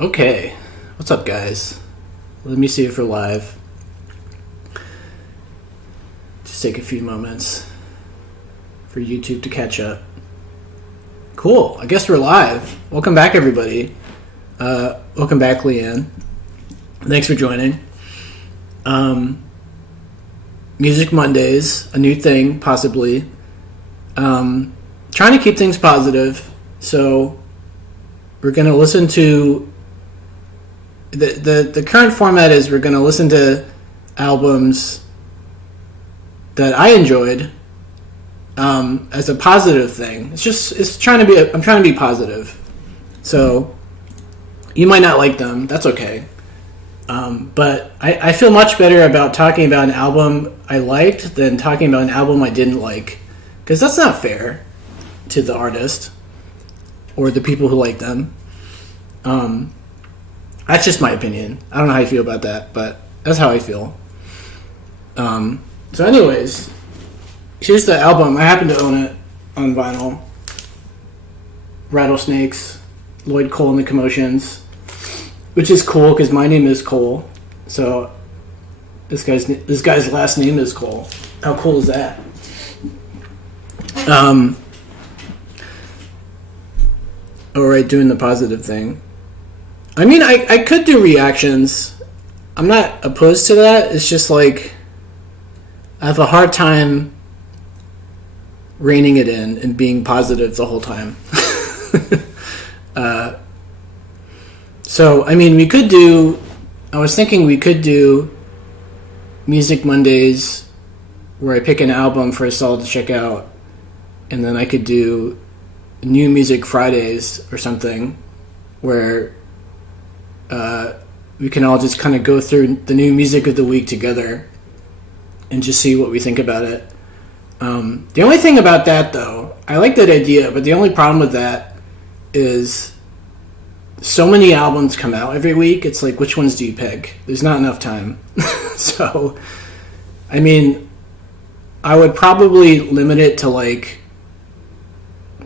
Okay, what's up, guys? Let me see if we're live. Just take a few moments for YouTube to catch up. Cool, I guess we're live. Welcome back, everybody. Welcome back, Leanne. Thanks for joining. Music Mondays, a new thing, possibly. Trying to keep things positive, so we're going to listen to the current format is we're going to listen to albums that I enjoyed as a positive thing. I'm trying to be positive. So you might not like them. That's okay. But I feel much better about talking about an album I liked than talking about an album I didn't like, because that's not fair to the artist or the people who like them. That's just my opinion. I don't know how you feel about that, but that's how I feel. So anyways, here's the album. I happen to own it on vinyl. Rattlesnakes, Lloyd Cole and the Commotions, which is cool because my name is Cole. So this guy's last name is Cole. How cool is that? Alright, doing the positive thing. I mean, I could do reactions. I'm not opposed to that. It's just like I have a hard time reining it in and being positive the whole time. So, I mean, I was thinking we could do Music Mondays where I pick an album for us all to check out, and then I could do New Music Fridays or something where we can all just kind of go through the new music of the week together and just see what we think about it. The only thing about that, though, I like that idea, but the only problem with that is so many albums come out every week. It's like, which ones do you pick? There's not enough time. So, I mean, I would probably limit it to like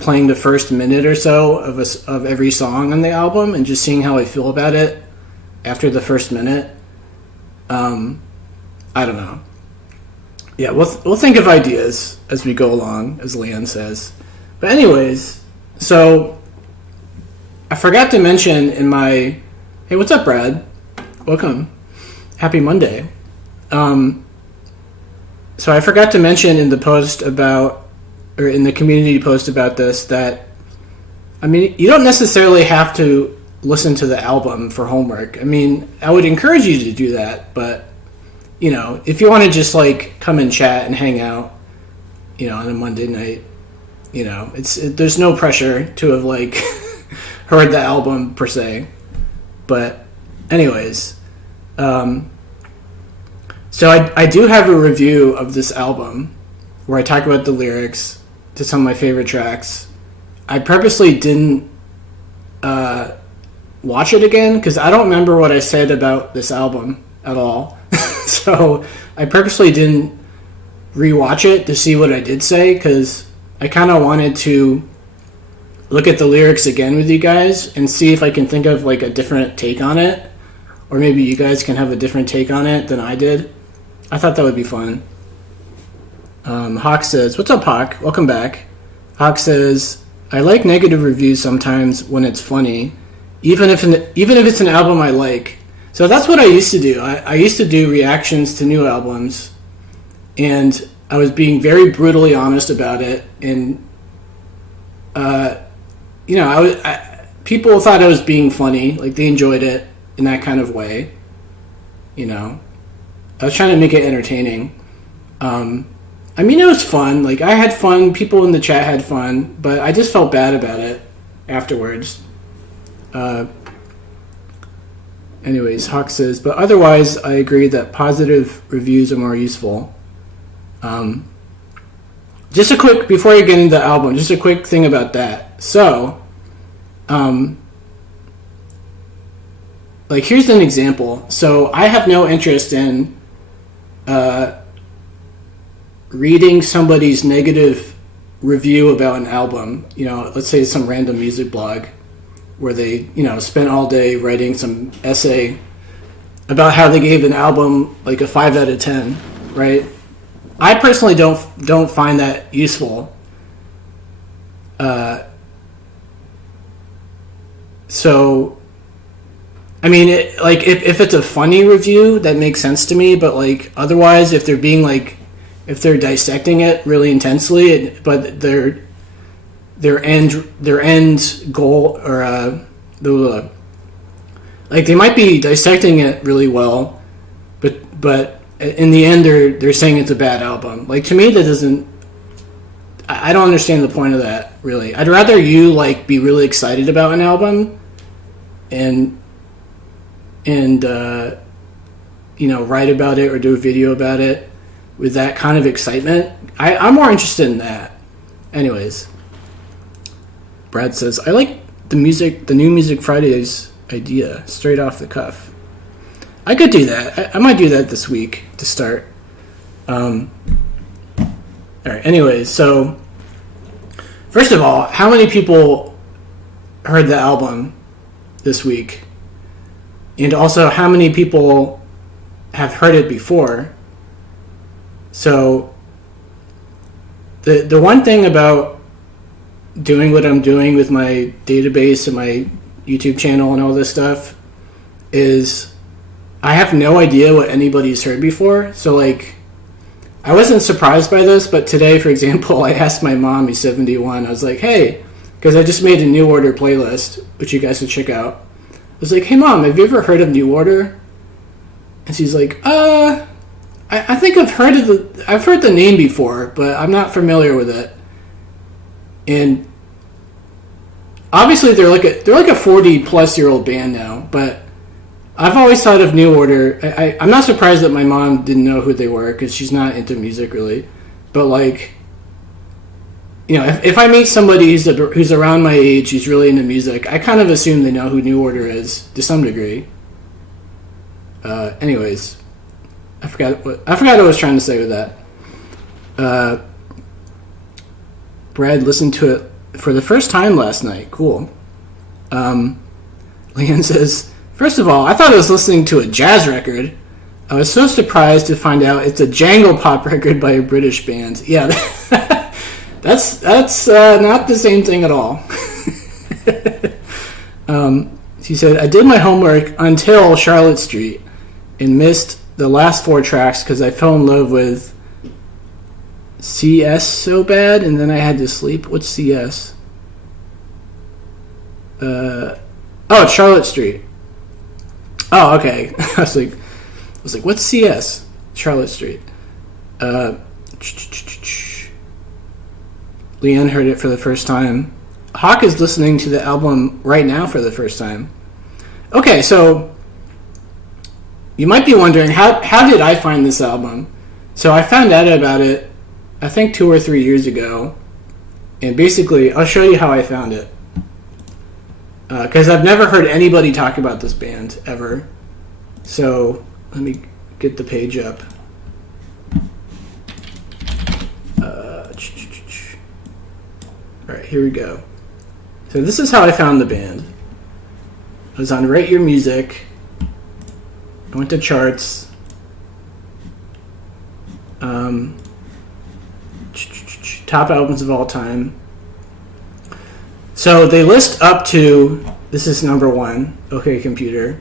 playing the first minute or so of every song on the album and just seeing how I feel about it after the first minute. I don't know. Yeah, we'll think of ideas as we go along, as Leanne says. But anyways, so I forgot to mention in my... Hey, what's up, Brad? Welcome. Happy Monday. So I forgot to mention in the post about... or in the community post about this, that, I mean, you don't necessarily have to listen to the album for homework. I mean, I would encourage you to do that, but, you know, if you want to just, like, come and chat and hang out, you know, on a Monday night, you know, there's no pressure to have, like, heard the album, per se. But, anyways, so I do have a review of this album where I talk about the lyrics to some of my favorite tracks. I purposely didn't watch it again because I don't remember what I said about this album at all. So I purposely didn't rewatch it to see what I did say, because I kind of wanted to look at the lyrics again with you guys and see if I can think of like a different take on it, or maybe you guys can have a different take on it than I did. I thought that would be fun. Hawk says, what's up, Hawk? Welcome back. Hawk says, I like negative reviews sometimes when it's funny, even if it's an album I like. So that's what I used to do. I used to do reactions to new albums, and I was being very brutally honest about it. And, you know, people thought I was being funny. Like, they enjoyed it in that kind of way. You know, I was trying to make it entertaining. I mean, it was fun. Like, I had fun. People in the chat had fun. But I just felt bad about it afterwards. Anyways, Hawk says, but otherwise, I agree that positive reviews are more useful. Just a quick, before you get into the album, just a quick thing about that. So, like, here's an example. So, I have no interest in reading somebody's negative review about an album. You know, let's say some random music blog. where they, spent all day writing some essay about how they gave an album like a 5 out of 10, right? I personally don't find that useful. So, I mean, if it's a funny review, that makes sense to me. But like otherwise, if they're dissecting it really intensely, but their end goal or they might be dissecting it really well, but in the end they're saying it's a bad album. Like, to me, that doesn't. I don't understand the point of that, really. I'd rather you be really excited about an album and write about it or do a video about it with that kind of excitement. I'm more interested in that. Anyways, Brad says, I like the new Music Fridays idea, straight off the cuff. I could do that. I might do that this week to start. All right, anyways, so first of all, how many people heard the album this week? And also, how many people have heard it before? So, the one thing about doing what I'm doing with my database and my YouTube channel and all this stuff is I have no idea what anybody's heard before. So, I wasn't surprised by this, but today, for example, I asked my mom, who's 71, I was like, hey, because I just made a New Order playlist, which you guys should check out. I was like, hey, Mom, have you ever heard of New Order? And she's like, I think I've heard the name before, but I'm not familiar with it. And obviously they're like a 40-plus-year-old band now, but I've always thought of New Order. I'm not surprised that my mom didn't know who they were, because she's not into music really. But if I meet somebody who's around my age, who's really into music, I kind of assume they know who New Order is to some degree. Anyways, I forgot what I was trying to say with that. Brad listened to it for the first time last night. Cool. Leanne says, first of all, I thought I was listening to a jazz record. I was so surprised to find out it's a jangle pop record by a British band. Yeah, that's not the same thing at all. She said, I did my homework until Charlotte Street and missed the last 4 tracks because I fell in love with CS so bad, and then I had to sleep. What's CS? It's Charlotte Street. Oh, okay. I was like, what's CS? Charlotte Street. Leanne heard it for the first time. Hawk is listening to the album right now for the first time. Okay, so you might be wondering, how did I find this album? So I found out about it, I think 2 or 3 years ago. And basically, I'll show you how I found it. Because I've never heard anybody talk about this band, ever. So, let me get the page up. Alright, here we go. So this is how I found the band. I was on Rate Your Music. I went to charts. Top albums of all time. So they list up to, this is number 1, OK Computer.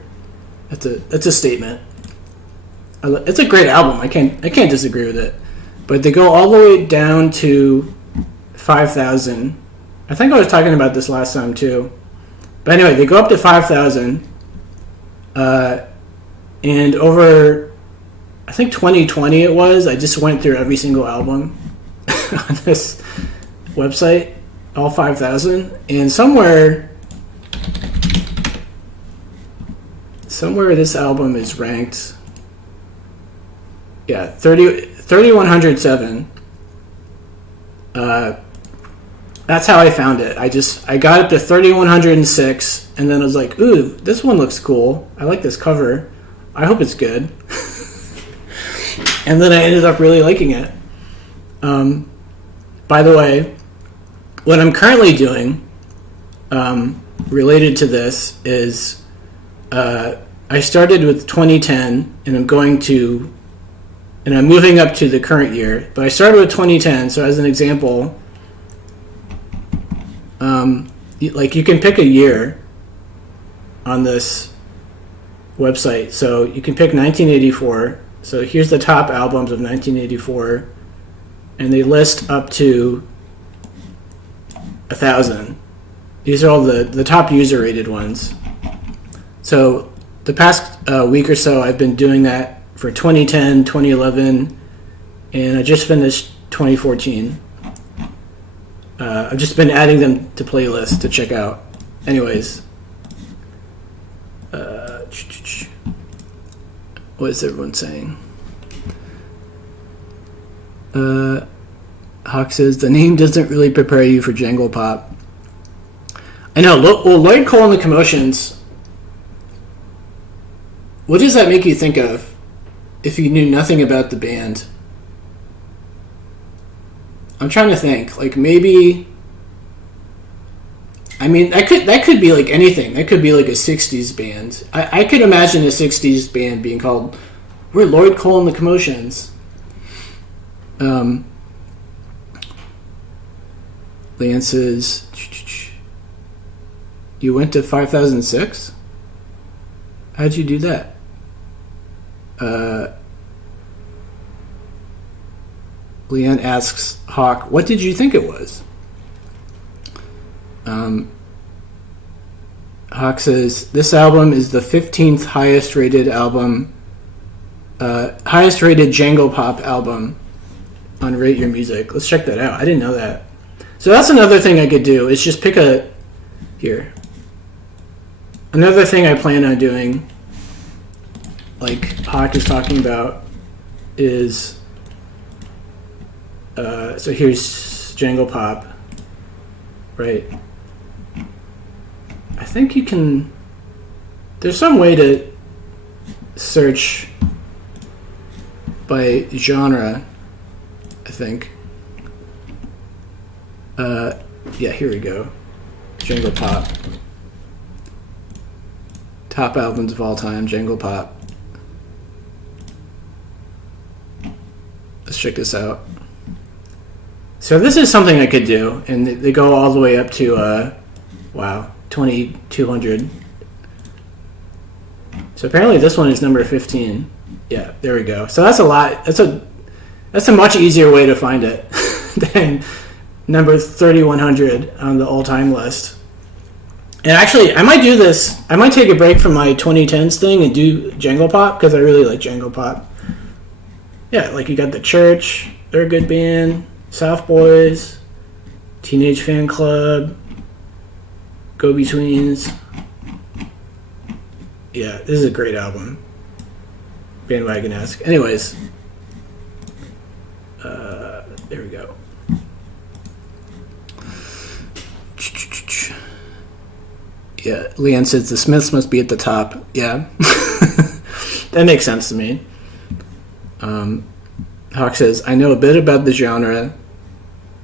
That's a statement. It's a great album. I can't disagree with it. But they go all the way down to 5,000. I think I was talking about this last time too. But anyway, they go up to 5,000. And over, I think 2020 it was, I just went through every single album on this website, all 5,000. And somewhere this album is ranked, 3,107. That's how I found it. I got up to 3,106, and then I was like, ooh, this one looks cool. I like this cover. I hope it's good. And then I ended up really liking it. By the way, what I'm currently doing, related to this is I started with 2010, and I'm moving up to the current year. But I started with 2010, so as an example, like you can pick a year on this website. So you can pick 1984. So here's the top albums of 1984, and they list up to 1,000. These are all the top user rated ones. So the past week or so, I've been doing that for 2010, 2011, and I just finished 2014. I've just been adding them to playlists to check out. Anyways, what is everyone saying? Hawk says, the name doesn't really prepare you for jangle pop. I know. Well, Lloyd Cole and the Commotions, what does that make you think of if you knew nothing about the band? I'm trying to think. Like, maybe... I mean, that could be like anything. That could be like a 60s band. I could imagine a 60s band being called, we're Lloyd Cole and the Commotions. Lance says, you went to 5006? How'd you do that? Leanne asks Hawk, what did you think it was? Hawk says, this album is the 15th highest rated album, highest rated jangle pop album on Rate Your Music. Let's check that out. I didn't know that. So that's another thing I could do, is just pick here. Another thing I plan on doing, like Hawk is talking about, is, so here's jangle pop, right? I think you can, there's some way to search by genre, I think. Yeah, here we go. Jangle pop. Top albums of all time, jangle pop. Let's check this out. So this is something I could do, and they go all the way up to, wow, 2,200. So apparently this one is number 15. Yeah, there we go. So that's a lot. That's a much easier way to find it than number 3,100 on the all-time list. And actually, I might do this. I might take a break from my 2010s thing and do jangle pop, because I really like jangle pop. Yeah, like you got The Church. They're a good band. South Boys. Teenage Fan Club. Go-Betweens. Yeah, this is a great album. Bandwagon-esque. Anyways. There we go. Yeah, Leanne says the Smiths must be at the top. Yeah. That makes sense to me. Hawk says, I know a bit about the genre,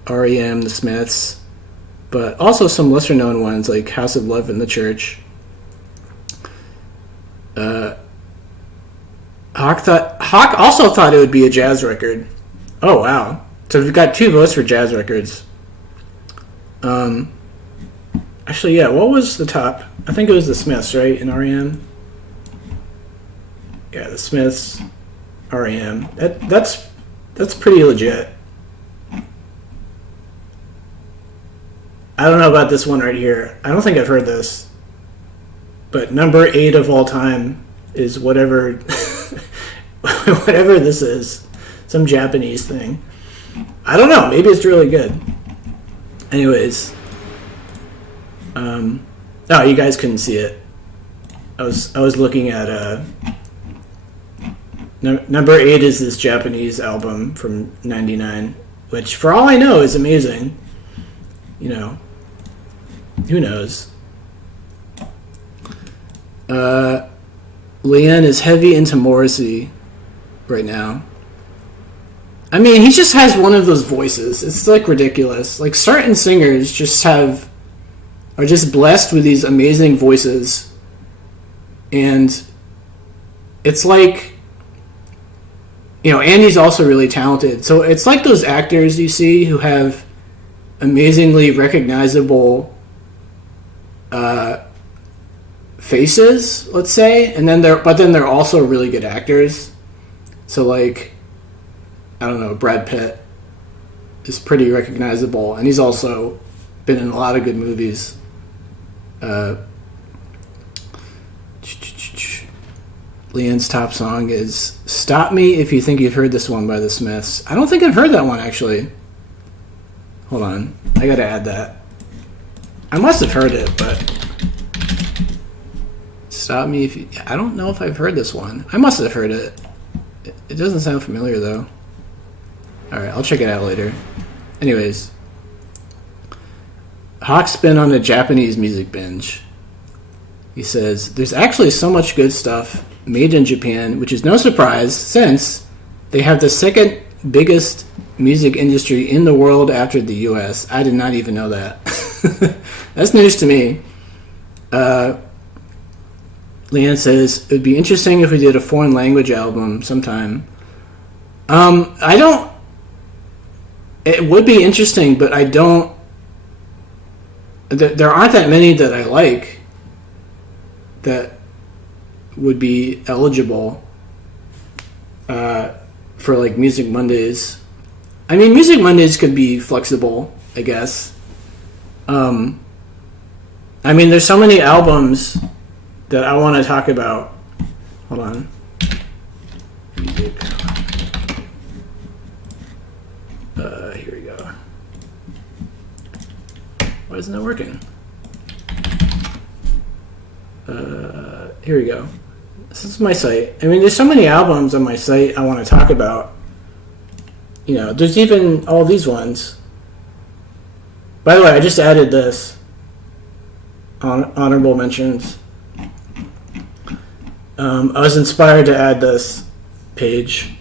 REM, the Smiths, but also some lesser known ones like House of Love and The Church. Hawk also thought it would be a jazz record. Oh, wow. So we've got 2 votes for jazz records. Actually, yeah, what was the top? I think it was the Smiths, right, in REM? Yeah, the Smiths, REM. That's pretty legit. I don't know about this one right here. I don't think I've heard this. But number 8 of all time is whatever whatever this is. Some Japanese thing. I don't know. Maybe it's really good. Anyways. Oh, you guys couldn't see it. I was looking at number 8 is this Japanese album from '99, which for all I know is amazing. You know, who knows? Leanne is heavy into Morrissey right now. I mean, he just has one of those voices. It's like ridiculous. Like certain singers just have are just blessed with these amazing voices. And it's like, Andy's also really talented. So it's like those actors you see who have amazingly recognizable faces, let's say, and then they're also really good actors. So like, I don't know, Brad Pitt is pretty recognizable, and he's also been in a lot of good movies. Leanne's top song is "Stop Me If You Think You've Heard This One" by the Smiths. I don't think I've heard that one, actually. Hold on, I gotta add that. I must have heard it, but "Stop Me If You..." I don't know if I've heard this one. I must have heard it. It doesn't sound familiar, though. Alright, I'll check it out later. Anyways. Hawk's been on a Japanese music binge. He says, "There's actually so much good stuff made in Japan, which is no surprise since they have the second biggest music industry in the world after the US. I did not even know that." That's news to me. Leanne says, "It would be interesting if we did a foreign language album sometime." It would be interesting, but I don't... There aren't that many that I like that would be eligible for like Music Mondays. I mean, Music Mondays could be flexible, I guess. I mean, there's so many albums that I want to talk about. Hold on. Here we go. Why isn't that working? Here we go. This is my site. I mean, there's so many albums on my site I want to talk about. There's even all these ones. By the way, I just added this. Honorable mentions. I was inspired to add this page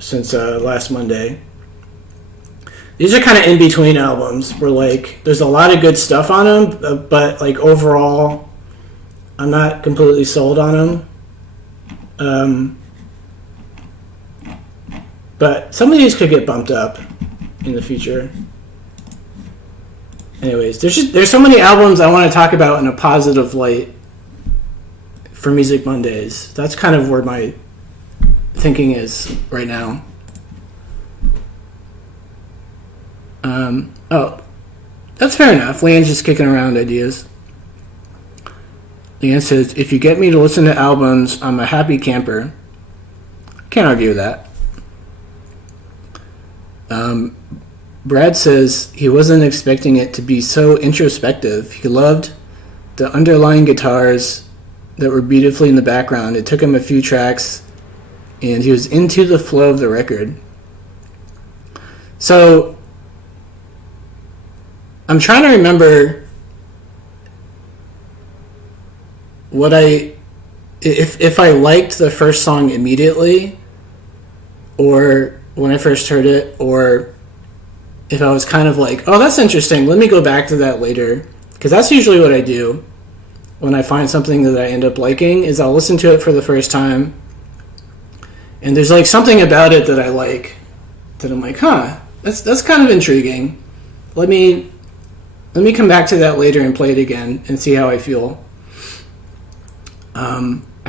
since last Monday. These are kind of in-between albums where, like, there's a lot of good stuff on them, but, like, overall, I'm not completely sold on them. But some of these could get bumped up in the future. Anyways, there's so many albums I want to talk about in a positive light for Music Mondays. That's kind of where my thinking is right now. That's fair enough. Leanne's just kicking around ideas. Leanne says, "If you get me to listen to albums, I'm a happy camper." Can't argue with that. Brad says he wasn't expecting it to be so introspective. He loved the underlying guitars that were beautifully in the background. It took him a few tracks, and he was into the flow of the record. So, I'm trying to remember what if I liked the first song immediately, or when I first heard it, or if I was kind of like, oh, that's interesting, let me go back to that later. Because that's usually what I do when I find something that I end up liking, is I'll listen to it for the first time, and there's like something about it that I like, that I'm like, that's kind of intriguing. Let me come back to that later and play it again and see how I feel.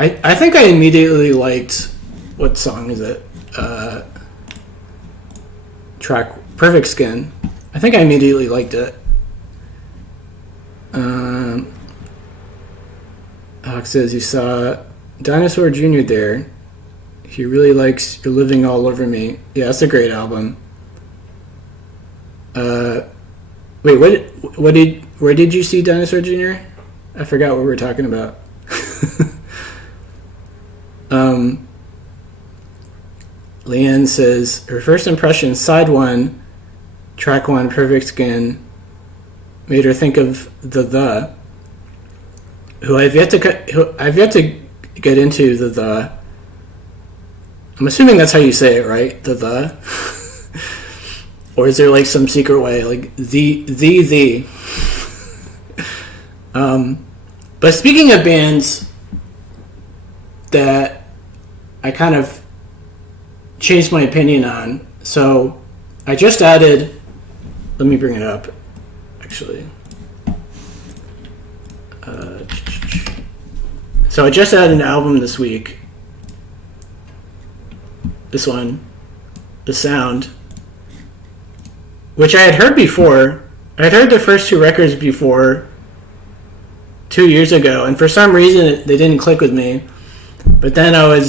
I think I immediately liked, what song is it? Track Perfect Skin. I think I immediately liked it. Hawk says, "You saw Dinosaur Jr. there. He really likes You're Living All Over Me." Yeah, that's a great album. Wait, where did you see Dinosaur Jr.? I forgot what we were talking about. Leanne says, her first impression, side 1, track 1, Perfect Skin, made her think of the, who I've yet to get into the. I'm assuming that's how you say it, right? The. Or is there like some secret way, like the? But speaking of bands that I kind of changed my opinion on, so I just added, let me bring it up, actually. So I just added an album this week. This one, The Sound, which I had heard before. I had heard the first two records before 2 years ago, and for some reason they didn't click with me. But then I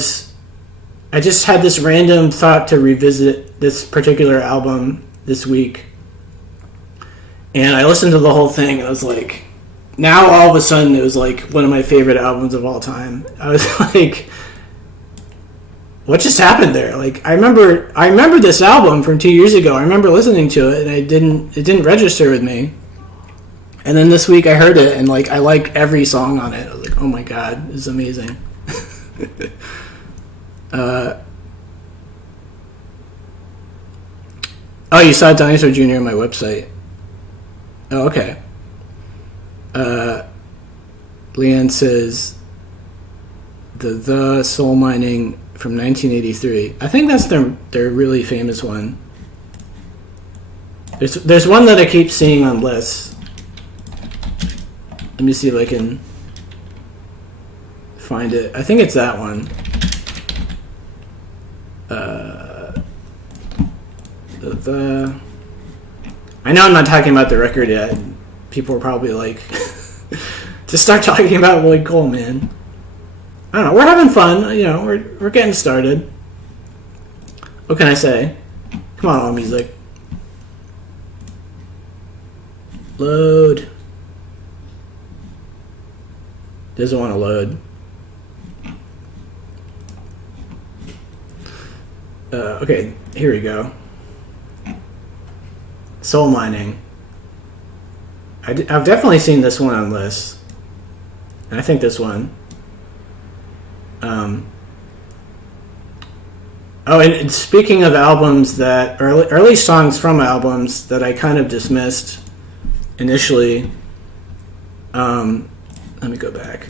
just had this random thought to revisit this particular album this week, and I listened to the whole thing, and I was like, now all of a sudden it was like one of my favorite albums of all time. I was like, what just happened there? Like, I remember this album from 2 years ago. I remember listening to it, and it didn't register with me. And then this week I heard it, and like I like every song on it. I was like, oh my god, this is amazing. Oh, you saw Dinosaur Jr. on my website. Oh, okay. Leanne says the Soul Mining from 1983. I think that's their really famous one. There's one that I keep seeing on lists. Let me see if I can find it. I think it's that one. I know I'm not talking about the record yet. People are probably like, just start talking about Lloyd Cole, man. I don't know. We're having fun. You know, we're getting started. What can I say? Come on, all music. Load. Doesn't want to load. Okay, here we go. Soul Mining. I've definitely seen this one on lists. And I think this one. And speaking of albums that early songs from albums that I kind of dismissed initially, let me go back.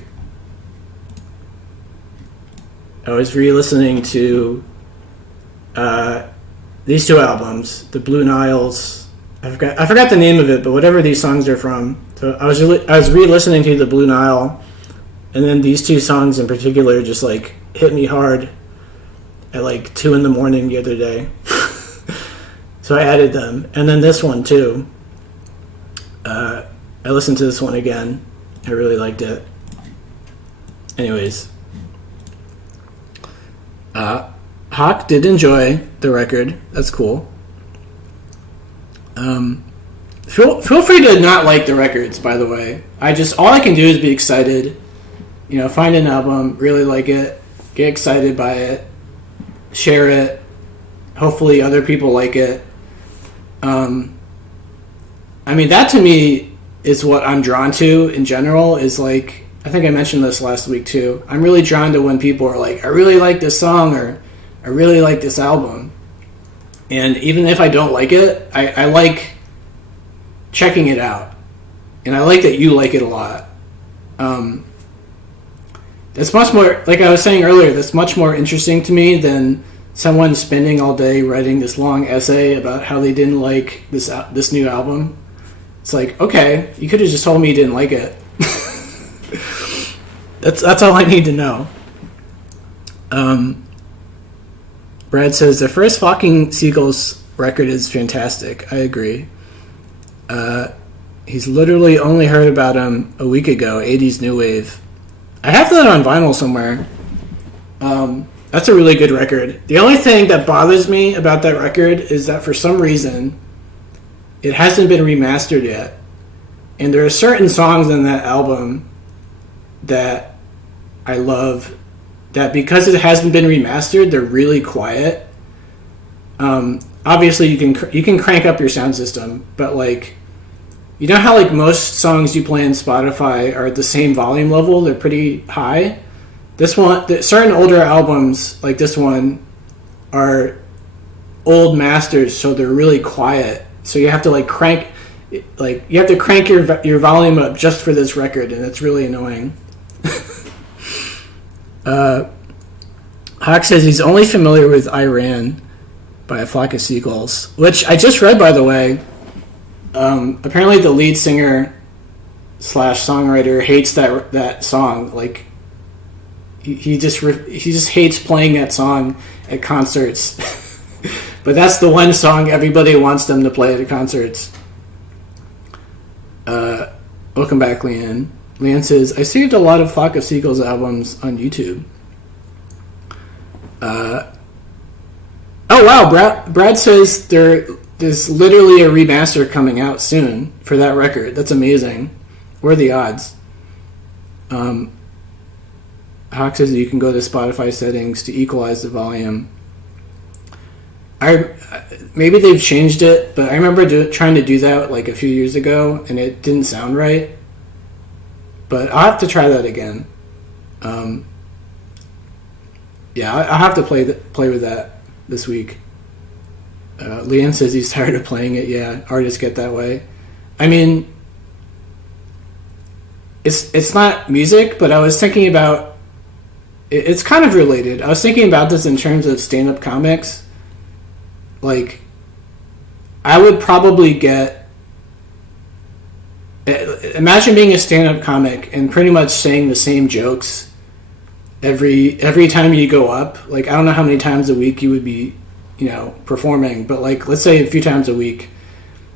I was re-listening to these two albums, the Blue Niles. I forgot the name of it, but whatever these songs are from. So I was re-listening to the Blue Nile, and then these two songs in particular just like hit me hard at like 2 a.m. the other day. So I added them, and then this one too. I listened to this one again. I really liked it. Anyways, Hawk did enjoy the record. That's cool. Feel free to not like the records, by the way. All I can do is be excited. You know, find an album, really like it, get excited by it, share it. Hopefully other people like it. I mean, that to me is what I'm drawn to in general, is like, I think I mentioned this last week too. I'm really drawn to when people are like, I really like this song, or I really like this album. And even if I don't like it, I like checking it out. And I like that you like it a lot. That's much more, like I was saying earlier, that's much more interesting to me than someone spending all day writing this long essay about how they didn't like this new album. It's like, okay, you could have just told me you didn't like it. That's all I need to know. Brad says the first Flocking Seagulls record is fantastic. I agree. He's literally only heard about him a week ago. 80s New Wave. I have that on vinyl somewhere. That's a really good record. The only thing that bothers me about that record is that for some reason it hasn't been remastered yet. And there are certain songs in that album that I love that because it hasn't been remastered, they're really quiet. Obviously, you can crank up your sound system, but like, you know how like most songs you play on Spotify are at the same volume level? They're pretty high. This one, certain older albums like this one are old masters, so they're really quiet. So you have to like crank. like you have to crank your volume up just for this record, and it's really annoying. Hawk says he's only familiar with Iran by A Flock of Seagulls, which I just read, by the way. Apparently the lead singer / songwriter hates that song. Like he just hates playing that song at concerts. But that's the one song everybody wants them to play at concerts. Welcome back, Leanne. Leanne says, I saved a lot of Flock of Seagulls albums on YouTube. Oh wow, Brad says there's literally a remaster coming out soon for that record. That's amazing. What are the odds? Hawk says you can go to Spotify settings to equalize the volume. Maybe they've changed it, but I remember trying to do that like a few years ago, and it didn't sound right. But I'll have to try that again. Yeah, I'll have to play with that this week. Leanne says he's tired of playing it. Yeah, artists get that way. I mean, it's not music, but I was thinking about it's kind of related. I was thinking about this in terms of stand-up comics. Like, I would probably imagine being a stand-up comic and pretty much saying the same jokes every time you go up. Like, I don't know how many times a week you would be, performing, but like, let's say a few times a week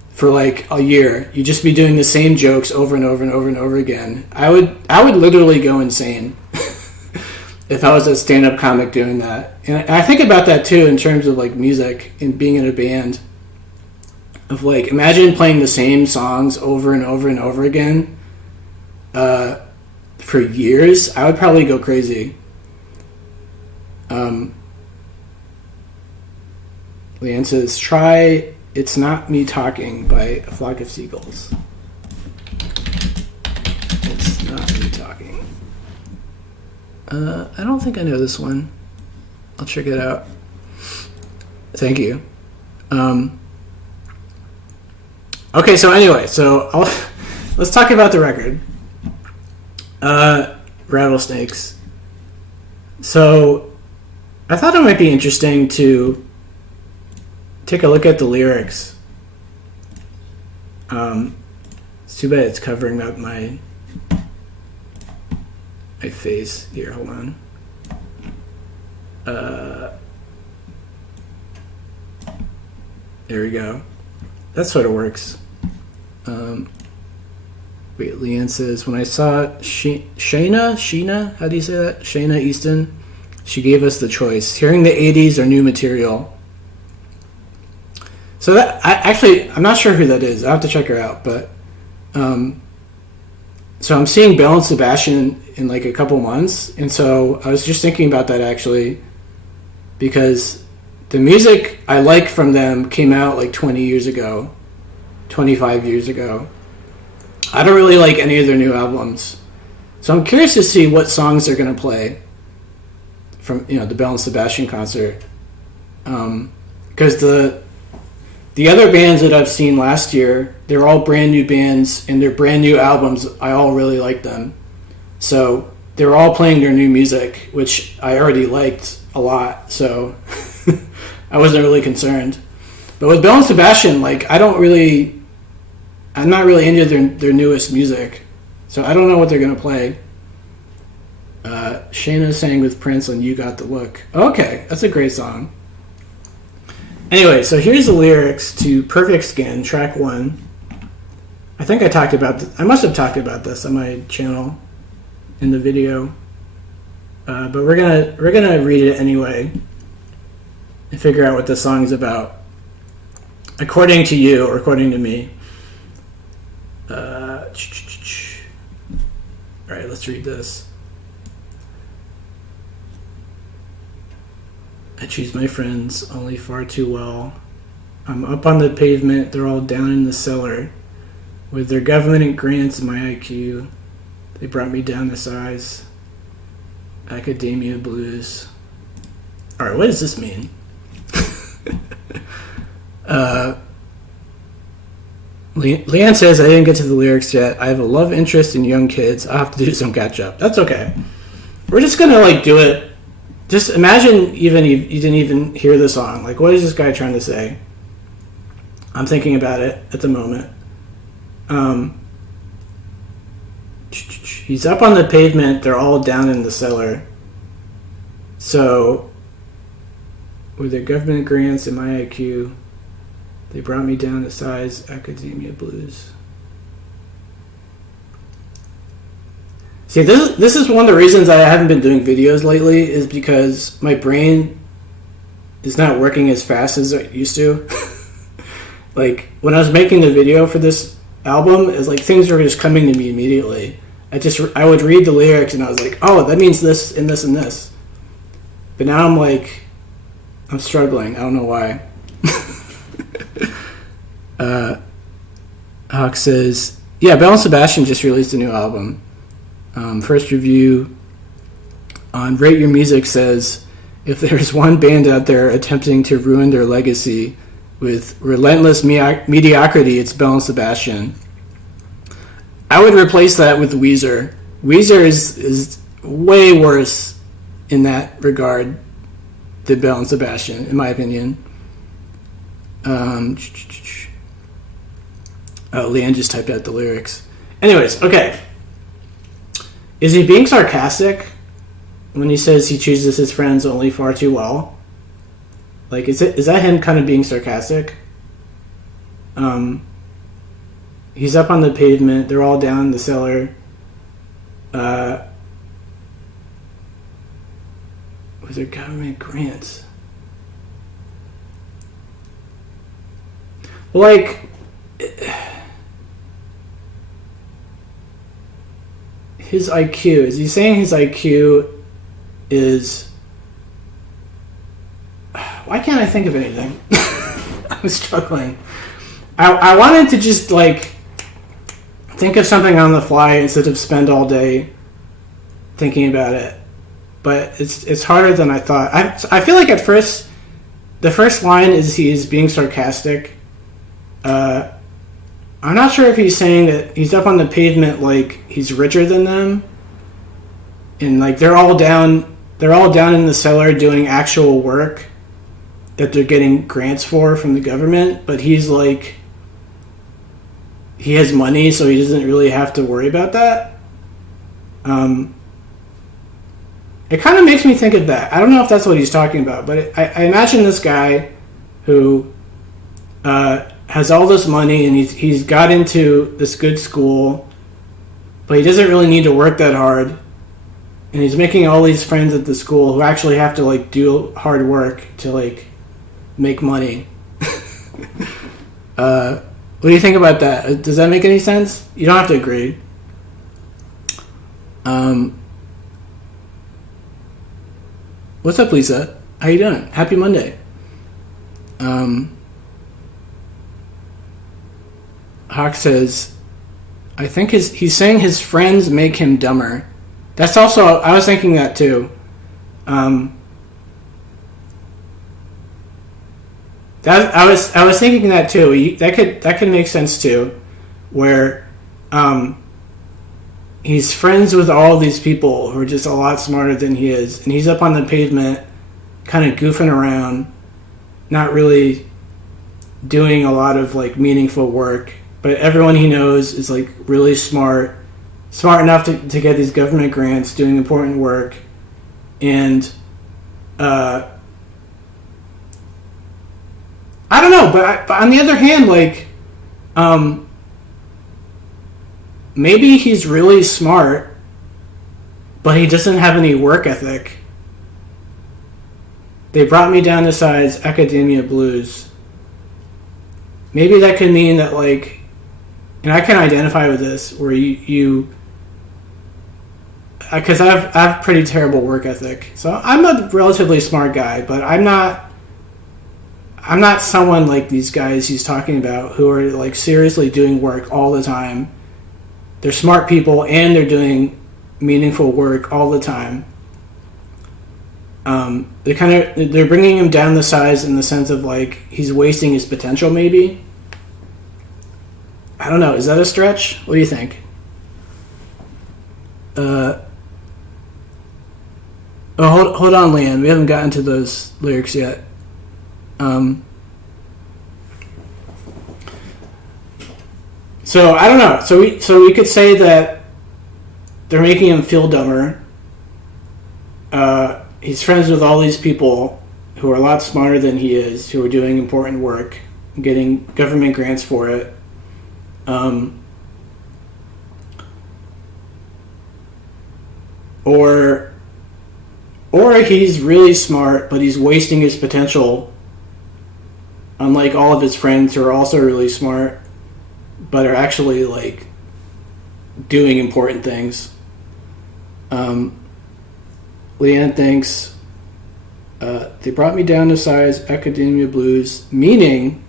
for like a year, you just be doing the same jokes over and over and over and over again. I would literally go insane if I was a stand-up comic doing that. And I think about that too in terms of like music and being in a band. Of like, imagine playing the same songs over and over and over again for years. I would probably go crazy. Leanne says, try It's Not Me Talking by A Flock of Seagulls. It's Not Me Talking. I don't think I know this one. I'll check it out. Thank you. Okay, so anyway, let's talk about the record. Rattlesnakes. So I thought it might be interesting to take a look at the lyrics. It's too bad it's covering up my face here. Hold on. There we go. That sort of works. Wait, Leanne says, when I saw Shayna, how do you say that? Shayna Easton, she gave us the choice. Hearing the 80s or new material. So that, I'm not sure who that is. I'll have to check her out. But, so I'm seeing Belle and Sebastian in like a couple months. And so I was just thinking about that actually, because the music I like from them came out like 20 years ago, 25 years ago. I don't really like any of their new albums. So I'm curious to see what songs they're going to play from, the Belle and Sebastian concert. Because the other bands that I've seen last year, they're all brand new bands, and they're brand new albums. I all really like them. So they're all playing their new music, which I already liked a lot. So I wasn't really concerned. But with Belle and Sebastian, like, I'm not really into their newest music. So I don't know what they're going to play. Shayna sang with Prince on You Got the Look. Okay, that's a great song. Anyway, so here's the lyrics to Perfect Skin, track 1. I think I must have talked about this on my channel in the video. But we're gonna read it anyway and figure out what the song is about, according to you or according to me. All right, let's read this. I choose my friends only far too well. I'm up on the pavement, they're all down in the cellar. With their government grants and my IQ, they brought me down to size. Academia blues. All right, what does this mean? Leanne says, I didn't get to the lyrics yet. I have a love interest in young kids. I'll have to do some catch up. That's okay. We're just going to, like, do it. Just imagine even you didn't even hear the song. Like, what is this guy trying to say? I'm thinking about it at the moment. He's up on the pavement. They're all down in the cellar. So, with their government grants and my IQ, they brought me down to size academia blues. See, this is one of the reasons I haven't been doing videos lately, is because my brain is not working as fast as it used to. Like, when I was making the video for this album, it's like things were just coming to me immediately. I would read the lyrics and I was like, oh, that means this and this and this. But now I'm like, I'm struggling. I don't know why. Hawk says, yeah, Belle and Sebastian just released a new album. First review on Rate Your Music says, if there's one band out there attempting to ruin their legacy with relentless mediocrity, it's Belle and Sebastian. I would replace that with Weezer. Weezer is way worse in that regard than Belle and Sebastian, in my opinion. Leanne just typed out the lyrics. Anyways, okay. Is he being sarcastic when he says he chooses his friends only far too well? Like, is that him kind of being sarcastic? He's up on the pavement. They're all down in the cellar. With their government grants. Like, his IQ. Is he saying his IQ is... Why can't I think of anything? I'm struggling. I wanted to just, like, think of something on the fly instead of spend all day thinking about it. But it's harder than I thought. I feel like at first, the first line is he is being sarcastic. I'm not sure if he's saying that he's up on the pavement like he's richer than them. And, like, they're all down in the cellar doing actual work that they're getting grants for from the government, but he's like, he has money, so he doesn't really have to worry about that. It kind of makes me think of that. I don't know if that's what he's talking about, but I imagine this guy who has all this money and he's got into this good school, but he doesn't really need to work that hard, and he's making all these friends at the school who actually have to, like, do hard work to, like, make money. What do you think about that? Does that make any sense? You don't have to agree. What's up, Lisa? How you doing? Happy Monday. Hawk says, I think he's saying his friends make him dumber. That's also, I was thinking that too. I was thinking that too. That could make sense too, where he's friends with all these people who are just a lot smarter than he is, and he's up on the pavement, kind of goofing around, not really doing a lot of, like, meaningful work. But everyone he knows is, like, really smart enough to get these government grants, doing important work, and I don't know, but on the other hand, like, maybe he's really smart, but he doesn't have any work ethic. They brought me down to size academia blues. Maybe that could mean that, like, and I can identify with this, where you because I have pretty terrible work ethic. So I'm a relatively smart guy, but I'm not someone like these guys he's talking about who are, like, seriously doing work all the time. They're smart people and they're doing meaningful work all the time. They're bringing him down the size in the sense of, like, he's wasting his potential, maybe. I don't know. Is that a stretch? What do you think? Hold on, Leanne. We haven't gotten to those lyrics yet. So I don't know. So we could say that they're making him feel dumber. He's friends with all these people who are a lot smarter than he is, who are doing important work, getting government grants for it. Or he's really smart, but he's wasting his potential, unlike all of his friends who are also really smart, but are actually like doing important things. Leanne thinks they brought me down to size, academia blues, meaning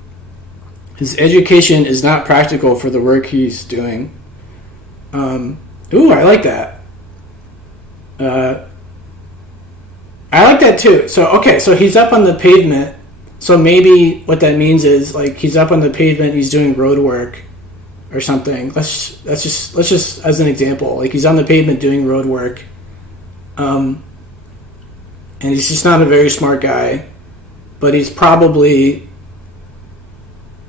his education is not practical for the work he's doing. Ooh, I like that. I like that too. So he's up on the pavement. So maybe what that means is like he's up on the pavement, he's doing road work or something. Let's just as an example, like he's on the pavement doing road work. And he's just not a very smart guy, but he's probably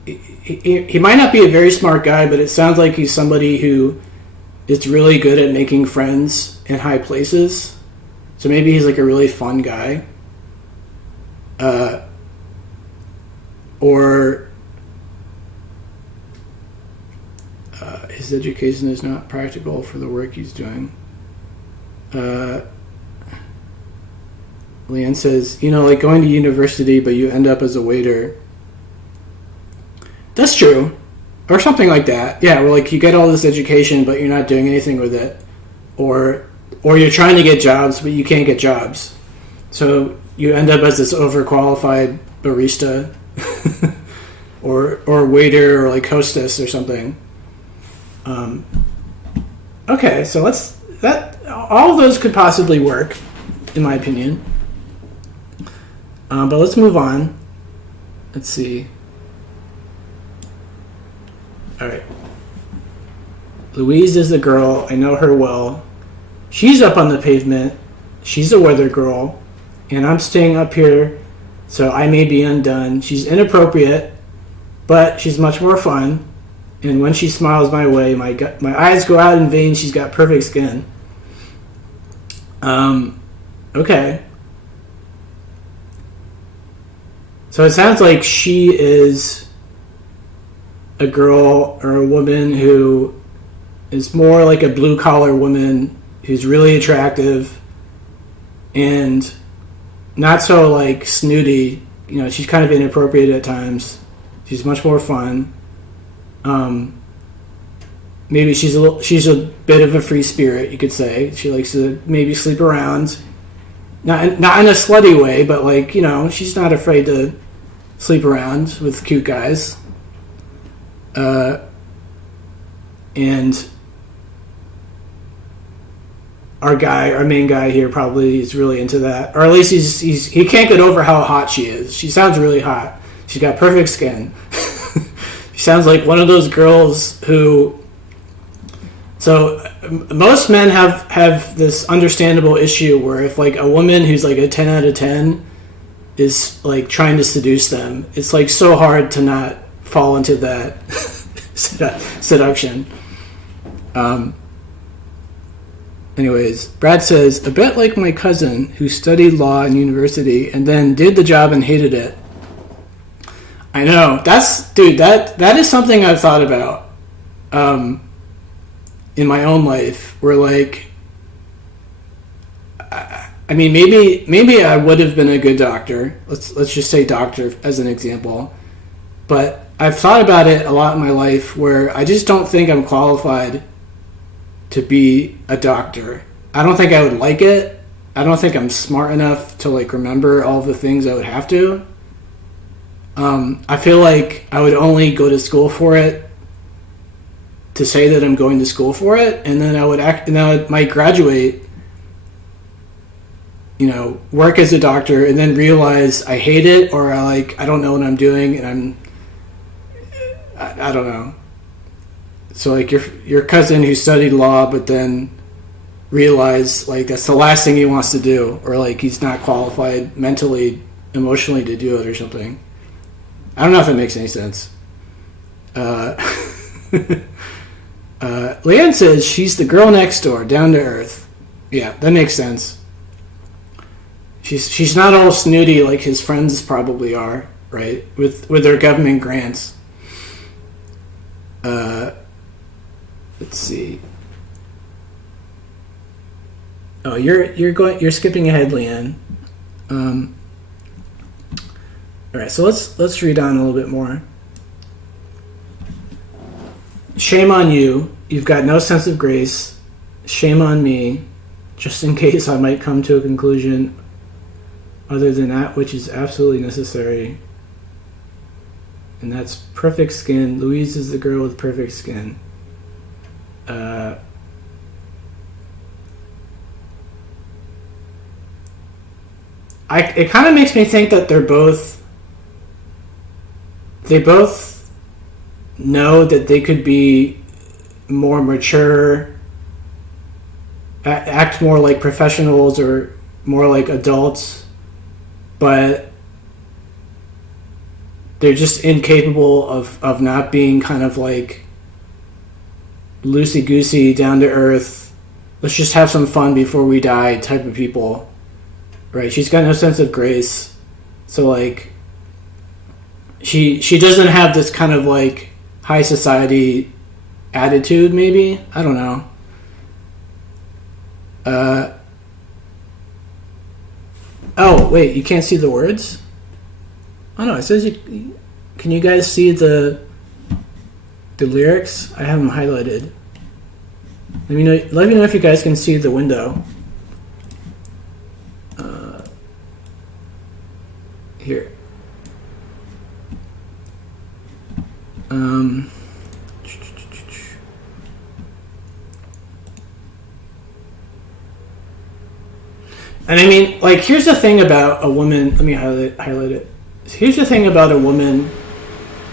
he might not be a very smart guy, but it sounds like he's somebody who is really good at making friends in high places. So maybe he's like a really fun guy. Or his education is not practical for the work he's doing. Leanne says, like going to university, but you end up as a waiter. That's true. Or something like that. Yeah, where like you get all this education, but you're not doing anything with it. Or you're trying to get jobs, but you can't get jobs. So you end up as this overqualified barista or waiter or like hostess or something. Okay, so all of those could possibly work, in my opinion. But let's move on. Let's see. All right. Louise is the girl. I know her well. She's up on the pavement. She's a weather girl. And I'm staying up here, so I may be undone. She's inappropriate, but she's much more fun. And when she smiles my way, my eyes go out in vain. She's got perfect skin. Okay. So it sounds like she is a girl or a woman who is more like a blue-collar woman who's really attractive and not so like snooty. She's kind of inappropriate at times. She's much more fun. Maybe she's a bit of a free spirit, you could say. She likes to maybe sleep around. Not in a slutty way, but like, she's not afraid to sleep around with cute guys. And our main guy here probably is really into that. Or at least he can't get over how hot she is. She sounds really hot. She's got perfect skin. She sounds like one of those girls who... So most men have this understandable issue where if like a woman who's like a 10 out of 10 is like trying to seduce them, it's like so hard to not fall into that seduction. Anyways, Brad says, a bit like my cousin who studied law in university and then did the job and hated it. I know. That is something I've thought about in my own life, where like, I mean, maybe I would have been a good doctor. Let's just say doctor as an example. But I've thought about it a lot in my life where I just don't think I'm qualified to be a doctor. I don't think I would like it. I don't think I'm smart enough to like remember all the things I would have to. I feel like I would only go to school for it to say that I'm going to school for it, and then I might graduate, work as a doctor, and then realize I hate it, or I don't know what I'm doing, and I don't know. So like your cousin who studied law, but then realized like that's the last thing he wants to do, or like he's not qualified mentally, emotionally to do it or something. I don't know if that makes any sense. Leanne says she's the girl next door, down to earth. Yeah, that makes sense. She's not all snooty like his friends probably are, right? With their government grants. Let's see. Oh, you're skipping ahead, Leanne. All right, so let's read on a little bit more. Shame on you. You've got no sense of grace. Shame on me. Just in case I might come to a conclusion other than that which is absolutely necessary. And that's perfect skin. Louise is the girl with perfect skin. It kind of makes me think that they both know that they could be more mature, act more like professionals or more like adults, but they're just incapable of not being kind of like loosey-goosey, down-to-earth, let's just have some fun before we die type of people. Right? She's got no sense of grace. So like she doesn't have this kind of like high society attitude, maybe. I don't know. Oh, wait, you can't see the words? Oh no, it says you. Can you guys see the lyrics? I have them highlighted. Let me know if you guys can see the window. Here. And I mean, like, here's the thing about a woman. Let me highlight it. Here's the thing about a woman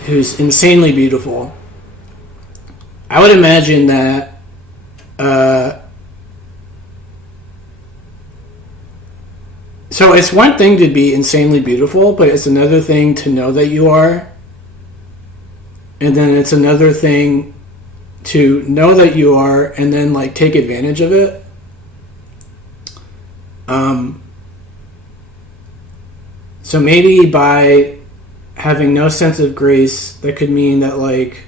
who's insanely beautiful. I would imagine that so it's one thing to be insanely beautiful, but it's another thing to know that you are. And then it's another thing to know that you are and then like take advantage of it. So maybe by having no sense of grace, that could mean that like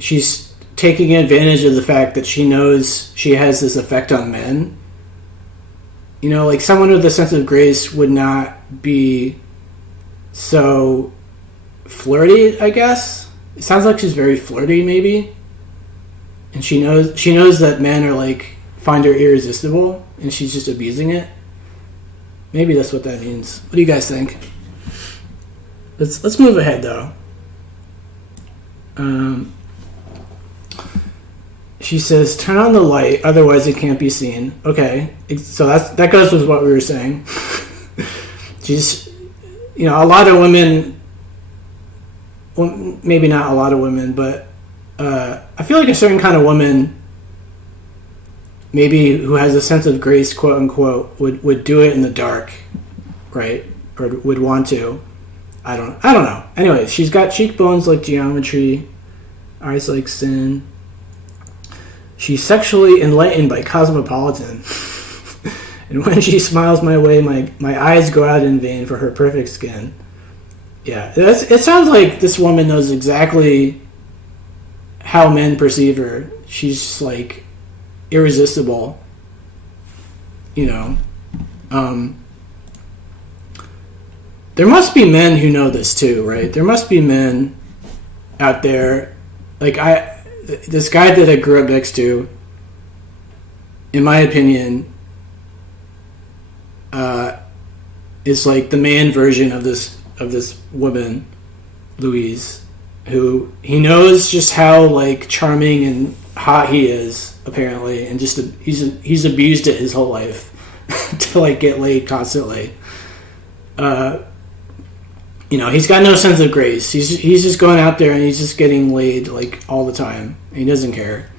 she's taking advantage of the fact that she knows she has this effect on men. You know, like someone with a sense of grace would not be so flirty, I guess. It sounds like she's very flirty, maybe. And she knows that men are like find her irresistible, and she's just abusing it. Maybe that's what that means. What do you guys think? Let's move ahead though. She says, "Turn on the light, otherwise it can't be seen." Okay, so that goes with what we were saying. She's, a lot of women. Well, maybe not a lot of women, but I feel like a certain kind of woman, maybe who has a sense of grace, quote unquote, would do it in the dark, right? Or would want to. I don't know. Anyway, she's got cheekbones like geometry, eyes like sin. She's sexually enlightened by Cosmopolitan. And when she smiles my way, my eyes go out in vain for her perfect skin. Yeah, it sounds like this woman knows exactly how men perceive her. She's just like irresistible. There must be men who know this too, right? There must be men out there, like this guy that I grew up next to, in my opinion, is like the man version of this woman, Louise, who he knows just how like charming and hot he is, apparently, and just he's abused it his whole life to like get laid constantly. he's got no sense of grace. He's just going out there and he's just getting laid like all the time. And he doesn't care.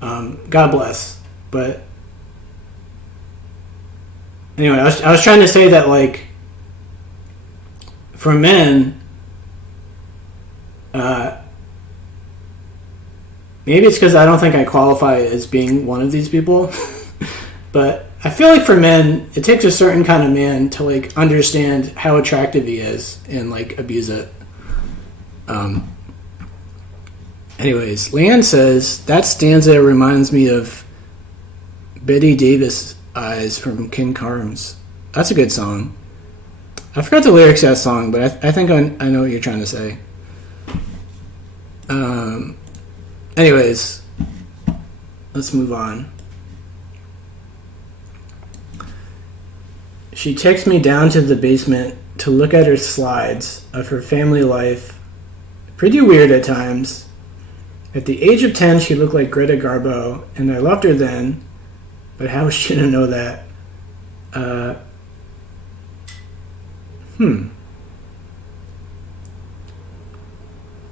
God bless. But anyway, I was trying to say that, like, for men, maybe it's because I don't think I qualify as being one of these people, but I feel like for men, it takes a certain kind of man to, like, understand how attractive he is and, like, abuse it. Anyways, Leanne says, that stanza reminds me of Betty Davis Eyes from King Carnes. That's a good song. I forgot the lyrics of that song, but I think I know what you're trying to say. Anyways, let's move on. She takes me down to the basement to look at her slides of her family life. Pretty weird at times. At the age of 10, she looked like Greta Garbo, and I loved her then, but how was she to know that?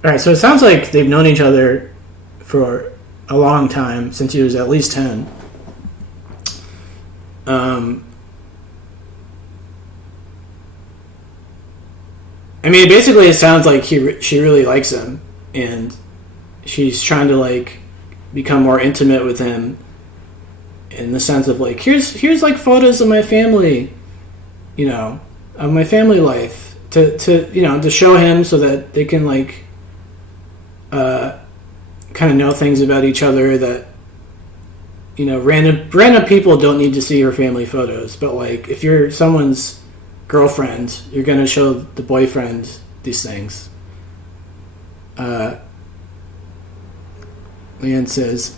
Alright, so it sounds like they've known each other for a long time, since he was at least 10. I mean, basically it sounds like she really likes him, and she's trying to, like, become more intimate with him in the sense of, like, here's like photos of my family, of my family life to show him so that they can, like, kind of know things about each other that, random people don't need to see your family photos, but, like, if you're someone's girlfriend, you're going to show the boyfriend these things. Leanne says,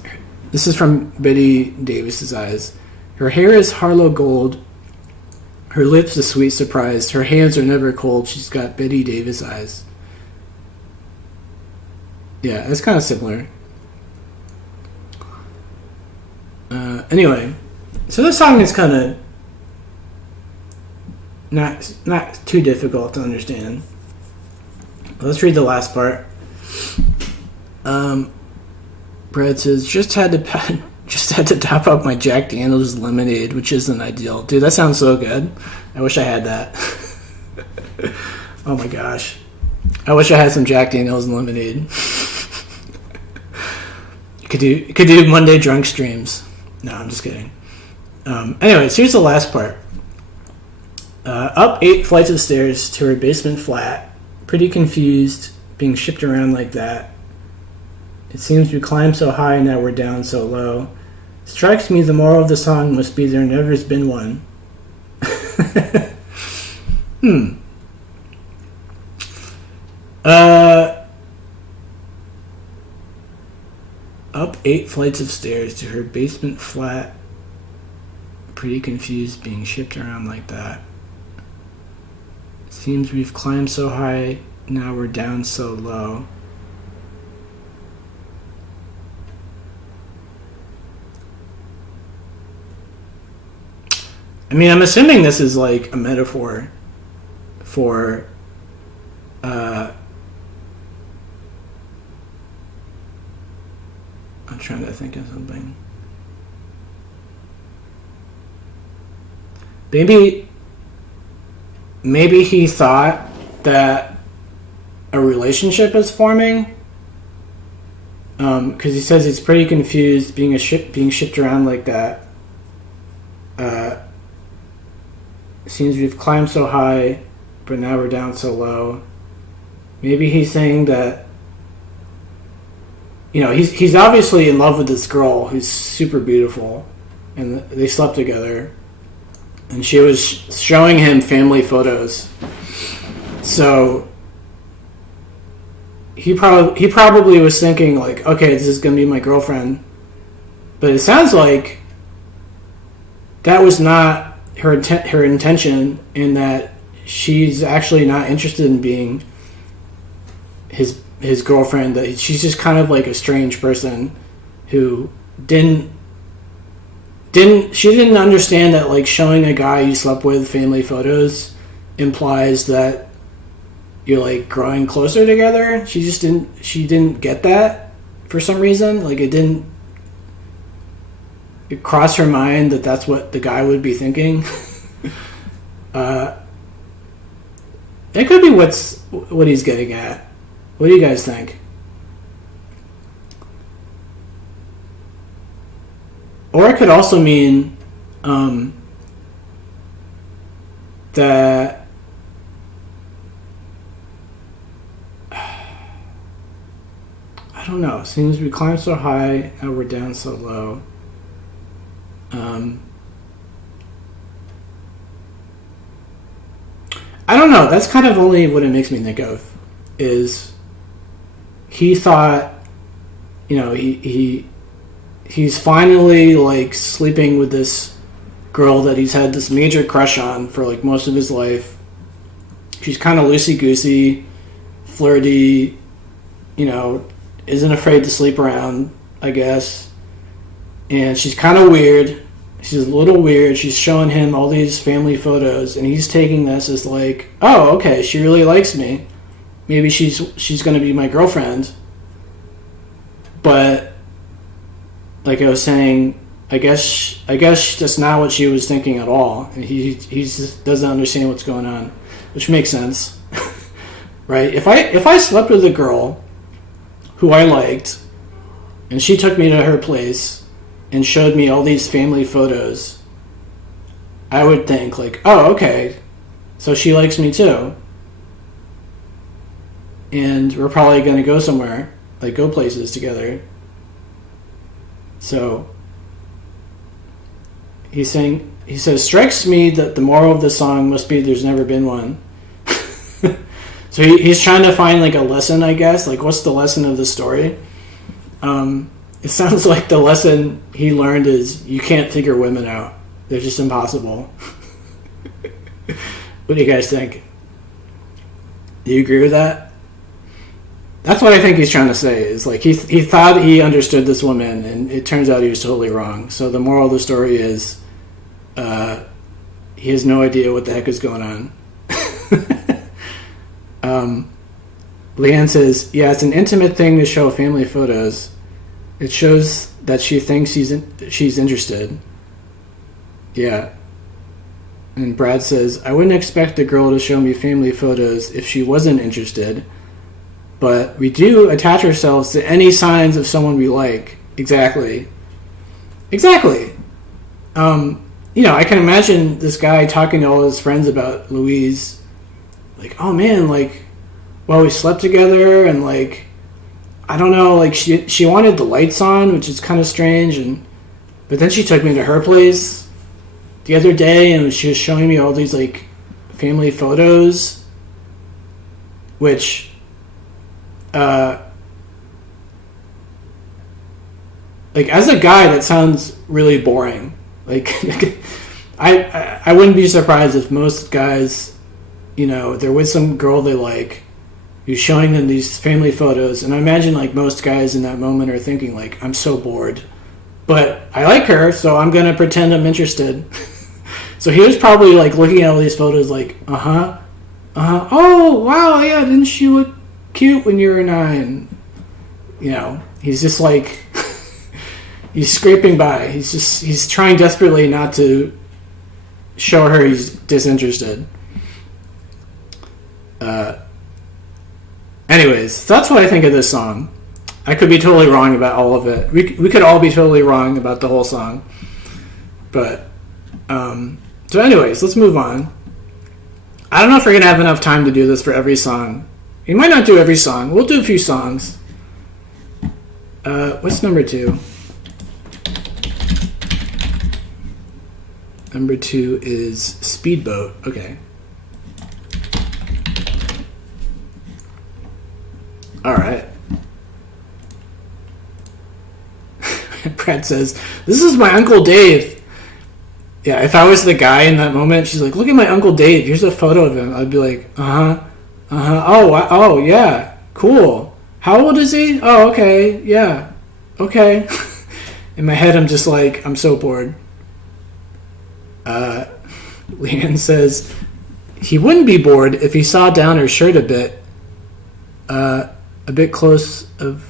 this is from Betty Davis's Eyes. Her hair is Harlow gold. Her lips a sweet surprise. Her hands are never cold. She's got Betty Davis eyes. Yeah, that's kind of similar. Anyway, so this song is kind of not too difficult to understand. Let's read the last part. Brad says, just had to top up my Jack Daniel's lemonade, which isn't ideal. Dude, that sounds so good. I wish I had that. Oh my gosh. I wish I had some Jack Daniel's and lemonade. You could do Monday drunk streams. No, I'm just kidding. Anyways, here's the last part. Up 8 flights of stairs to her basement flat. Pretty confused, being shipped around like that. It seems we climbed so high, now we're down so low. Strikes me the moral of the song must be there never's been one. Up 8 flights of stairs to her basement flat. Pretty confused, being shipped around like that. Seems we've climbed so high, now we're down so low. I mean, I'm assuming this is like a metaphor for I'm trying to think of something. Maybe he thought that a relationship is forming, because he says he's pretty confused, being shipped around like that. Seems we've climbed so high, but now we're down so low. Maybe he's saying that, he's obviously in love with this girl who's super beautiful, and they slept together, and she was showing him family photos. So he probably was thinking, like, okay, this is going to be my girlfriend. But it sounds like that was not her intention, in that she's actually not interested in being his girlfriend. That she's just kind of like a strange person who didn't understand that, like, showing a guy you slept with family photos implies that you're like growing closer together. She didn't get that for some reason. Like it crossed her mind that that's what the guy would be thinking. It could be what he's getting at. What do you guys think? Or it could also mean that I don't know. Seems we climbed so high and we're down so low. I don't know. That's kind of only what it makes me think of. Is he thought, he's finally like sleeping with this girl that he's had this major crush on for like most of his life. She's kind of loosey-goosey, flirty, isn't afraid to sleep around, I guess. And she's kind of weird. She's a little weird. She's showing him all these family photos, and he's taking this as like, oh, okay, she really likes me. Maybe she's going to be my girlfriend. But like I was saying, I guess that's not what she was thinking at all. And he just doesn't understand what's going on, which makes sense, right? If I slept with a girl who I liked, and she took me to her place and showed me all these family photos, I would think like, oh, okay, so she likes me too, and we're probably going to go somewhere, like go places together. So he says, strikes me that the moral of the song must be there's never been one. So he's trying to find like a lesson, I guess. Like, what's the lesson of the story? It sounds like the lesson he learned is you can't figure women out. They're just impossible. What do you guys think? Do you agree with that? That's what I think he's trying to say. Is like he thought he understood this woman, and it turns out he was totally wrong. So the moral of the story is he has no idea what the heck is going on. Leanne says, yeah, it's an intimate thing to show family photos. It shows that she thinks she's interested. Yeah. And Brad says, I wouldn't expect a girl to show me family photos if she wasn't interested, but we do attach ourselves to any signs of someone we like. Exactly. I can imagine this guy talking to all his friends about Louise. Like, oh man, like, well, we slept together, and like, I don't know, like she wanted the lights on, which is kind of strange, but then she took me to her place the other day, and she was showing me all these like family photos, which like as a guy that sounds really boring. Like I wouldn't be surprised if most guys, they're with some girl they like, who's showing them these family photos, and I imagine like most guys in that moment are thinking like, I'm so bored, but I like her, so I'm gonna pretend I'm interested. So he was probably like looking at all these photos like, oh wow, yeah, didn't she look cute when you were 9? He's just like he's scraping by. He's trying desperately not to show her he's disinterested. Anyways, so that's what I think of this song. I could be totally wrong about all of it. We could all be totally wrong about the whole song. But, so anyways, let's move on. I don't know if we're going to have enough time to do this for every song. We might not do every song. We'll do a few songs. What's number 2? Number 2 is Speedboat. Okay. All right. Brad says, this is my Uncle Dave. Yeah, if I was the guy in that moment, she's like, look at my Uncle Dave. Here's a photo of him. I'd be like, oh, yeah, cool. How old is he? Oh, okay, yeah, okay. In my head, I'm just like, I'm so bored. Leanne says, He wouldn't be bored if he saw down her shirt a bit close of.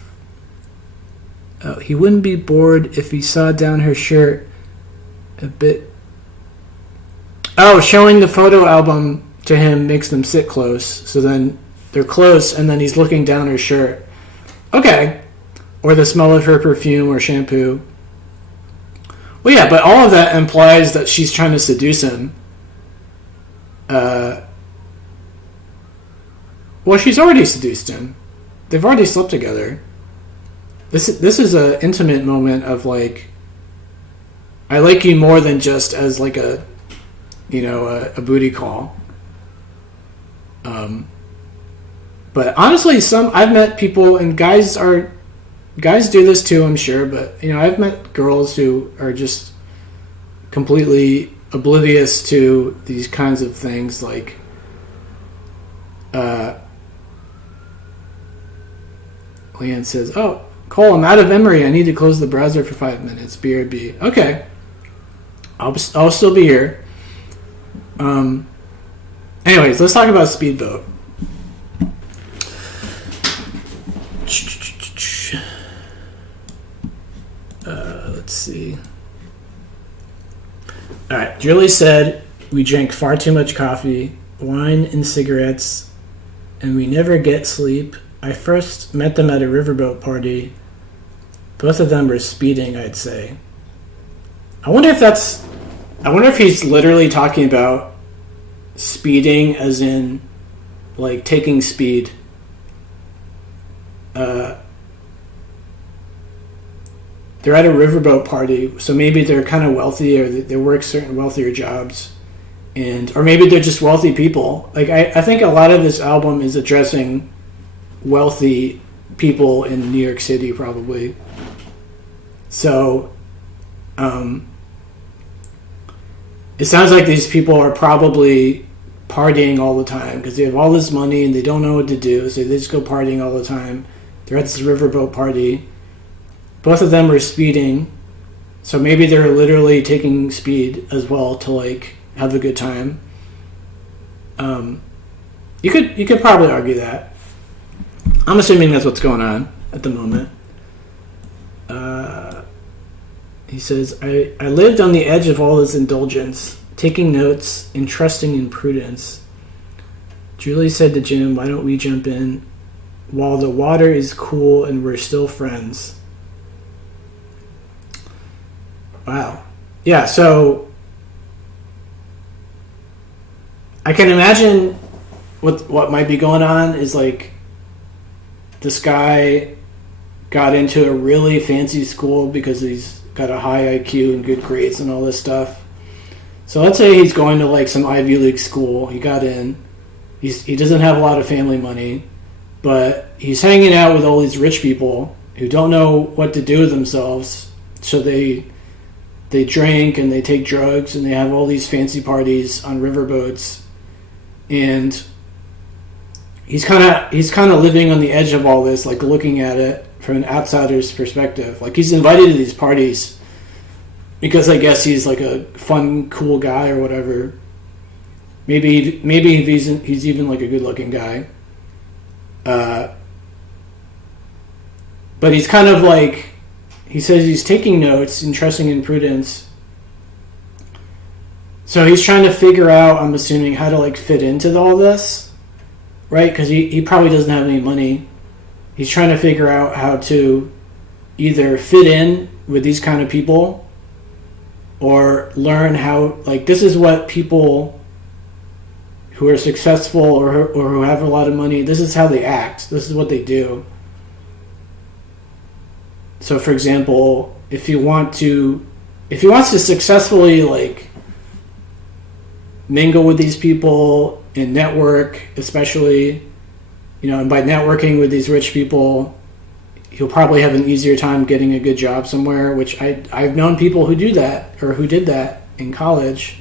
Oh, he wouldn't be bored if he saw down her shirt a bit. Oh, showing the photo album to him makes them sit close. So then they're close, and then he's looking down her shirt. Okay. Or the smell of her perfume or shampoo. Well, yeah, but all of that implies that she's trying to seduce him. Well, she's already seduced him. They've already slept together. This is an intimate moment of like, I like you more than just as like a booty call. But honestly, I've met people, and guys do this too, I'm sure. But I've met girls who are just completely oblivious to these kinds of things, like. Leanne says, "Oh, Cole, I'm out of memory. I need to close the browser for 5 minutes. BRB. Okay. I'll still be here. Anyways, let's talk about Speedboat. Let's see. All right. Julie said we drank far too much coffee, wine, and cigarettes, and we never get sleep. I first met them at a riverboat party. Both of them were speeding, I'd say." I wonder if he's literally talking about speeding as in like taking speed. They're at a riverboat party, so maybe they're kind of wealthy, or they work certain wealthier jobs, or maybe they're just wealthy people. Like I think a lot of this album is addressing wealthy people in New York City, probably. So, it sounds like these people are probably partying all the time because they have all this money and they don't know what to do, so they just go partying all the time. They're at this riverboat party. Both of them are speeding, so maybe they're literally taking speed as well to like have a good time. You could probably argue that. I'm assuming that's what's going on at the moment. He says, I lived on the edge of all this indulgence, taking notes and trusting in prudence. Julie said to Jim, why don't we jump in while the water is cool and we're still friends? Wow. Yeah, so I can imagine what might be going on is like this guy got into a really fancy school because he's got a high IQ and good grades and all this stuff. So let's say he's going to like some Ivy League school. He got in. He doesn't have a lot of family money, but he's hanging out with all these rich people who don't know what to do with themselves. So they drink and they take drugs and they have all these fancy parties on riverboats. And he's kind of living on the edge of all this, like looking at it from an outsider's perspective. Like he's invited to these parties because I guess he's like a fun, cool guy or whatever. Maybe he's even like a good-looking guy. But he's kind of like, he says he's taking notes and trusting in prudence. So he's trying to figure out, I'm assuming, how to like fit into all this, right? Because he probably doesn't have any money. He's trying to figure out how to either fit in with these kind of people or learn how, like, this is what people who are successful or who have a lot of money, this is how they act. This is what they do. So, for example, if he wants to successfully, like, mingle with these people and network, especially, and by networking with these rich people, he'll probably have an easier time getting a good job somewhere, which I've known people who do that, or who did that in college.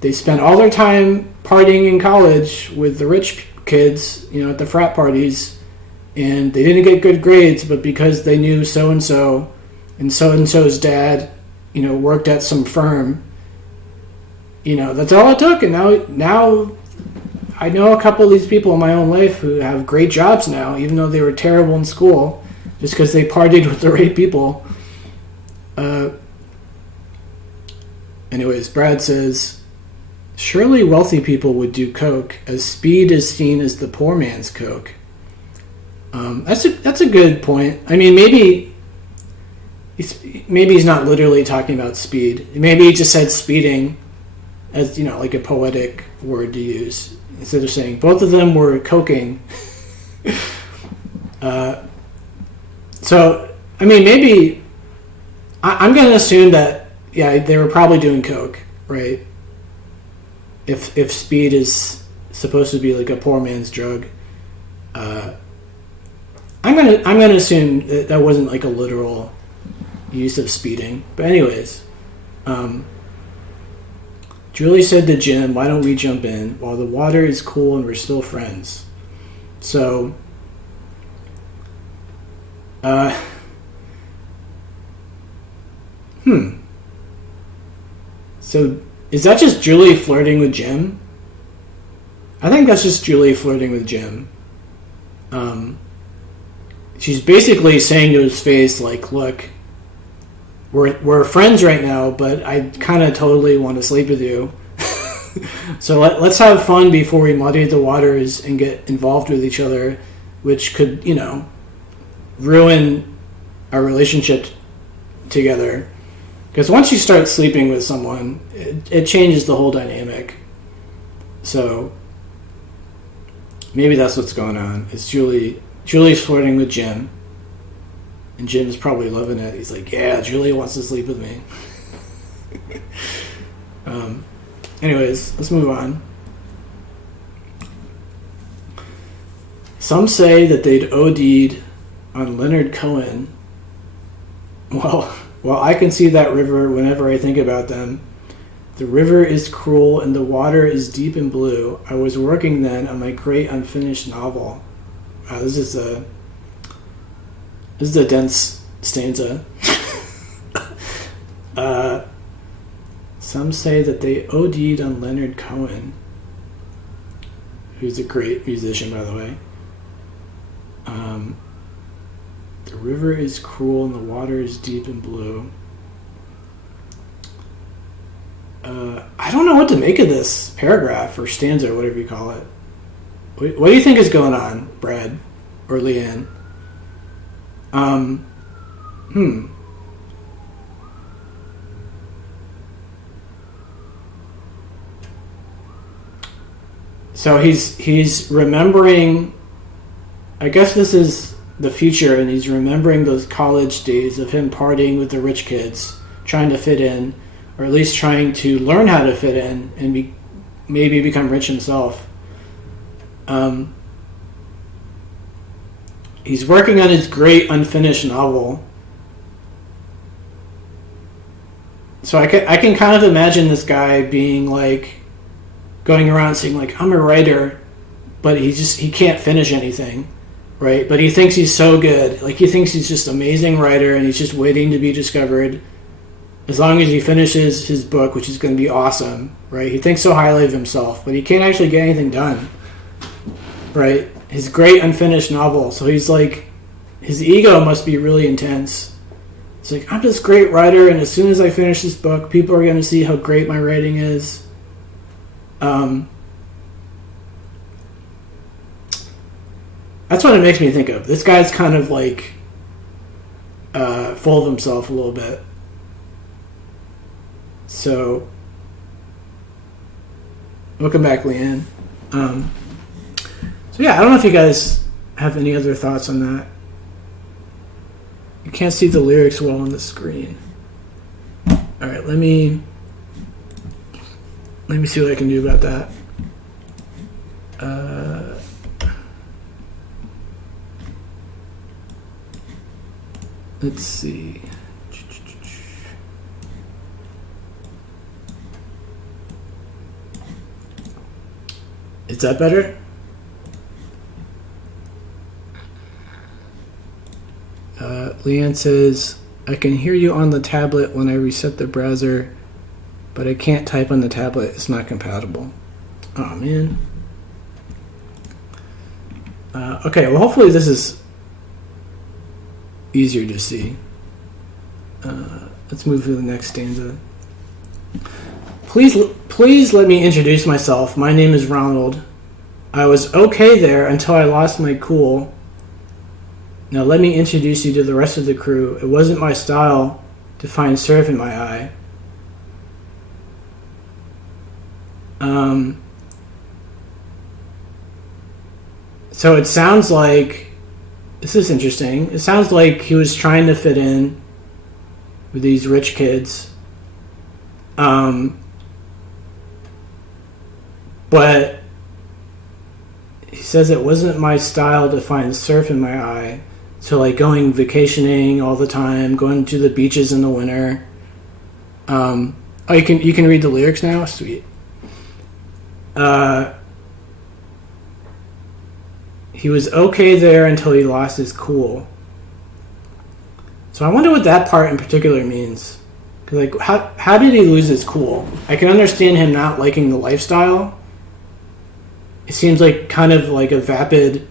They spent all their time partying in college with the rich kids, at the frat parties, and they didn't get good grades, but because they knew so-and-so, and so-and-so's dad, worked at some firm, that's all it took, and now I know a couple of these people in my own life who have great jobs now, even though they were terrible in school, just because they partied with the right people. Anyways, Brad says, surely wealthy people would do coke, as speed is seen as the poor man's coke. That's a good point. I mean, maybe he's not literally talking about speed. Maybe he just said speeding as, like a poetic word to use, instead of saying both of them were coking. So, I mean, maybe I'm going to assume that, yeah, they were probably doing coke, right? If speed is supposed to be like a poor man's drug, I'm gonna assume that wasn't like a literal use of speeding. But anyways, Julie said to Jim, "Why don't we jump in while the water is cool and we're still friends?" So, So, is that just Julie flirting with Jim? I think that's just Julie flirting with Jim. She's basically saying to his face, like, look, we're friends right now, but I kind of totally want to sleep with you. So let's have fun before we muddy the waters and get involved with each other, which could, ruin our relationship together. Because once you start sleeping with someone, it changes the whole dynamic. So maybe that's what's going on. It's Julie's flirting with Jim, and Jim's probably loving it. He's like, yeah, Julie wants to sleep with me. Anyways, let's move on. Some say that they'd OD'd on Leonard Cohen. Well, I can see that river whenever I think about them. The river is cruel and the water is deep and blue. I was working then on my great unfinished novel. Wow, this is a dense stanza. Some say that they OD'd on Leonard Cohen, who's a great musician, by the way. The river is cruel and the water is deep and blue. I don't know what to make of this paragraph or stanza or whatever you call it. What do you think is going on, Brad or Leanne? So he's remembering, I guess this is the future, and he's remembering those college days of him partying with the rich kids, trying to fit in, or at least trying to learn how to fit in and maybe become rich himself. He's working on his great unfinished novel. So I can kind of imagine this guy being like, going around saying like, I'm a writer, but he can't finish anything, right? But he thinks he's so good. Like, he thinks he's just an amazing writer and he's just waiting to be discovered. As long as he finishes his book, which is going to be awesome, right? He thinks so highly of himself, but he can't actually get anything done, right? His great unfinished novel. So he's like, his ego must be really intense. It's like, I'm this great writer, and as soon as I finish this book, people are going to see how great my writing is. That's what it makes me think of. This guy's kind of like full of himself a little bit. So, welcome back, Leanne. So yeah, I don't know if you guys have any other thoughts on that. You can't see the lyrics well on the screen. All right, let me see what I can do about that. Let's see. Is that better? Leanne says, I can hear you on the tablet when I reset the browser, but I can't type on the tablet. It's not compatible. Oh, man. Okay, well, hopefully this is easier to see. Let's move to the next stanza. Please let me introduce myself. My name is Ronald. I was okay there until I lost my cool. Now let me introduce you to the rest of the crew. It wasn't my style to find surf in my eye. So it sounds like, this is interesting. It sounds like he was trying to fit in with these rich kids. But he says it wasn't my style to find surf in my eye. So like going vacationing all the time, going to the beaches in the winter. Oh, you can read the lyrics now? Sweet. He was okay there until he lost his cool. So I wonder what that part in particular means. 'Cause like, how did he lose his cool? I can understand him not liking the lifestyle. It seems like kind of like a vapid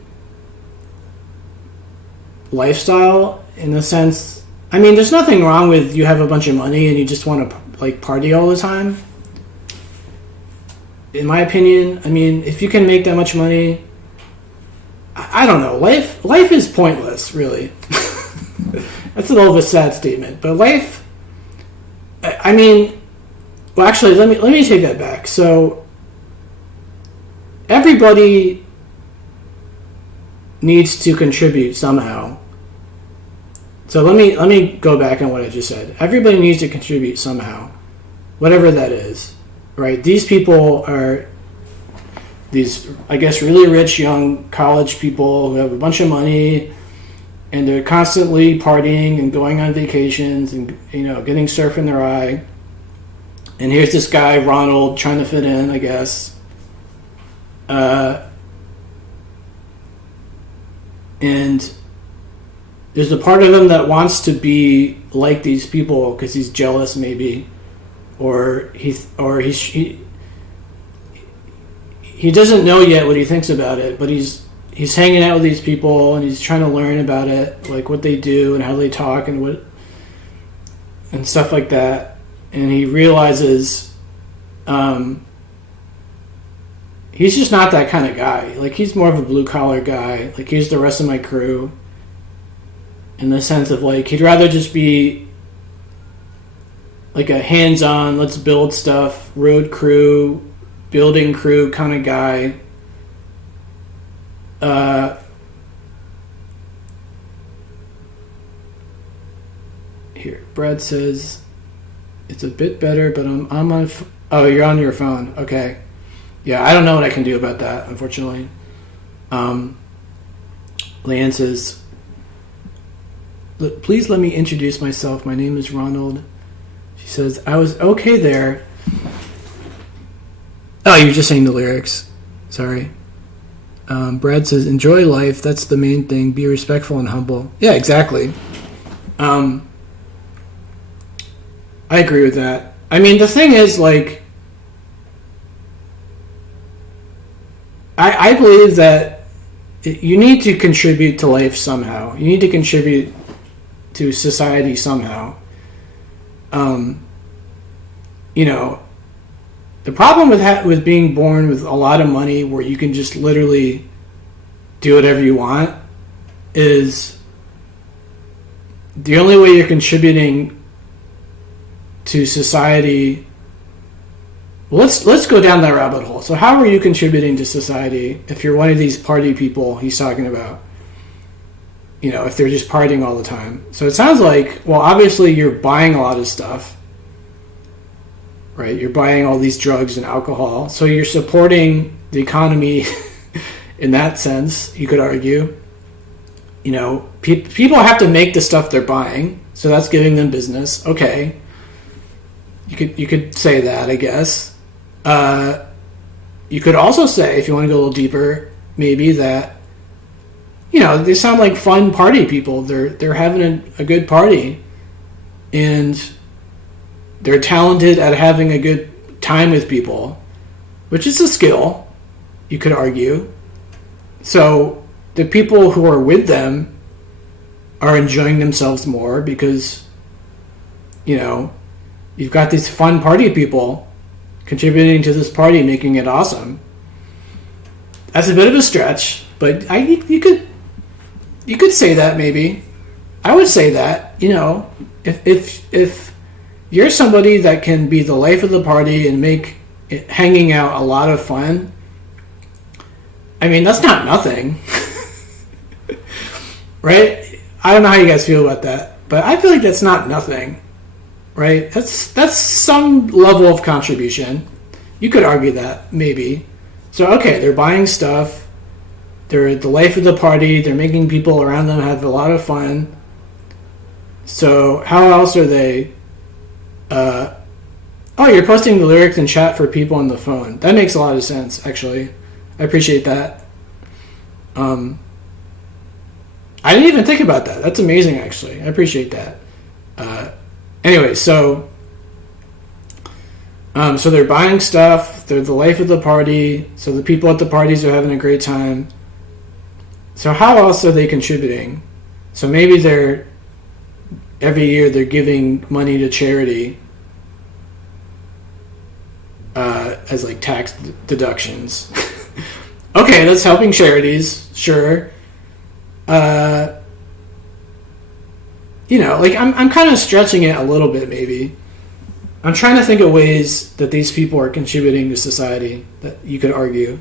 lifestyle in a sense. I mean, there's nothing wrong with you have a bunch of money and you just want to like party all the time. In my opinion, I mean, if you can make that much money, I don't know. Life is pointless, really. That's a little of a sad statement, but life. I mean, well, actually, let me take that back. So, everybody needs to contribute somehow. So let me go back on what I just said. Everybody needs to contribute somehow, whatever that is, right? These people are these, I guess, really rich young college people who have a bunch of money, and they're constantly partying and going on vacations and, you know, getting surf in their eye. And here's this guy, Ronald, trying to fit in, I guess. And there's a part of him that wants to be like these people because he's jealous, maybe, or he doesn't know yet what he thinks about it, but he's hanging out with these people and he's trying to learn about it, like what they do and how they talk and stuff like that. And he realizes he's just not that kind of guy. Like, he's more of a blue-collar guy. Like, he's the rest of my crew. In the sense of, like, he'd rather just be, like, a hands-on, let's build stuff, road crew, building crew kind of guy. Here, Brad says, it's a bit better, but I'm on... Oh, you're on your phone. Okay. Yeah, I don't know what I can do about that, unfortunately. Leanne says, please let me introduce myself. My name is Ronald. She says, I was okay there. Oh, you're just saying the lyrics. Sorry. Brad says, enjoy life. That's the main thing. Be respectful and humble. Yeah, exactly. I agree with that. I mean, the thing is, like, I believe that you need to contribute to life somehow. You need to contribute to society somehow. You know, the problem with being born with a lot of money where you can just literally do whatever you want is the only way you're contributing to society. Let's go down that rabbit hole. So how are you contributing to society if you're one of these party people he's talking about? You know, if they're just partying all the time. So it sounds like, well, obviously you're buying a lot of stuff, right? You're buying all these drugs and alcohol. So you're supporting the economy in that sense, you could argue. You know, people have to make the stuff they're buying, so that's giving them business. Okay. You could say that, I guess. You could also say, if you want to go a little deeper, maybe that, you know, they sound like fun party people. They're having a good party, and they're talented at having a good time with people, which is a skill, you could argue. So the people who are with them are enjoying themselves more because, you've got these fun party people contributing to this party, making it awesome. That's a bit of a stretch, but you could say that maybe. I would say that, if you're somebody that can be the life of the party and make hanging out a lot of fun, I mean, that's not nothing. Right? I don't know how you guys feel about that, but I feel like that's not nothing. Right? That's some level of contribution. You could argue that, maybe. So, okay, they're buying stuff. They're the life of the party. They're making people around them have a lot of fun. So, how else are they... you're posting the lyrics in chat for people on the phone. That makes a lot of sense, actually. I appreciate that. I didn't even think about that. That's amazing, actually. I appreciate that. Anyway, so they're buying stuff. They're the life of the party. So the people at the parties are having a great time. So how else are they contributing? So maybe every year they're giving money to charity as like tax deductions. Okay, that's helping charities, sure. I'm kind of stretching it a little bit, maybe. I'm trying to think of ways that these people are contributing to society that you could argue.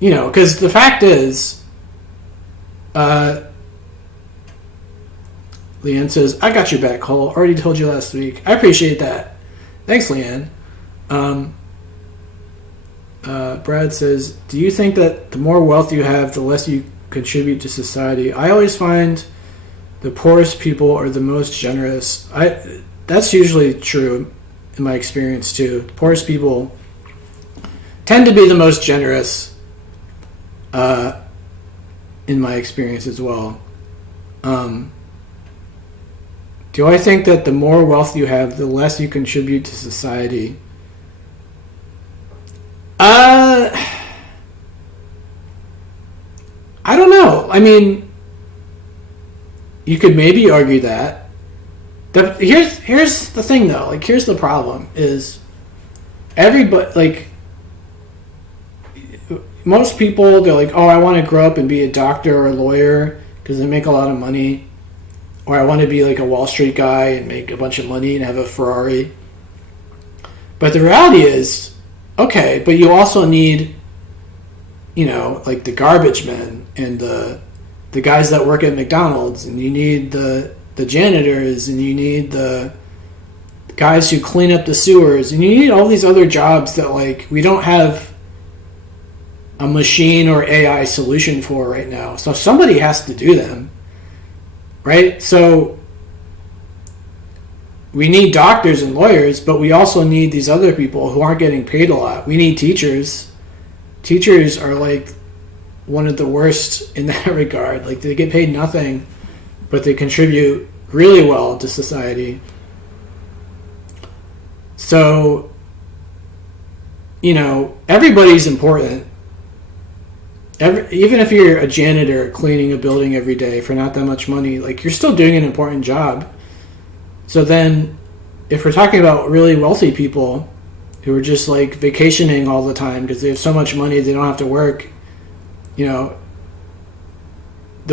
Because the fact is, Leanne says, I got your back, Cole. Already told you last week. I appreciate that. Thanks, Leanne. Brad says, do you think that the more wealth you have, the less you contribute to society? I always find the poorest people are the most generous. That's usually true in my experience too. The poorest people tend to be the most generous in my experience as well. Do I think that the more wealth you have, the less you contribute to society? I don't know. I mean, you could maybe argue that. Here's the thing, though. Like, here's the problem: is everybody, like, most people, they're like, oh, I want to grow up and be a doctor or a lawyer because they make a lot of money, or I want to be like a Wall Street guy and make a bunch of money and have a Ferrari. But the reality is, okay, but you also need, like the garbage men and the guys that work at McDonald's, and you need the janitors, and you need the guys who clean up the sewers, and you need all these other jobs that, like, we don't have a machine or AI solution for right now. So somebody has to do them, right? So we need doctors and lawyers, but we also need these other people who aren't getting paid a lot. We need teachers. Teachers are like one of the worst in that regard. Like, they get paid nothing, but they contribute really well to society. So, everybody's important. Even if you're a janitor cleaning a building every day for not that much money, like, you're still doing an important job. So then, if we're talking about really wealthy people who are just like vacationing all the time because they have so much money they don't have to work, the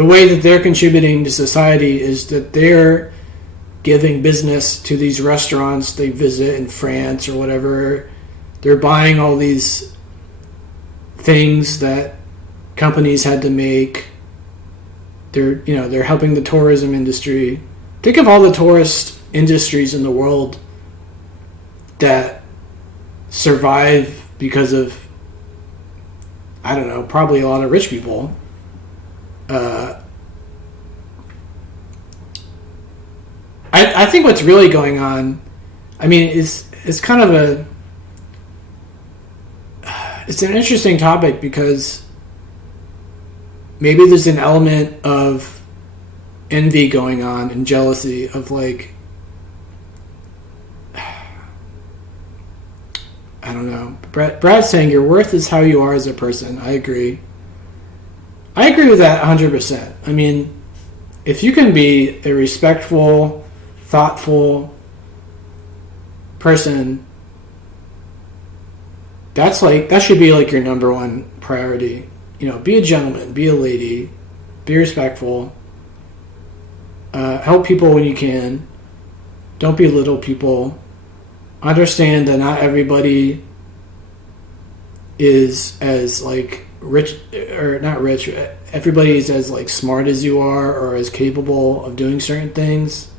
way that they're contributing to society is that they're giving business to these restaurants they visit in France or whatever. They're buying all these things that companies had to make. They're helping the tourism industry. Think of all the tourist industries in the world that survive because of, I don't know, probably a lot of rich people. I think what's really going on, I mean, it's kind of it's an interesting topic because maybe there's an element of envy going on and jealousy of, like, I I don't know. Brad's saying your worth is how you are as a person. I agree. I agree with that 100%. I mean, if you can be a respectful, thoughtful person, that should be like your number one priority. You know, be a gentleman, be a lady, be respectful, help people when you can, don't belittle people, understand that not everybody is as like rich, or not rich, everybody is as like smart as you are or as capable of doing certain things,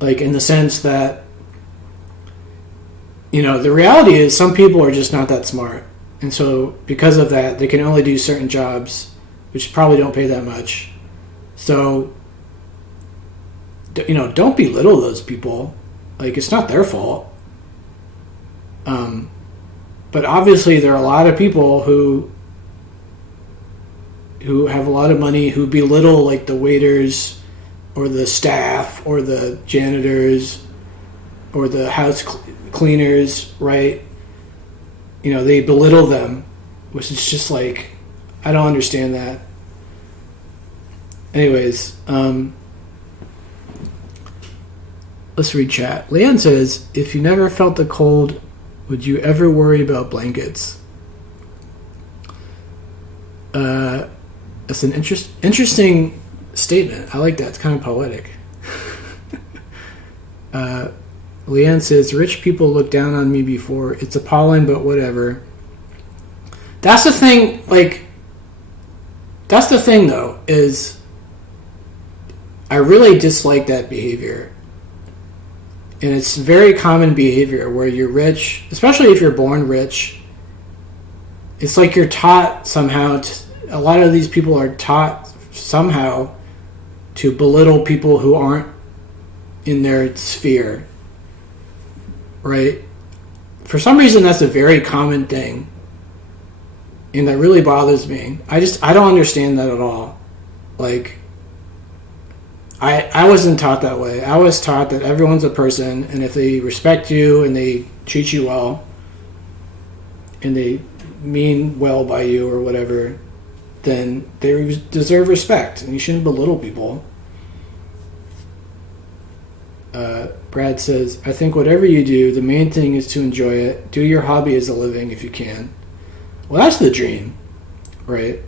like in the sense that, you know, the reality is some people are just not that smart, and so because of that they can only do certain jobs which probably don't pay that much. So, you know, don't belittle those people. Like, it's not their fault. But obviously there are a lot of people who have a lot of money who belittle like the waiters or the staff or the janitors or the house cleaners, right? You know, they belittle them, which is just like, I don't understand that. Anyways, let's read chat. Leanne says, if you never felt the cold, would you ever worry about blankets? That's an interesting statement. I like that. It's kind of poetic. Leanne says, rich people look down on me before. It's appalling, but whatever. That's the thing, though, is I really dislike that behavior. And it's very common behavior where you're rich, especially if you're born rich. It's like you're taught somehow, a lot of these people are taught somehow to belittle people who aren't in their sphere, right? For some reason, that's a very common thing. And that really bothers me. I don't understand that at all. Like, I wasn't taught that way. I was taught that everyone's a person, and if they respect you and they treat you well and they mean well by you or whatever, then they deserve respect, and you shouldn't belittle people. Brad says, I think whatever you do, the main thing is to enjoy it. Do your hobby as a living if you can. Well, that's the dream, right?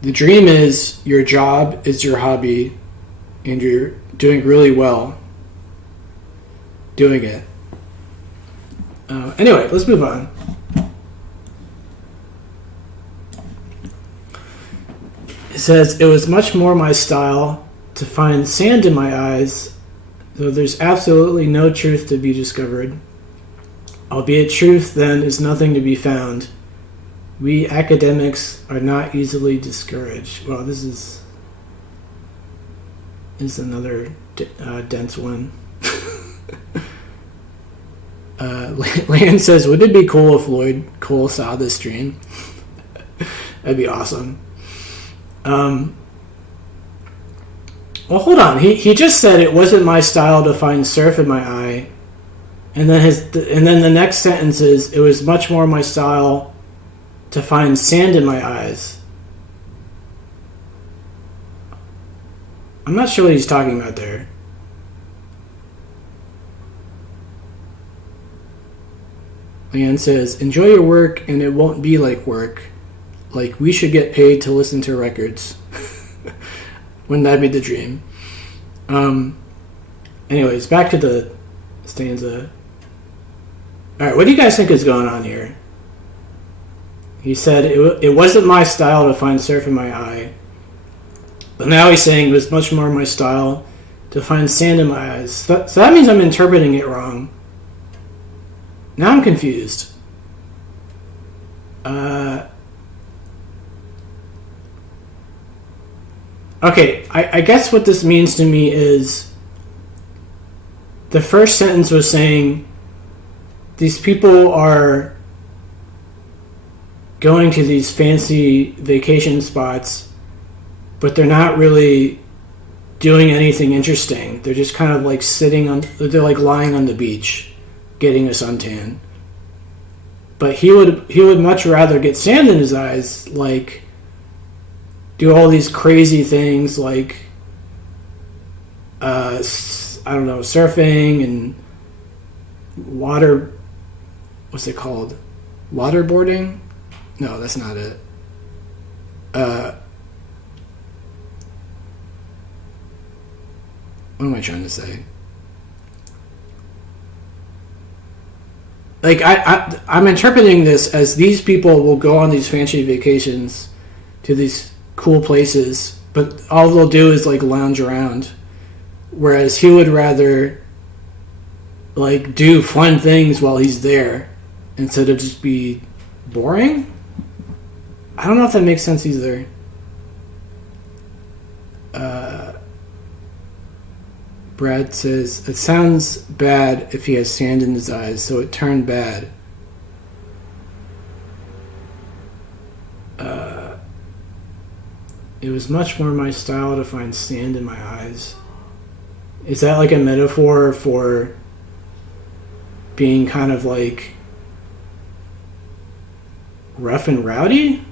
The dream is your job is your hobby, and you're doing really well doing it. Anyway, let's move on. It says, it was much more my style to find sand in my eyes, though there's absolutely no truth to be discovered. Albeit truth, then, is nothing to be found. We academics are not easily discouraged. Well, this is another dense one. Land says, would it be cool if Lloyd Cole saw this stream? That'd be awesome. Well, hold on. He just said it wasn't my style to find surf in my eye, and then the next sentence is, it was much more my style to find sand in my eyes. I'm not sure what he's talking about there. Leanne says, enjoy your work and it won't be like work. Like, we should get paid to listen to records. Wouldn't that be the dream? Anyways, back to the stanza. Alright, what do you guys think is going on here? He said, it wasn't my style to find surf in my eye. But now he's saying it was much more my style to find sand in my eyes. So that means I'm interpreting it wrong. Now I'm confused. Okay, I guess what this means to me is the first sentence was saying these people are going to these fancy vacation spots, but they're not really doing anything interesting. They're just kind of like they're like lying on the beach, getting a suntan. But he would much rather get sand in his eyes, like do all these crazy things, like I don't know, surfing and what's it called? Waterboarding? No, that's not it. What am I trying to say? Like, I'm interpreting this as these people will go on these fancy vacations to these cool places, but all they'll do is, like, lounge around. Whereas he would rather, like, do fun things while he's there instead of just be boring. I don't know if that makes sense either. Brad says, it sounds bad if he has sand in his eyes, so it turned bad. It was much more my style to find sand in my eyes. Is that like a metaphor for being kind of like rough and rowdy?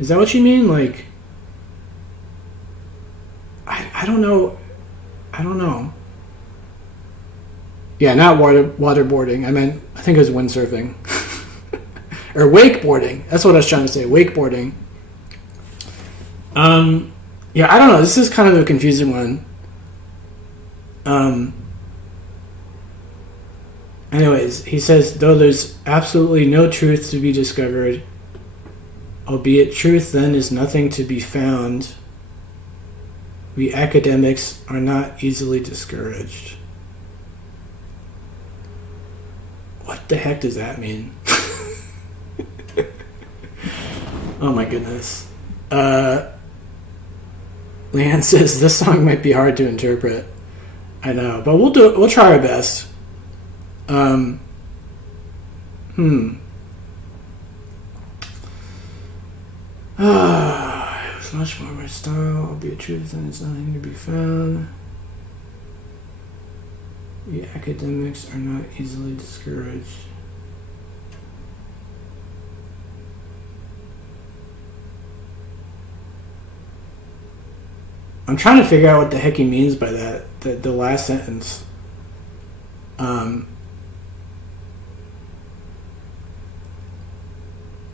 Is that what you mean? Like, I don't know. I don't know. Yeah, not waterboarding. I think it was windsurfing. Or wakeboarding. That's what I was trying to say. Wakeboarding. Yeah, I don't know. This is kind of a confusing one. Anyways, he says, though there's absolutely no truth to be discovered, albeit truth then is nothing to be found, we academics are not easily discouraged. What the heck does that mean? Oh my goodness. Leanne says this song might be hard to interpret. I know, but we'll try our best. It was much more my style, albeit truth and it's nothing to be found. We academics are not easily discouraged. I'm trying to figure out what the heck he means by that. The last sentence.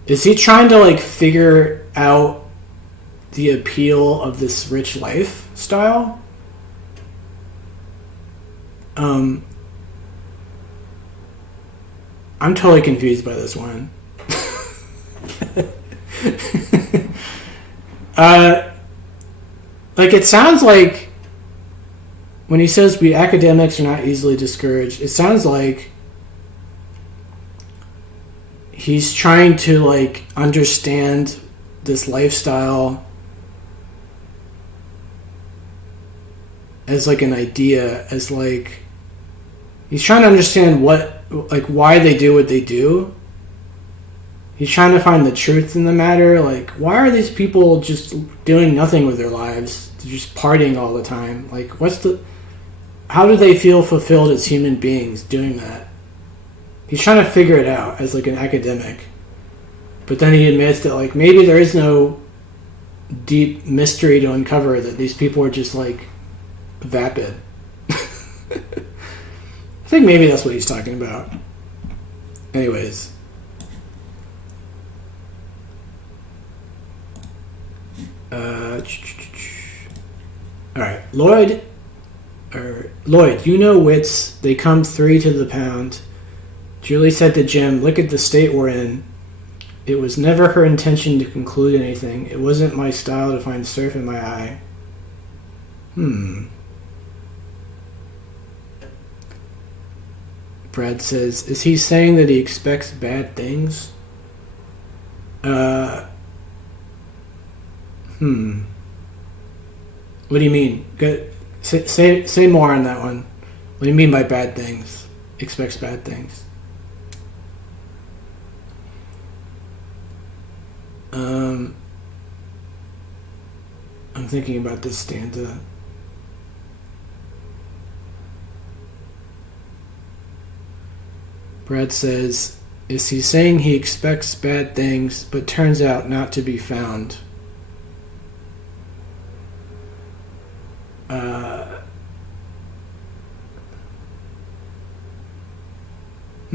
Is he trying to like figure out the appeal of this rich lifestyle? I'm totally confused by this one. Like, it sounds like when he says we academics are not easily discouraged, it sounds like he's trying to like understand this lifestyle as like an idea, as like he's trying to understand what, like, why they do what they do. He's trying to find the truth in the matter. Like, why are these people just doing nothing with their lives? They're just partying all the time. Like, how do they feel fulfilled as human beings doing that? He's trying to figure it out as like an academic. But then he admits that like maybe there is no deep mystery to uncover, that these people are just like vapid. I think maybe that's what he's talking about. Anyways. Alright, Lloyd, you know wits, they come 3 to the pound. Julie said to Jim, look at the state we're in. It was never her intention to conclude anything. It wasn't my style to find surf in my eye. Brad says, is he saying that he expects bad things? What do you mean? Say more on that one. What do you mean by bad things? Expects bad things. I'm thinking about this stanza. Brad says, is he saying he expects bad things but turns out not to be found?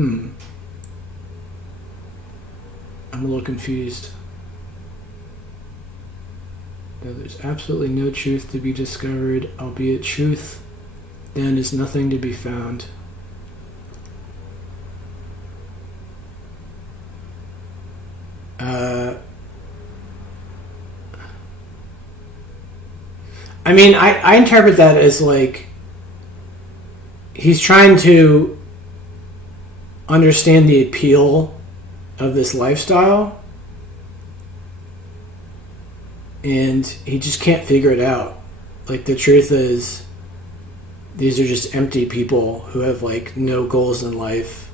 I'm a little confused. No, there's absolutely no truth to be discovered, albeit truth then is nothing to be found. I mean, I interpret that as like he's trying to understand the appeal of this lifestyle, and he just can't figure it out. Like, the truth is, these are just empty people who have like no goals in life,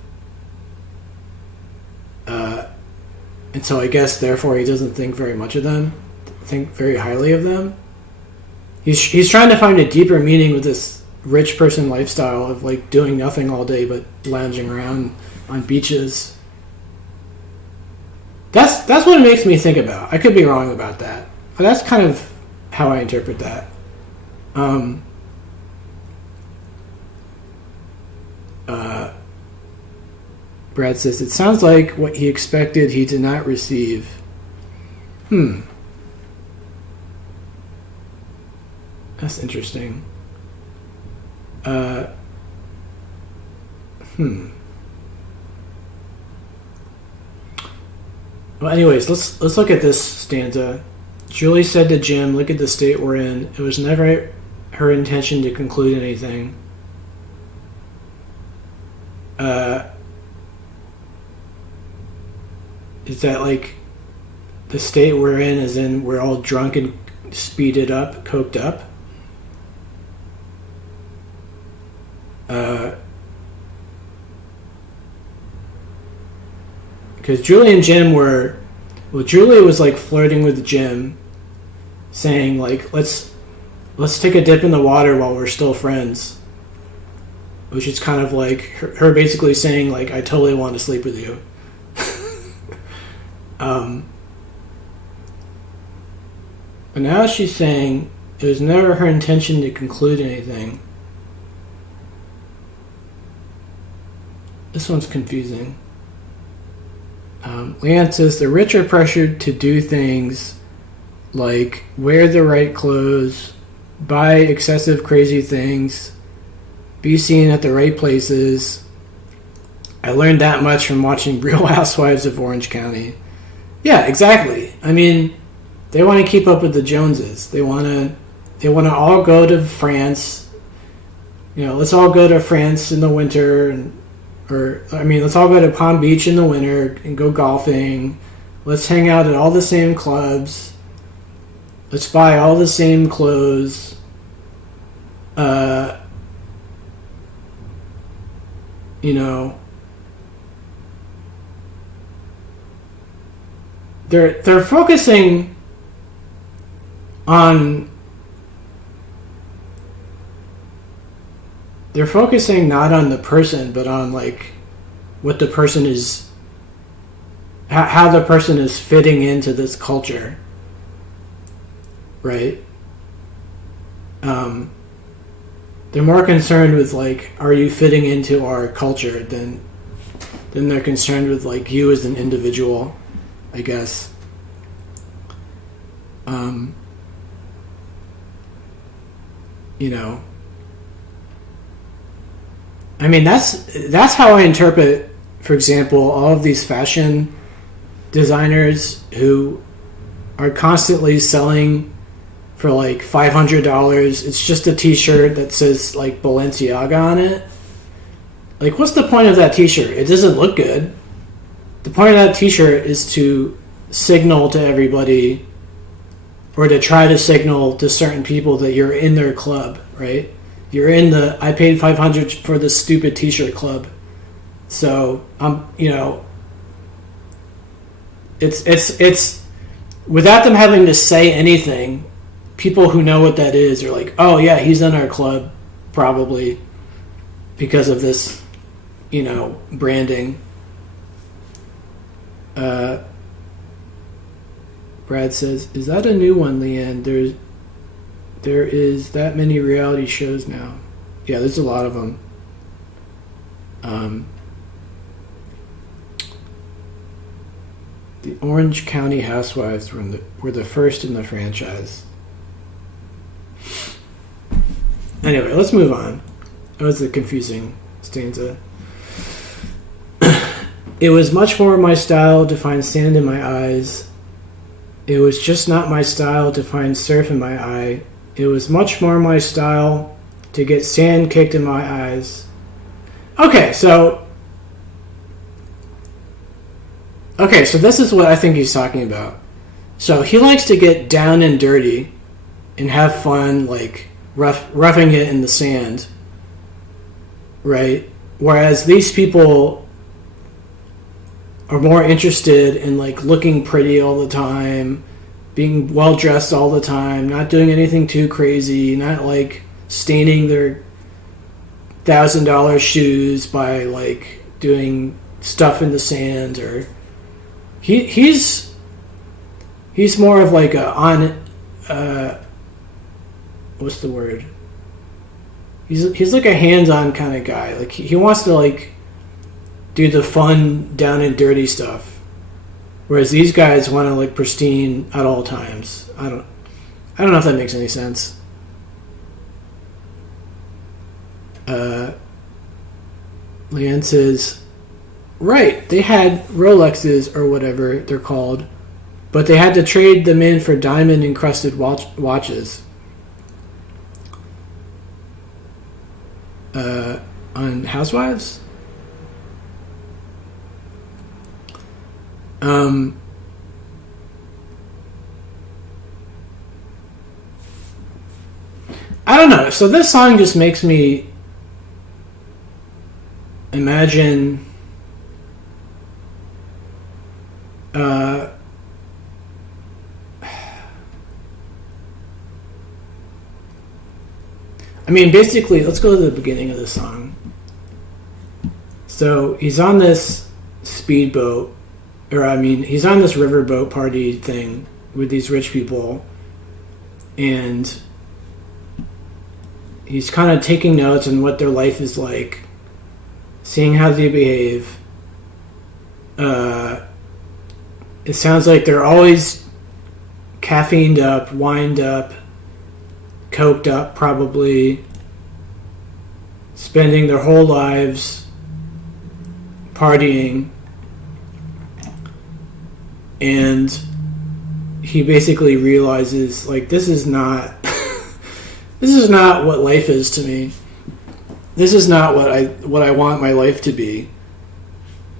and so I guess therefore he doesn't think very much of them, think very highly of them. He's trying to find a deeper meaning with this rich person lifestyle of like doing nothing all day but lounging around on beaches. That's what it makes me think about. I could be wrong about that, but that's kind of how I interpret that. Brad says, it sounds like what he expected he did not receive. That's interesting. Well, anyways, let's look at this stanza. Julie said to Jim, look at the state we're in. It was never her intention to conclude anything. Is that like the state we're in as in we're all drunk and speeded up, coked up? Because Julie and Jim were... Well, Julie was like flirting with Jim, saying like, let's take a dip in the water while we're still friends. Which is kind of like her basically saying like, I totally want to sleep with you. But now she's saying it was never her intention to conclude anything. This one's confusing. Leanne says the rich are pressured to do things like wear the right clothes, buy excessive crazy things, be seen at the right places. I learned that much from watching Real Housewives of Orange County. Yeah, exactly. I mean, they want to keep up with the Joneses. They want to all go to France. You know, let's all go to France in the winter, let's all go to Palm Beach in the winter and go golfing. Let's hang out at all the same clubs. Let's buy all the same clothes. They're focusing on... They're focusing not on the person, but on like what the person is, how the person is fitting into this culture, right? They're more concerned with like, are you fitting into our culture than they're concerned with like you as an individual, I guess. I mean, that's how I interpret, for example, all of these fashion designers who are constantly selling for like $500. It's just a t-shirt that says like Balenciaga on it. Like, what's the point of that t-shirt? It doesn't look good. The point of that t-shirt is to signal to everybody, or to try to signal to certain people that you're in their club, right? You're in the I paid $500 for this stupid t-shirt club. So it's without them having to say anything, people who know what that is are like, oh yeah, he's in our club probably because of this branding. Brad says, "Is that a new one, Leanne? There is that many reality shows now." Yeah, there's a lot of them. The Orange County Housewives were the first in the franchise. Anyway, let's move on. That was a confusing stanza. It was much more my style to find sand in my eyes. It was just not my style to find surf in my eye. It was much more my style to get sand kicked in my eyes. Okay, so this is what I think he's talking about. So he likes to get down and dirty and have fun, like roughing it in the sand, right? Whereas these people are more interested in like looking pretty all the time, being well dressed all the time, not doing anything too crazy, not like staining their $1,000 shoes by like doing stuff in the sand. Or he's more of like what's the word? He's like a hands-on kind of guy. Like he wants to like do the fun, down and dirty stuff, whereas these guys want to look pristine at all times. I don't know if that makes any sense. Leanne says, right, they had Rolexes or whatever they're called, but they had to trade them in for diamond encrusted watches. On Housewives? I don't know. So this song just makes me imagine basically, let's go to the beginning of the song. So he's on this speedboat, he's on this riverboat party thing with these rich people, and he's kind of taking notes on what their life is like, seeing how they behave. It sounds like they're always caffeined up, wined up, coked up, probably spending their whole lives partying. And he basically realizes, like, this is not what life is to me. This is not what I want my life to be.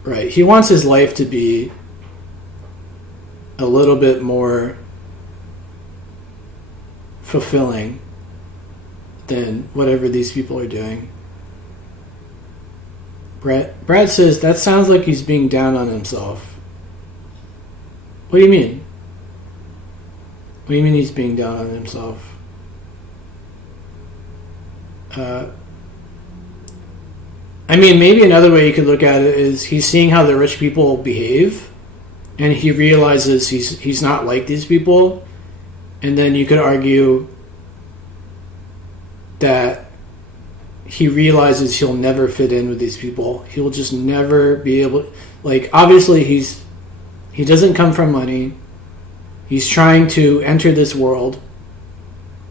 Right? He wants his life to be a little bit more fulfilling than whatever these people are doing. Brad says, that sounds like he's being down on himself. What do you mean? What do you mean he's being down on himself? Maybe another way you could look at it is he's seeing how the rich people behave, and he realizes he's not like these people, and then you could argue that he realizes he'll never fit in with these people. He'll just never be able... Like, obviously he doesn't come from money. He's trying to enter this world.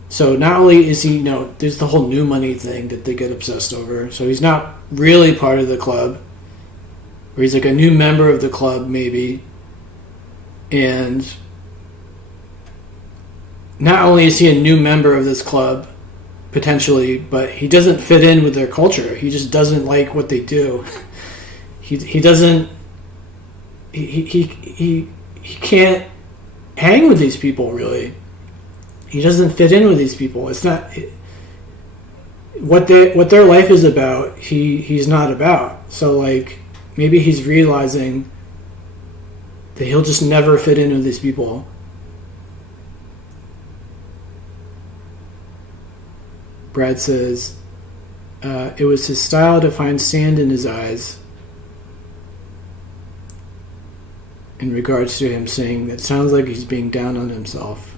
So not only is he, there's the whole new money thing that they get obsessed over. So he's not really part of the club. Or he's like a new member of the club, maybe. And not only is he a new member of this club, potentially, but he doesn't fit in with their culture. He just doesn't like what they do. He doesn't... He can't hang with these people, really. He doesn't fit in with these people. It's not what their life is about. He's not about. So like maybe he's realizing that he'll just never fit in with these people. Brad says, It was his style to find sand in his eyes. In regards to him saying, it sounds like he's being down on himself.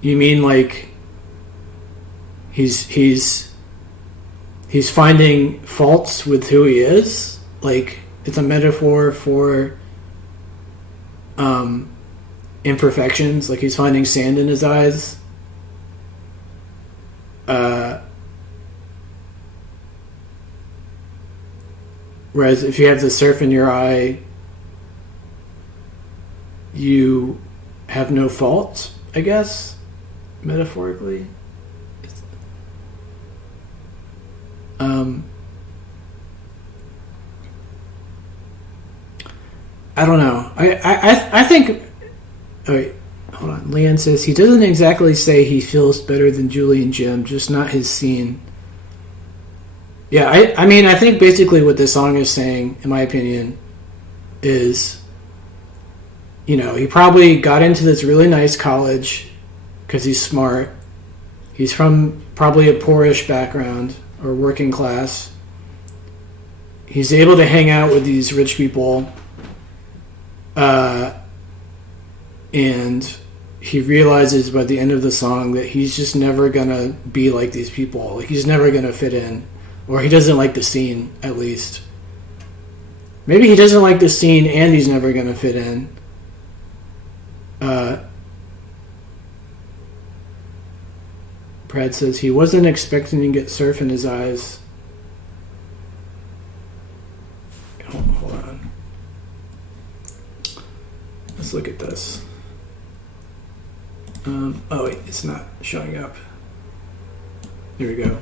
You mean like he's finding faults with who he is? Like it's a metaphor for imperfections, like he's finding sand in his eyes. Whereas if you have the surf in your eye, you have no fault, I guess, metaphorically. I don't know. I think. Oh wait, hold on. Leanne says he doesn't exactly say he feels better than Julie and Jim, just not his scene. Yeah, I mean, I think basically what this song is saying, in my opinion, is, you know, he probably got into this really nice college because he's smart. He's from probably a poorish background or working class. He's able to hang out with these rich people. And he realizes by the end of the song that he's just never going to be like these people. Like, he's never going to fit in. Or he doesn't like the scene, at least. Maybe he doesn't like the scene and he's never going to fit in. Brad says he wasn't expecting to get surf in his eyes. Hold on. Let's look at this. Oh wait, it's not showing up. Here we go.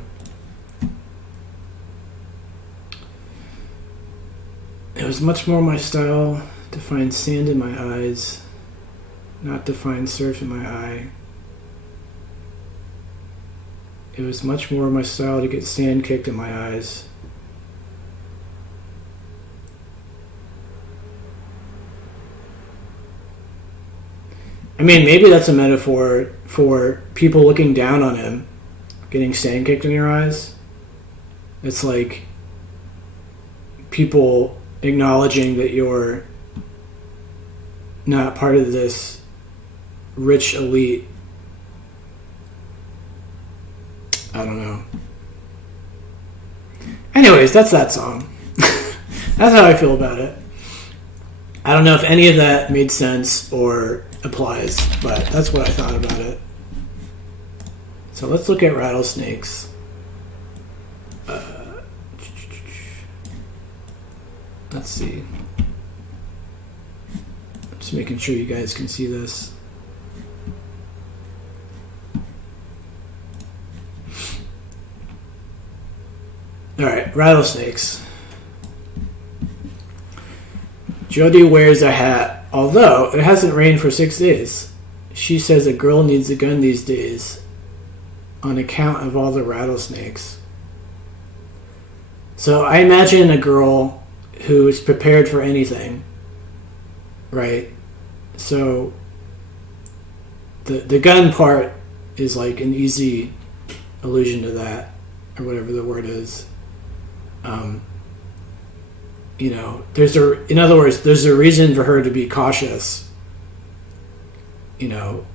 It was much more my style to find sand in my eyes, not to find surf in my eye. It was much more my style to get sand kicked in my eyes. I mean, maybe that's a metaphor for people looking down on him, getting sand kicked in your eyes. It's like people acknowledging that you're not part of this rich elite. I don't know. Anyways, that's that song. That's how I feel about it. I don't know if any of that made sense or applies, but that's what I thought about it. So let's look at Rattlesnakes. Let's see. Just making sure you guys can see this. Alright, Rattlesnakes. Jody wears a hat, although it hasn't rained for 6 days. She says a girl needs a gun these days on account of all the rattlesnakes. So I imagine a girl who is prepared for anything, right? So the gun part is like an easy allusion to that, or whatever the word is. You know, in other words, there's a reason for her to be cautious. You know,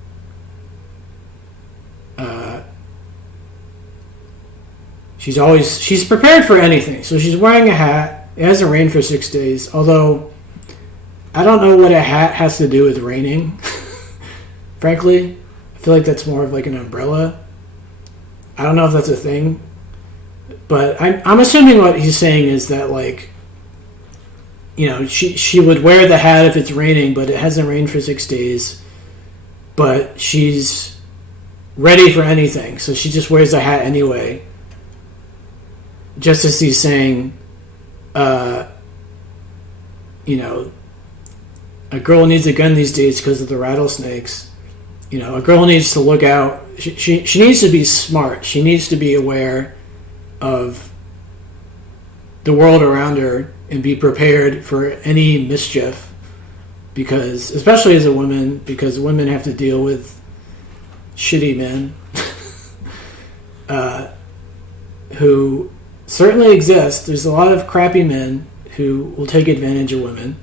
she's prepared for anything. So she's wearing a hat. It hasn't rained for 6 days, although I don't know what a hat has to do with raining. Frankly, I feel like that's more of like an umbrella. I don't know if that's a thing, but I'm assuming what he's saying is that, like, you know, she would wear the hat if it's raining, but it hasn't rained for 6 days. But she's ready for anything, so she just wears the hat anyway. Just as he's saying, you know, a girl needs a gun these days because of the rattlesnakes. You know, a girl needs to look out. She needs to be smart. She needs to be aware of the world around her and be prepared for any mischief. Because, especially as a woman, because women have to deal with shitty men. who certainly exist. There's a lot of crappy men who will take advantage of women.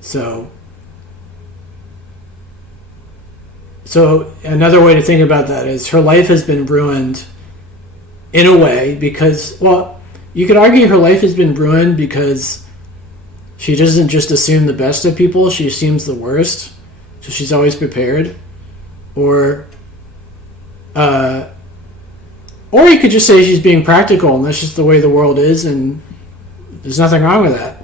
So another way to think about that is her life has been ruined in a way because, well, you could argue her life has been ruined because she doesn't just assume the best of people, she assumes the worst. So she's always prepared. Or you could just say she's being practical and that's just the way the world is and there's nothing wrong with that.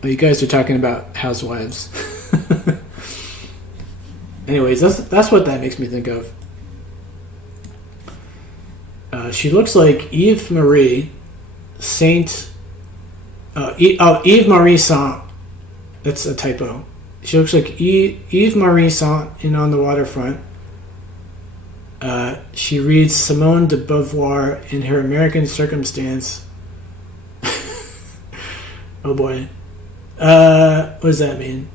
But you guys are talking about housewives. Anyways, that's what that makes me think of. She looks like Eve Marie Saint. Eve Marie Saint. That's a typo. She looks like Eve Marie Saint in On the Waterfront. She reads Simone de Beauvoir in Her American Circumstance. Oh boy. What does that mean?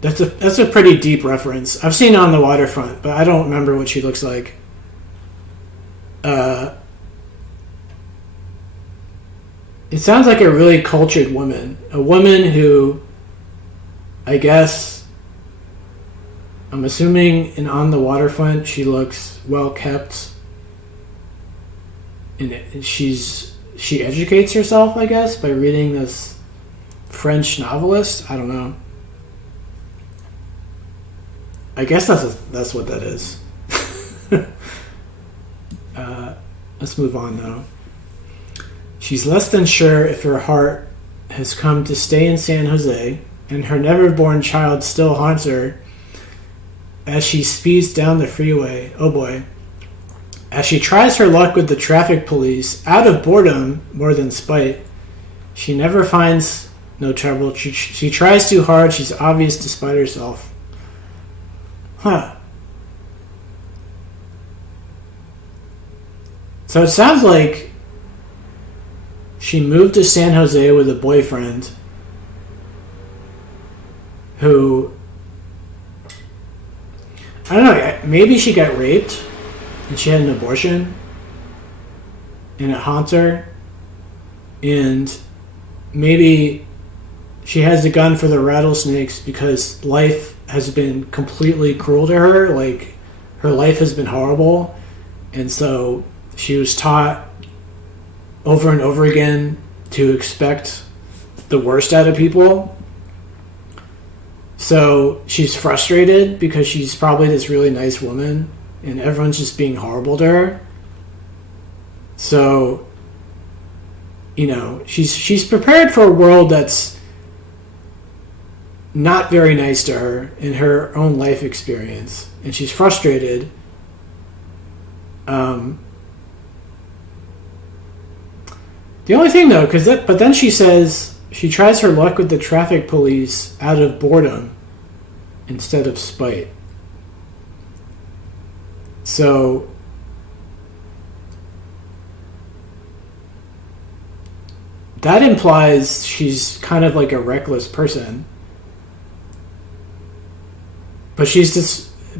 That's a pretty deep reference. I've seen On the Waterfront, but I don't remember what she looks like. It sounds like a really cultured woman. A woman who, I guess, I'm assuming in On the Waterfront, she looks well kept. And she educates herself, I guess, by reading this French novelist. I don't know. I guess that's what that is. Let's move on, though. She's less than sure if her heart has come to stay in San Jose, and her never-born child still haunts her as she speeds down the freeway. Oh boy. As she tries her luck with the traffic police, out of boredom more than spite, she never finds no trouble. She tries too hard. She's obvious despite herself. Huh. So it sounds like she moved to San Jose with a boyfriend who, I don't know, maybe she got raped and she had an abortion and it haunts her, and maybe she has a gun for the rattlesnakes because life has been completely cruel to her. Like, her life has been horrible, and so she was taught over and over again to expect the worst out of people. So she's frustrated because she's probably this really nice woman and everyone's just being horrible to her. So, you know, she's prepared for a world that's not very nice to her in her own life experience, and she's frustrated. The only thing, though, but then she says she tries her luck with the traffic police out of boredom instead of spite. So that implies she's kind of like a reckless person. But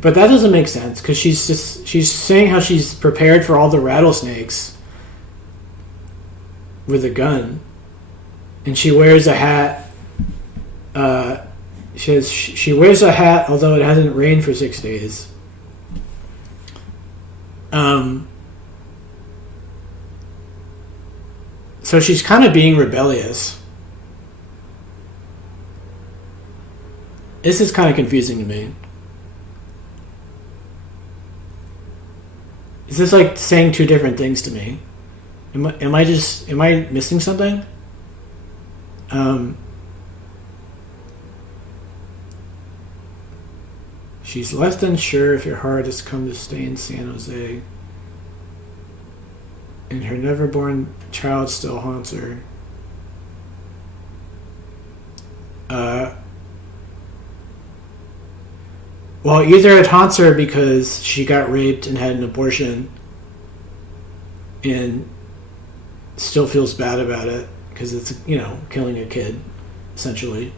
but that doesn't make sense because she's saying how she's prepared for all the rattlesnakes with a gun, and she wears a hat. She wears a hat, although it hasn't rained for 6 days. So she's kind of being rebellious. This is kind of confusing to me. Is this like saying two different things to me? Am I missing something? She's less than sure if your heart has come to stay in San Jose, and her never-born child still haunts her. Well, either it haunts her because she got raped and had an abortion and still feels bad about it because it's, you know, killing a kid, essentially.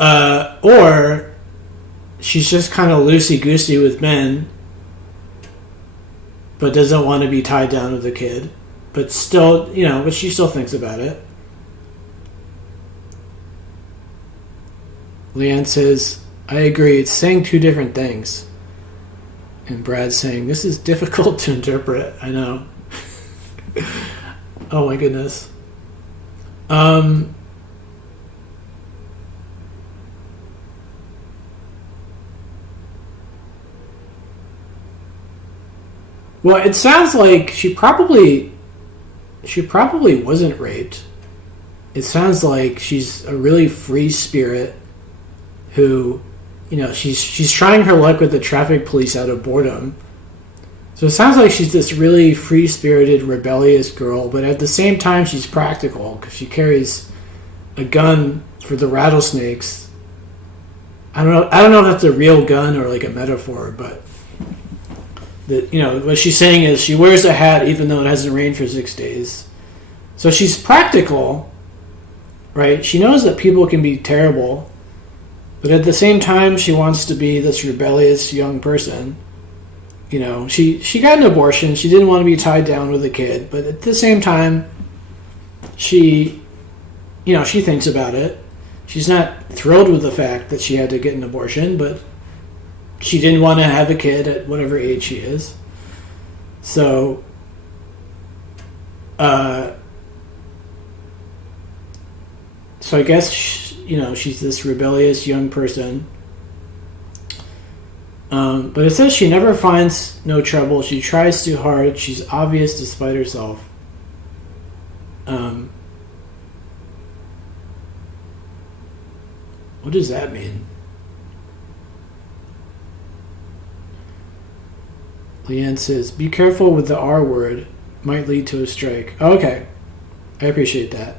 Or she's just kind of loosey-goosey with men, but doesn't want to be tied down with a kid. But still, but she still thinks about it. Leanne says, I agree, it's saying two different things. And Brad's saying, this is difficult to interpret. I know. Oh my goodness. Well, it sounds like she probably wasn't raped. It sounds like she's a really free spirit who, she's trying her luck with the traffic police out of boredom. So it sounds like she's this really free-spirited, rebellious girl, but at the same time she's practical because she carries a gun for the rattlesnakes. I don't know if that's a real gun or like a metaphor, but what she's saying is she wears a hat even though it hasn't rained for 6 days. So she's practical, right? She knows that people can be terrible, but at the same time she wants to be this rebellious young person. She got an abortion. She didn't want to be tied down with a kid, but at the same time, she thinks about it. She's not thrilled with the fact that she had to get an abortion, but she didn't want to have a kid at whatever age she is. So, I guess, she's this rebellious young person. But it says she never finds no trouble. She tries too hard. She's obvious despite herself. What does that mean? Leanne says, be careful with the R word. Might lead to a strike. Oh, okay. I appreciate that.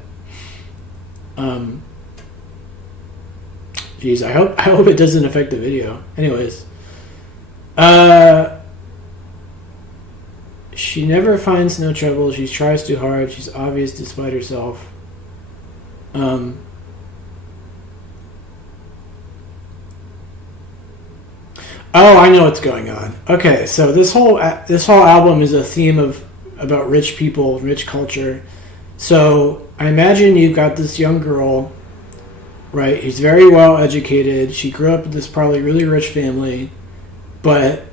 Geez, I hope it doesn't affect the video. Anyways. She never finds no trouble. She tries too hard. She's obvious despite herself. Oh, I know what's going on. Okay, so this whole album is a theme about rich people, rich culture. So I imagine you've got this young girl, right? She's very well educated. She grew up in this probably really rich family. But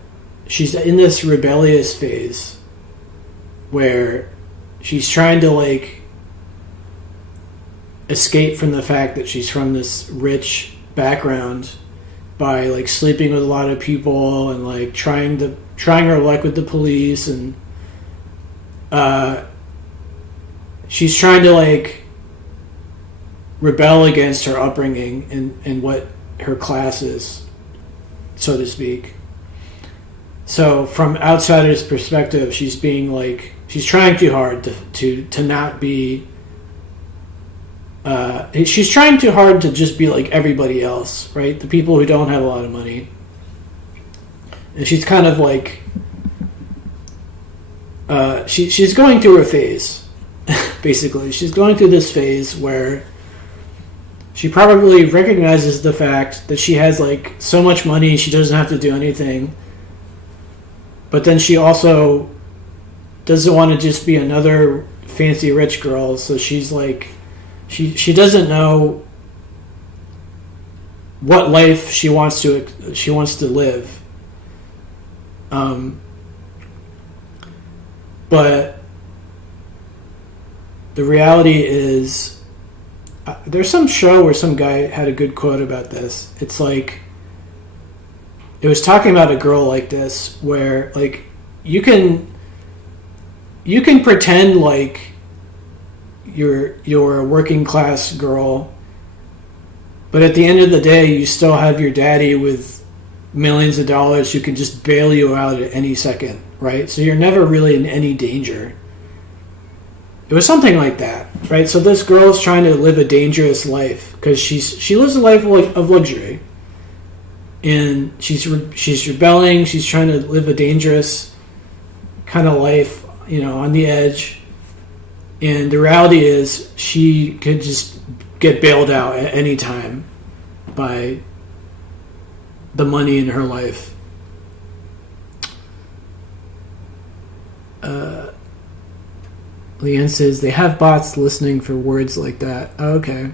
she's in this rebellious phase where she's trying to escape from the fact that she's from this rich background by sleeping with a lot of people and trying her luck with the police, and she's trying to rebel against her upbringing and what her class is, so to speak. So from outsider's perspective, she's being she's trying too hard to not be. She's trying too hard to just be like everybody else, right? The people who don't have a lot of money, and she's kind of she's going through her phase. Basically, she's going through this phase where she probably recognizes the fact that she has so much money, she doesn't have to do anything. But then she also doesn't want to just be another fancy rich girl, so she's she doesn't know what life she wants to live. But the reality is, there's some show where some guy had a good quote about this. It's it was talking about a girl like this, where you can pretend you're a working class girl, but at the end of the day, you still have your daddy with millions of dollars who can just bail you out at any second, right? So you're never really in any danger. It was something like that, right? So this girl's trying to live a dangerous life because she lives a life of luxury. And she's rebelling. She's trying to live a dangerous kind of life, on the edge. And the reality is, she could just get bailed out at any time by the money in her life. Leanne says they have bots listening for words like that. Oh, okay.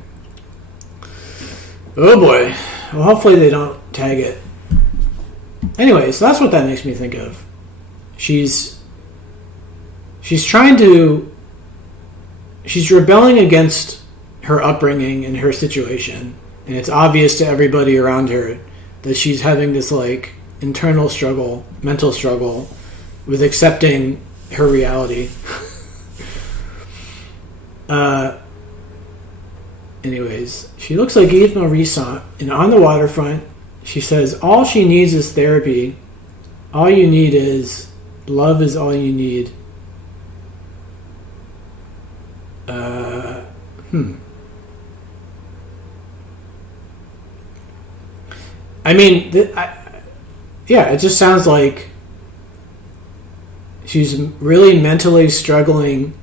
Oh boy. Well, hopefully they don't tag it. Anyway, so that's what that makes me think of. She's rebelling against her upbringing and her situation, and it's obvious to everybody around her that she's having this like internal struggle, mental struggle with accepting her reality. Anyways, she looks like Eve Marie and on the waterfront, she says, all she needs is therapy. All you need is love is all you need. I mean, it just sounds like she's really mentally struggling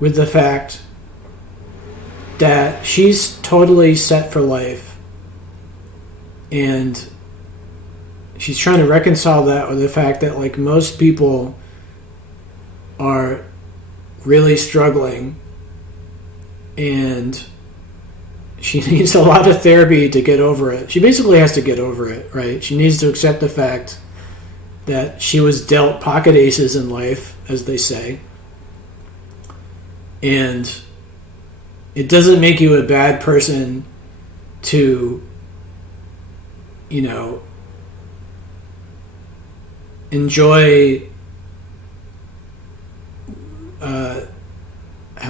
with the fact that she's totally set for life, and she's trying to reconcile that with the fact that like most people are really struggling, and she needs a lot of therapy to get over it. She basically has to get over it, right? She needs to accept the fact that she was dealt pocket aces in life, as they say, and it doesn't make you a bad person to, enjoy, how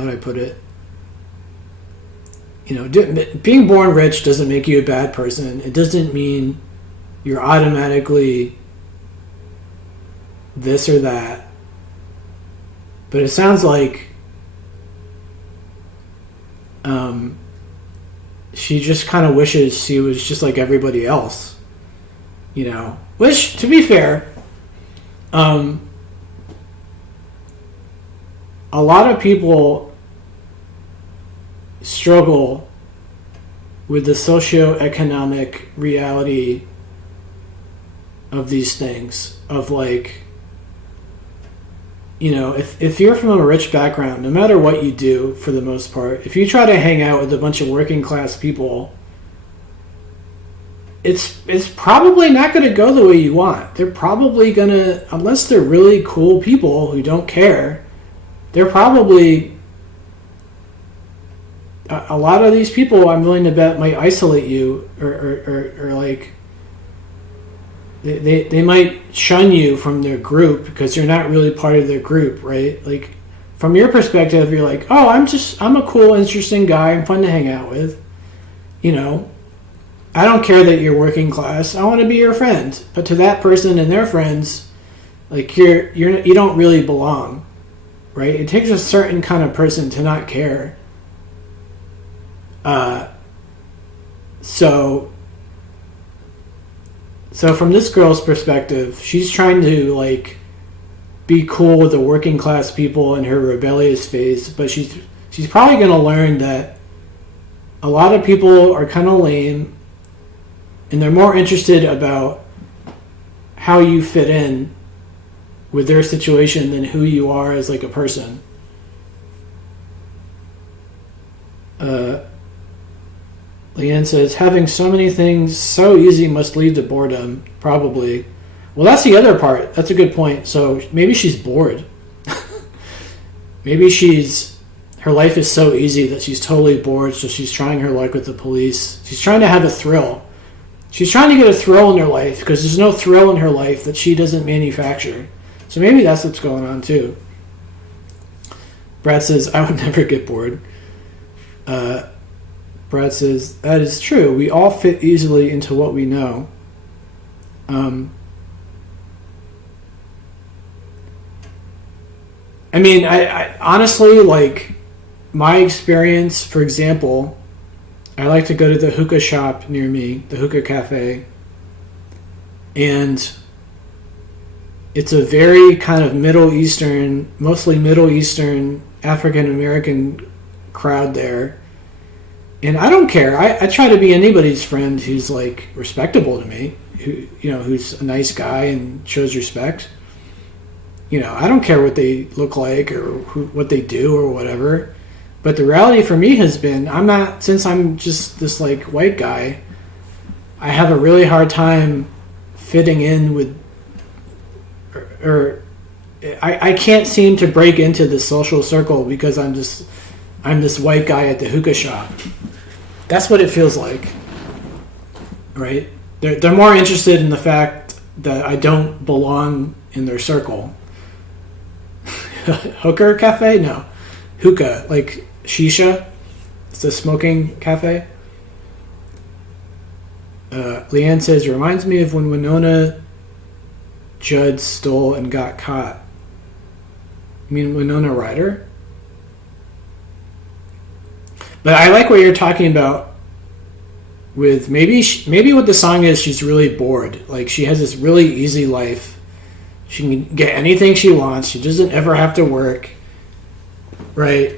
would I put it? Being born rich doesn't make you a bad person. It doesn't mean you're automatically this or that. But it sounds like she just kind of wishes she was just like everybody else, which, to be fair, a lot of people struggle with the socioeconomic reality of these things, of like, if you're from a rich background, no matter what you do, for the most part, if you try to hang out with a bunch of working class people, it's probably not going to go the way you want. They're probably going to, unless they're really cool people who don't care, they're probably, a lot of these people, I'm willing to bet, might isolate you, or like, they might shun you from their group because you're not really part of their group, right? Like, from your perspective, you're like, oh, I'm a cool, interesting guy. I'm fun to hang out with. I don't care that you're working class. I want to be your friend. But to that person and their friends, like, you don't really belong, right? It takes a certain kind of person to not care. So from this girl's perspective, she's trying to like be cool with the working class people in her rebellious phase, but she's probably going to learn that a lot of people are kind of lame, and they're more interested about how you fit in with their situation than who you are as like a person. Leanne says, having so many things so easy must lead to boredom. Probably. Well, that's the other part. That's a good point. So maybe she's bored. Maybe her life is so easy that she's totally bored, so she's trying her luck with the police. She's trying to have a thrill. She's trying to get a thrill in her life because there's no thrill in her life that she doesn't manufacture. So maybe that's what's going on too. Brad says, I would never get bored. Brad says, that is true. We all fit easily into what we know. I honestly, like, my experience, for example, I like to go to the hookah shop near me, the hookah cafe, and it's a very kind of mostly Middle Eastern, African American crowd there. And I don't care. I try to be anybody's friend who's like respectable to me, who's a nice guy and shows respect. I don't care what they look like or what they do or whatever. But the reality for me has been, since I'm just this like white guy, I have a really hard time fitting in with, or I can't seem to break into the social circle because I'm this white guy at the hookah shop. That's what it feels like, right? They're more interested in the fact that I don't belong in their circle. Hooker cafe? No. Hookah, like shisha. It's a smoking cafe. Leanne says, reminds me of when Winona Judd stole and got caught. You mean Winona Ryder? But I like what you're talking about with maybe what the song is, she's really bored. Like she has this really easy life. She can get anything she wants. She doesn't ever have to work. Right?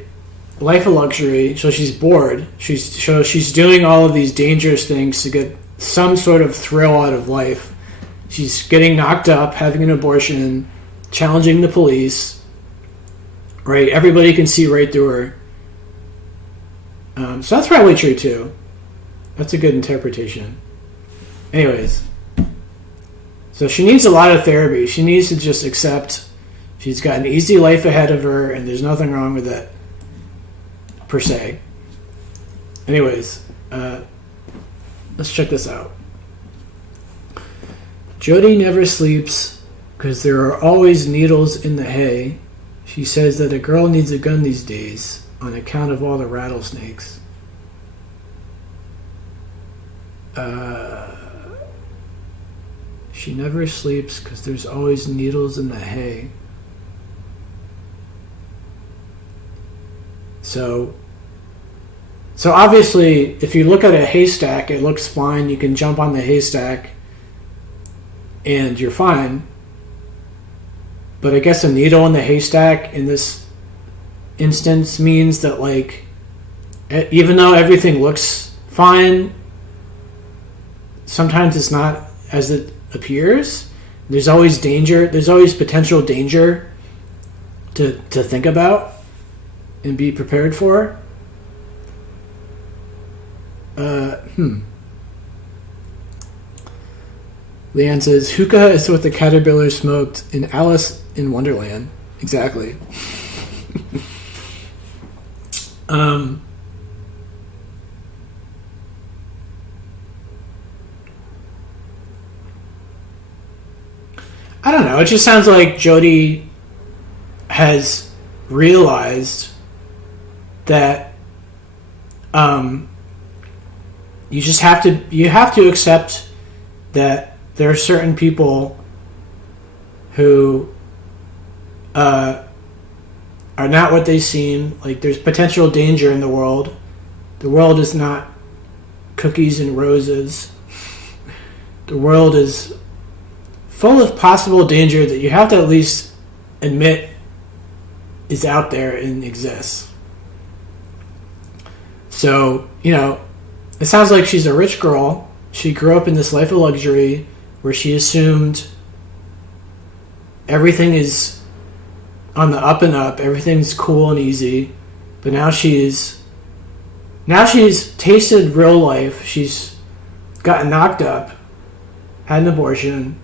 Life of luxury. So she's bored. She's doing all of these dangerous things to get some sort of thrill out of life. She's getting knocked up, having an abortion, challenging the police. Right? Everybody can see right through her. So that's probably true too. That's a good interpretation. Anyways. So she needs a lot of therapy. She needs to just accept she's got an easy life ahead of her and there's nothing wrong with it, per se. Anyways, let's check this out. Jody never sleeps because there are always needles in the hay. She says that a girl needs a gun these days on account of all the rattlesnakes. She never sleeps because there's always needles in the hay. So obviously, if you look at a haystack, it looks fine. You can jump on the haystack and you're fine. But I guess a needle in the haystack in this instance means that, like, even though everything looks fine, sometimes it's not as it appears. There's always danger. There's always potential danger to think about and be prepared for. Leanne says, hookah is what the caterpillar smoked in Alice in Wonderland. Exactly. I don't know. It just sounds like Jody has realized that you have to accept that there are certain people who are not what they seem. Like, there's potential danger in the world. The world is not cookies and roses. The world is full of possible danger that you have to at least admit is out there and exists. So, it sounds like she's a rich girl. She grew up in this life of luxury where she assumed everything is on the up and up, everything's cool and easy. But now she's tasted real life. She's gotten knocked up, had an abortion,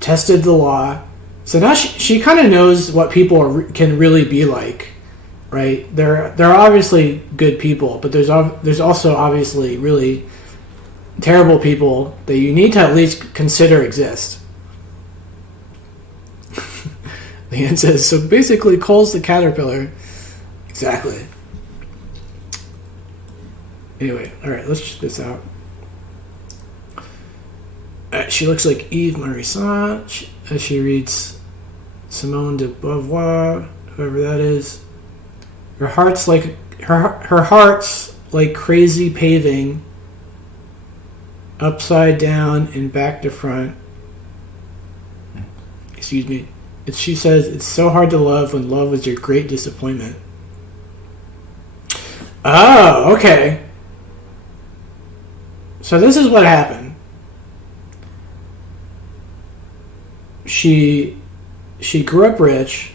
tested the law. So now she kind of knows what people can really be like, right? They're obviously good people, but there's also obviously really terrible people that you need to at least consider exist. Leanne says, so basically Cole's the caterpillar. Exactly. Anyway, alright, let's check this out. She looks like Eve Marisson as she reads Simone de Beauvoir, whoever that is. Her heart's like crazy paving, upside down and back to front. Excuse me. She says, it's so hard to love when love is your great disappointment. Oh, okay. So this is what happened. She grew up rich.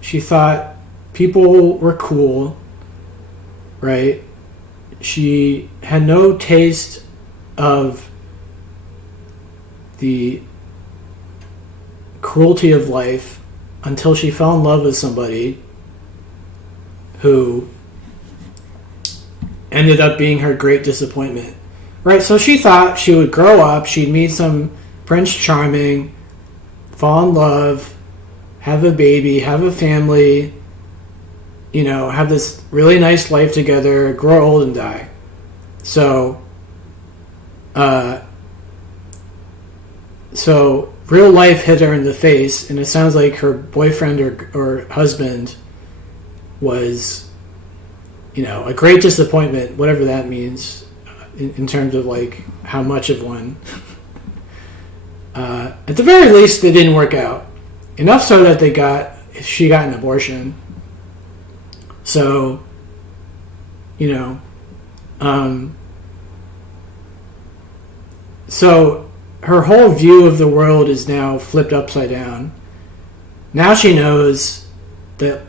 She thought people were cool, right? She had no taste of the cruelty of life until she fell in love with somebody who ended up being her great disappointment. Right, so she thought she would grow up, she'd meet some Prince Charming, fall in love, have a baby, have a family, have this really nice life together, grow old and die. So real life hit her in the face, and it sounds like her boyfriend or husband was, a great disappointment, whatever that means, in terms of like how much of one. At the very least, they didn't work out. Enough so that she got an abortion. So, so her whole view of the world is now flipped upside down. Now she knows that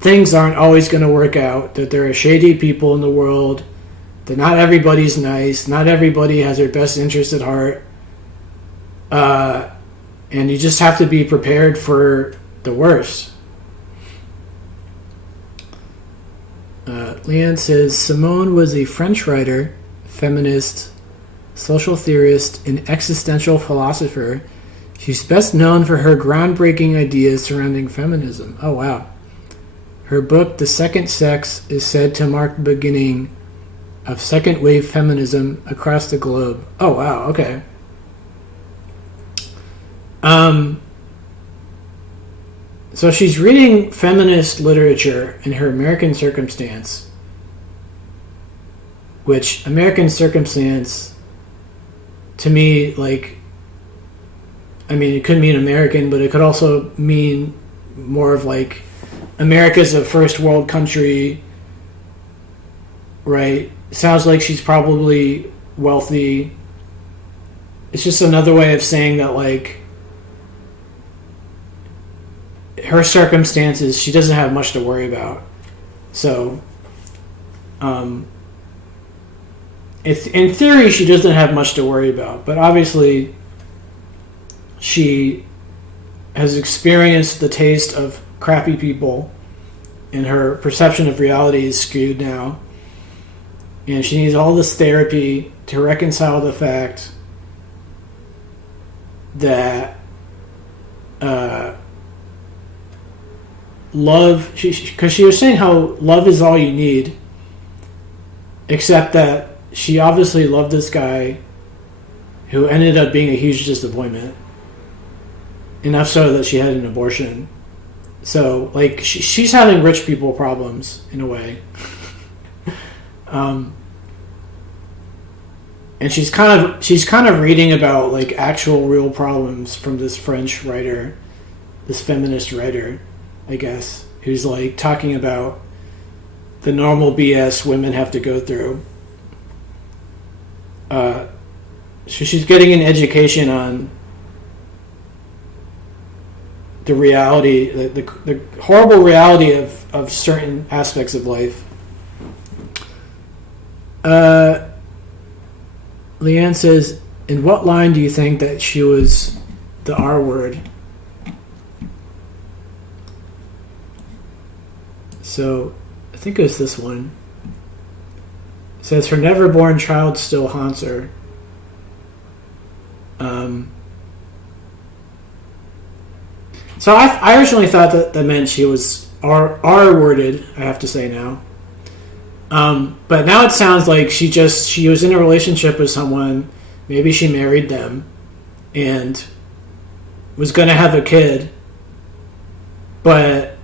things aren't always going to work out, that there are shady people in the world, that not everybody's nice, not everybody has their best interest at heart, and you just have to be prepared for the worst. Leanne says, Simone was a French writer, feminist, social theorist, and existential philosopher. She's best known for her groundbreaking ideas surrounding feminism. Oh, wow. Her book, The Second Sex, is said to mark the beginning of second-wave feminism across the globe. Oh, wow, okay. So she's reading feminist literature in her American Circumstance, which American Circumstance, to me, it could mean American, but it could also mean more of like America's a first world country, right? Sounds like she's probably wealthy. It's just another way of saying that, like, her circumstances, she doesn't have much to worry about. So, in theory, she doesn't have much to worry about. But obviously, she has experienced the taste of crappy people, and her perception of reality is skewed now. And she needs all this therapy to reconcile the fact that love, because she was saying how love is all you need, except that she obviously loved this guy who ended up being a huge disappointment, enough so that she had an abortion. So, like, she's having rich people problems in a way. And she's kind of reading about, like, actual real problems from this French writer, this feminist writer, I guess, who's like talking about the normal BS women have to go through. So she's getting an education on the reality, the horrible reality of certain aspects of life. Leanne says, in what line do you think that she was the R word? So, I think it was this one. It says, her never-born child still haunts her. So I originally thought that meant she was R-worded, I have to say now. But now it sounds like she was in a relationship with someone, maybe she married them, and was going to have a kid, but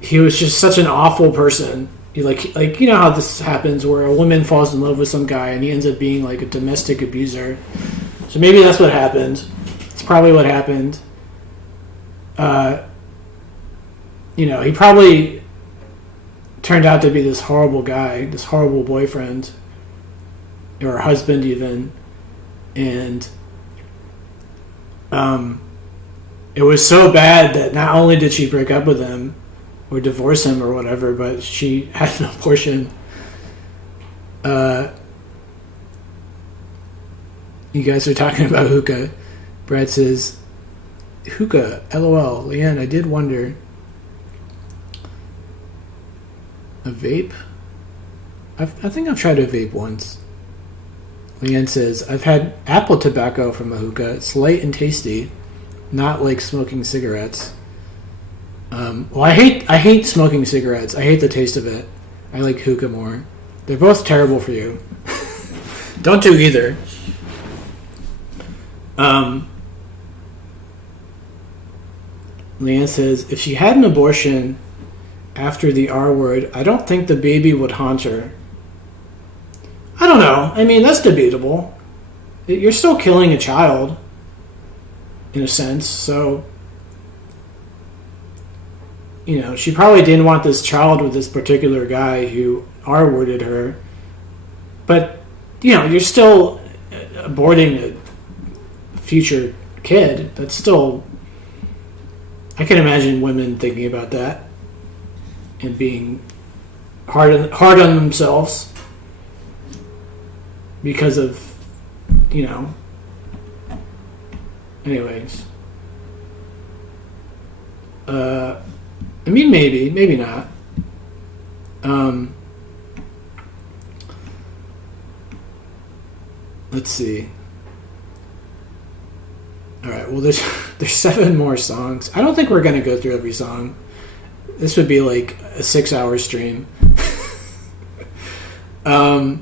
he was just such an awful person. Like you know how this happens, where a woman falls in love with some guy and he ends up being like a domestic abuser. So maybe that's what happened. It's probably what happened. He probably turned out to be this horrible guy, this horrible boyfriend, or husband even, and it was so bad that not only did she break up with him or divorce him or whatever, but she had an abortion. You guys are talking about hookah. Brad says, hookah, LOL. Leanne, I did wonder. A vape? I think I've tried a vape once. Leanne says, I've had apple tobacco from a hookah. It's light and tasty. Not like smoking cigarettes. Well, I hate smoking cigarettes. I hate the taste of it. I like hookah more. They're both terrible for you. Don't do either. Leanne says, if she had an abortion after the R word, I don't think the baby would haunt her. I don't know. I mean, that's debatable. You're still killing a child, in a sense, so, you know, she probably didn't want this child with this particular guy who R-worded her, but, you know, you're still aborting a future kid. That's still, I can imagine women thinking about that and being hard on themselves because of, you know. Anyways, I mean, maybe not. Let's see. All right. Well, there's 7 more songs. I don't think we're gonna go through every song. This would be like a 6-hour stream. Yeah,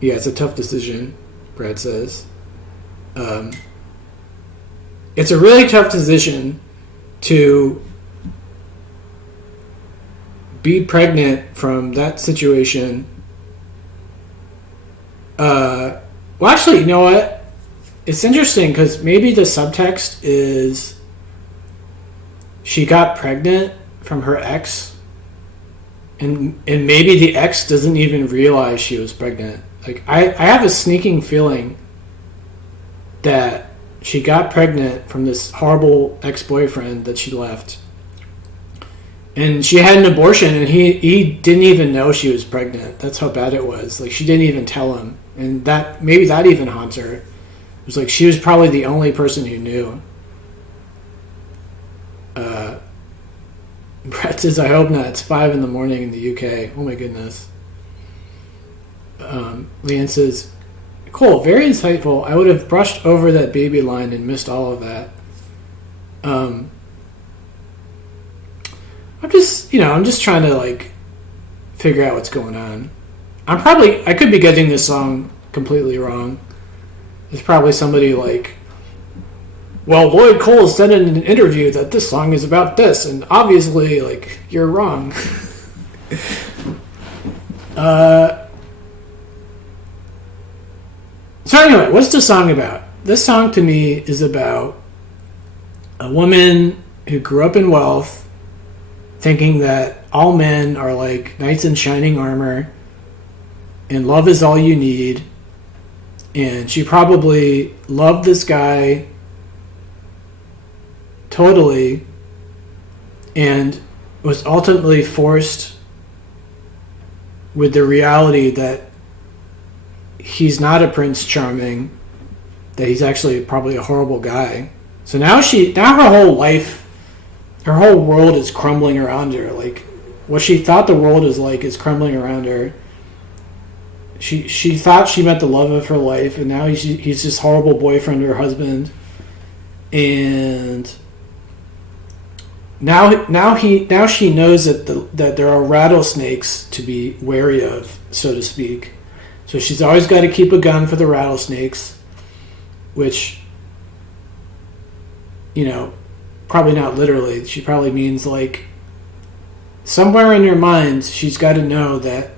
it's a tough decision, Brad says. It's a really tough decision to be pregnant from that situation. Well, actually, you know what? It's interesting because maybe the subtext is she got pregnant from her ex, and maybe the ex doesn't even realize she was pregnant. Like, I have a sneaking feeling that she got pregnant from this horrible ex-boyfriend that she left, and she had an abortion, and he didn't even know she was pregnant. That's how bad it was. Like, she didn't even tell him, and that maybe that even haunts her. It was like she was probably the only person who knew. Brett says, I hope not. It's 5 a.m. in the UK. Oh my goodness. Leanne says, Cole, very insightful. I would have brushed over that baby line and missed all of that. I'm just trying to, like, figure out what's going on. I could be getting this song completely wrong. There's probably somebody like, well, Lloyd Cole said in an interview that this song is about this, and obviously, like, you're wrong. So anyway, what's the song about? This song to me is about a woman who grew up in wealth, thinking that all men are like knights in shining armor, and love is all you need. And she probably loved this guy totally, and was ultimately forced with the reality that he's not a Prince Charming, that he's actually probably a horrible guy. So now her whole life, her whole world is crumbling around her. Like, what she thought the world is like is crumbling around her. She thought she met the love of her life, and now he's this horrible boyfriend or husband. And now she knows that there are rattlesnakes to be wary of, so to speak. So she's always got to keep a gun for the rattlesnakes, which, you know, probably not literally. She probably means, like, somewhere in her mind, she's got to know that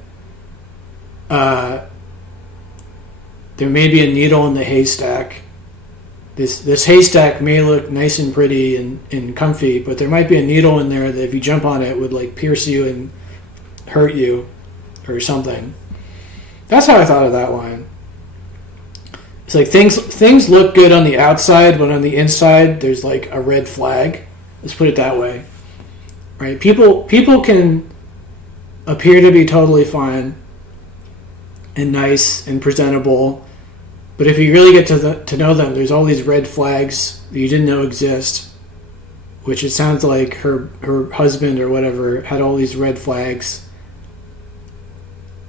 there may be a needle in the haystack. This haystack may look nice and pretty and comfy, but there might be a needle in there that if you jump on it would, like, pierce you hurt you or something. That's how I thought of that line. It's like things look good on the outside, but on the inside there's like a red flag. Let's put it that way. Right? People can appear to be totally fine and nice and presentable, but if you really get to know them, there's all these red flags that you didn't know exist, which it sounds like her husband or whatever had all these red flags.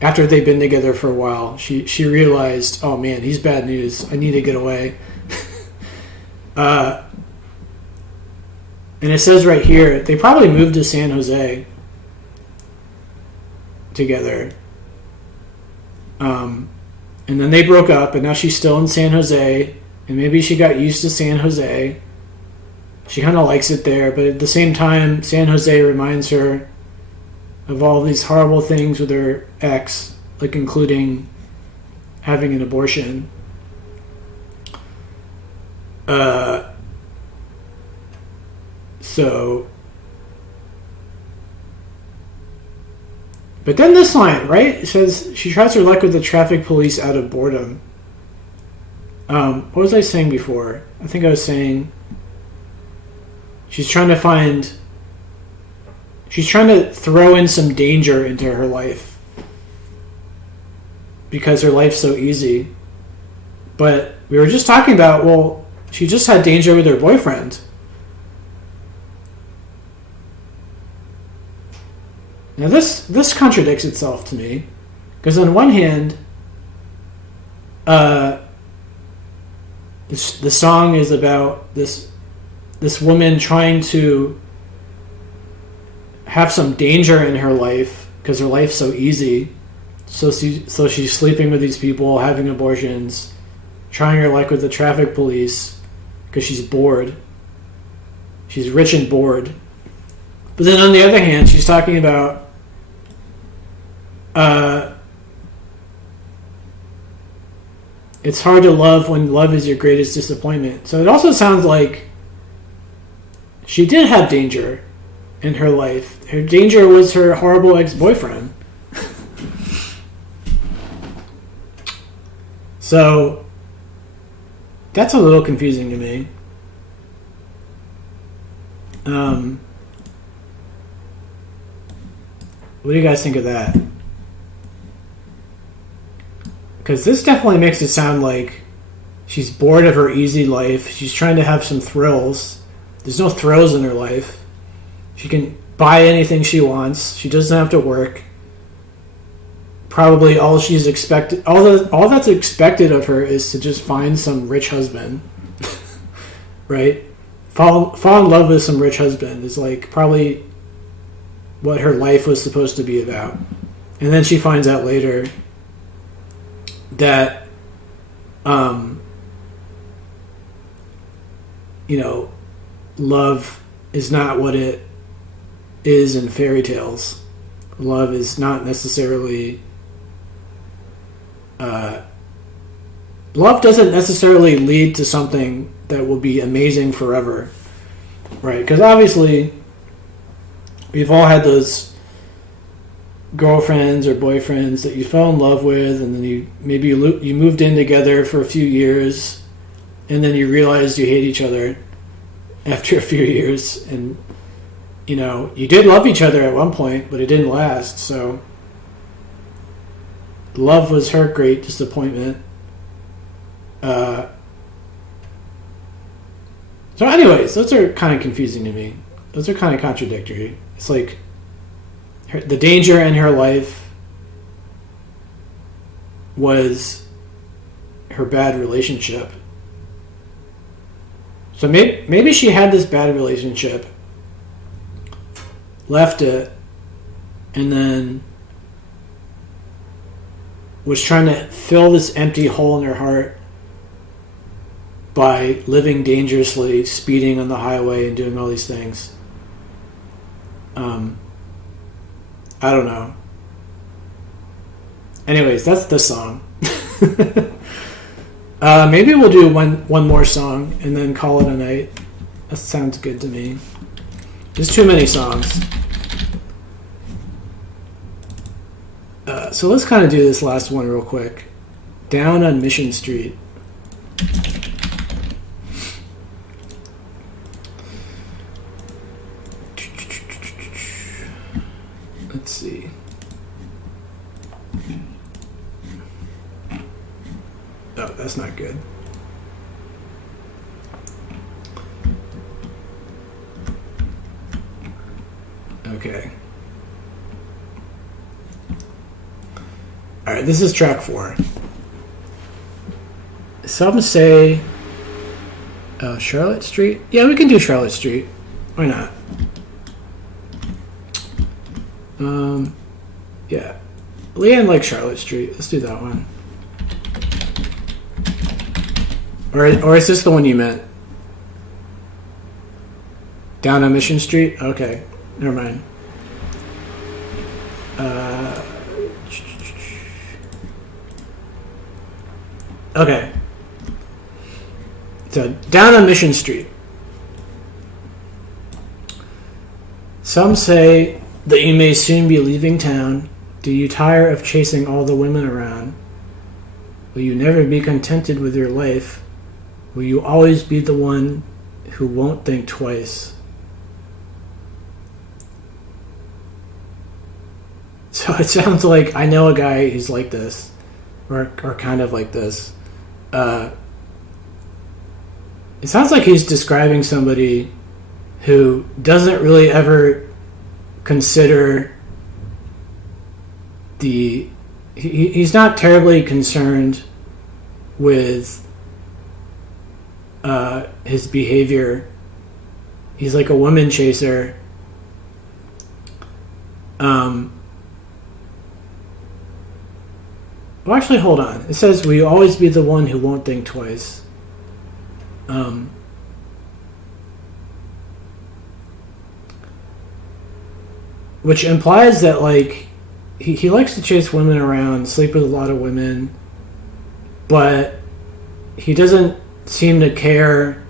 After they've been together for a while, she realized, oh man, he's bad news. I need to get away. And it says right here, they probably moved to San Jose together. And then they broke up, and now she's still in San Jose, and maybe she got used to San Jose. She kind of likes it there, but at the same time, San Jose reminds her of all these horrible things with her ex, like including having an abortion. But then this line, right? It says, she tries her luck with the traffic police out of boredom. What was I saying before? I think I was saying she's trying to throw in some danger into her life because her life's so easy. But we were just talking about, well, she just had danger with her boyfriend. Now this contradicts itself to me, because on one hand, the song is about this woman trying to have some danger in her life because her life's so easy. So she's sleeping with these people, having abortions, trying her luck with the traffic police because she's bored. She's rich and bored. But then on the other hand, she's talking about it's hard to love when love is your greatest disappointment. So it also sounds like she did have danger in her life. Her danger was her horrible ex-boyfriend. So that's a little confusing to me. What do you guys think of that? Because this definitely makes it sound like she's bored of her easy life. She's trying to have some thrills. There's no thrills in her life. She can buy anything she wants. She doesn't have to work. Probably all that's expected of her is to just find some rich husband. Right? Fall in love with some rich husband is like probably what her life was supposed to be about. And then she finds out later that love is not what it is in fairy tales. Love is not necessarily love doesn't necessarily lead to something that will be amazing forever, right? Because obviously we've all had those girlfriends or boyfriends that you fell in love with, and then you moved in together for a few years, and then you realized you hate each other after a few years, and you did love each other at one point, but it didn't last. So love was her great disappointment. So anyways, those are kind of confusing to me. Those are kind of contradictory. It's like the danger in her life was her bad relationship. So maybe she had this bad relationship, left it, and then was trying to fill this empty hole in her heart by living dangerously, speeding on the highway, and doing all these things. I don't know. Anyways, that's the song. Maybe we'll do one more song and then call it a night. That sounds good to me. There's too many songs. So let's kind of do this last one real quick. Down on Mission Street. Let's see. Oh, that's not good. Okay. Alright, this is track 4. Some say Charlotte Street? Yeah, we can do Charlotte Street. Why not? Yeah. Leanne likes Charlotte Street. Let's do that one. Or is this the one you meant? Down on Mission Street? Okay. Never mind. Okay. So, down on Mission Street. Some say that you may soon be leaving town. Do you tire of chasing all the women around? Will you never be contented with your life? Will you always be the one who won't think twice? So it sounds like I know a guy who's like this, or kind of like this. It sounds like he's describing somebody who doesn't really ever consider he's not terribly concerned with his behavior. He's like a woman chaser. Well, actually, hold on. It says, will you always be the one who won't think twice? Which implies that, like, he likes to chase women around, sleep with a lot of women, but he doesn't seem to care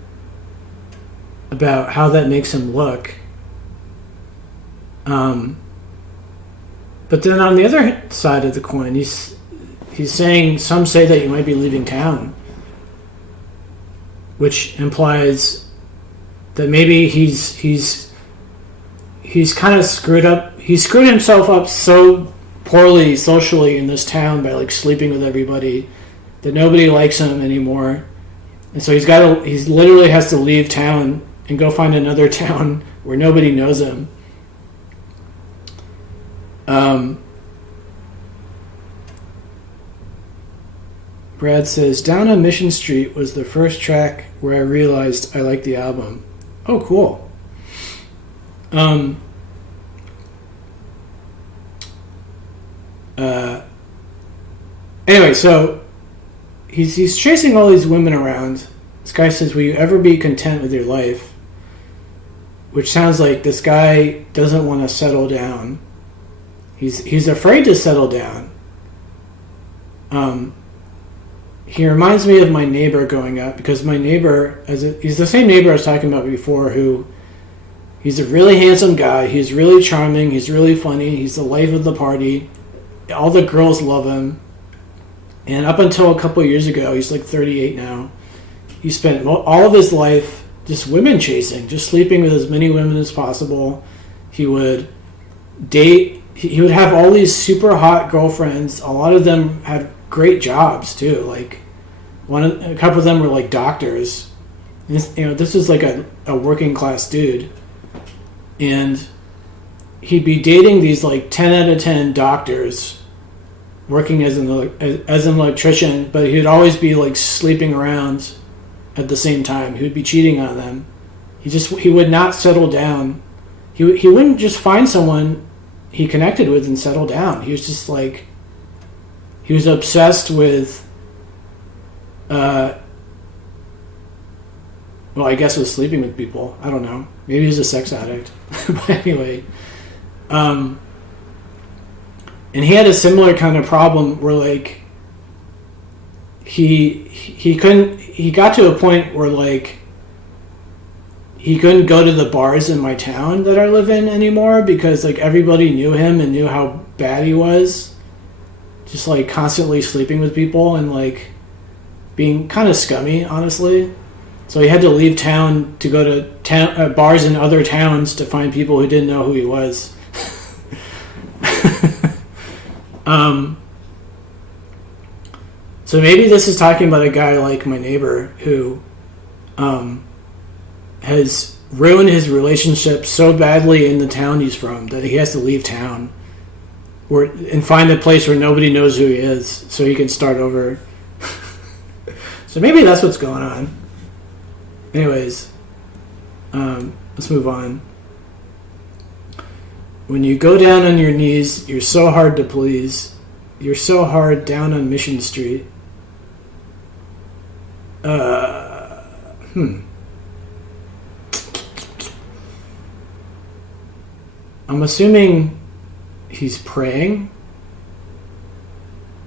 about how that makes him look. But then on the other side of the coin, he's saying, some say that you might be leaving town, which implies that maybe he's kind of screwed up. He screwed himself up so poorly socially in this town by like sleeping with everybody that nobody likes him anymore, and so he literally has to leave town and go find another town where nobody knows him. Brad says, Down on Mission Street was the first track where I realized I liked the album. Oh, cool. Anyway, so he's chasing all these women around. This guy says, will you ever be content with your life? Which sounds like this guy doesn't want to settle down. He's afraid to settle down. He reminds me of my neighbor growing up, because my neighbor, he's the same neighbor I was talking about before, who he's a really handsome guy. He's really charming. He's really funny. He's the life of the party. All the girls love him. And up until a couple of years ago, he's like 38 now, he spent all of his life just women chasing, just sleeping with as many women as possible. He would date. He would have all these super hot girlfriends. A lot of them had great jobs too. Like a couple of them were like doctors. This is like a working class dude, and he'd be dating these like 10 out of 10 doctors, working as an electrician, but he'd always be like sleeping around at the same time. He would be cheating on them. He would not settle down. He wouldn't just find someone he connected with and settle down. He was just like, he was obsessed with well, I guess with sleeping with people. I don't know. Maybe he's a sex addict. But anyway, and he had a similar kind of problem where like he got to a point where like he couldn't go to the bars in my town that I live in anymore, because like everybody knew him and knew how bad he was. just like constantly sleeping with people and like being kind of scummy, honestly. So he had to leave town to go to bars in other towns to find people who didn't know who he was. So maybe this is talking about a guy like my neighbor who has ruined his relationship so badly in the town he's from that he has to leave town and find a place where nobody knows who he is so he can start over. So maybe that's what's going on. Anyways, let's move on. When you go down on your knees, you're so hard to please. You're so hard down on Mission Street. I'm assuming he's praying.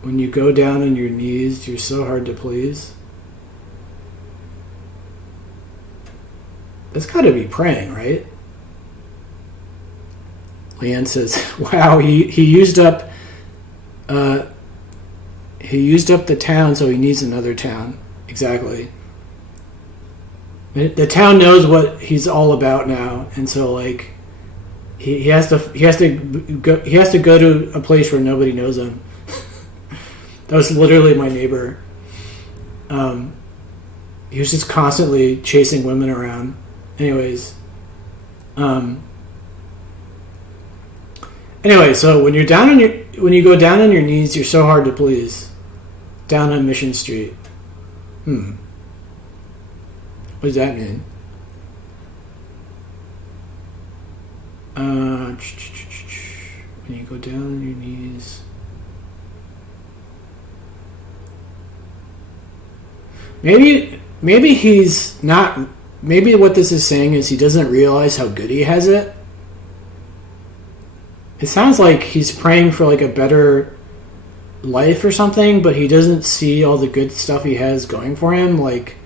When you go down on your knees, you're so hard to please. That's got to be praying, right? Leanne says, "Wow, he used up the town, so he needs another town." Exactly. The town knows what he's all about now, and so like he has to go to a place where nobody knows him. That was literally my neighbor. He was just constantly chasing women around. Anyways, so when you go down on your knees, you're so hard to please. Down on Mission Street. What does that mean? When you go down on your knees. Maybe he's not. Maybe what this is saying is he doesn't realize how good he has it. It sounds like he's praying for like a better life or something, but he doesn't see all the good stuff he has going for him. Like,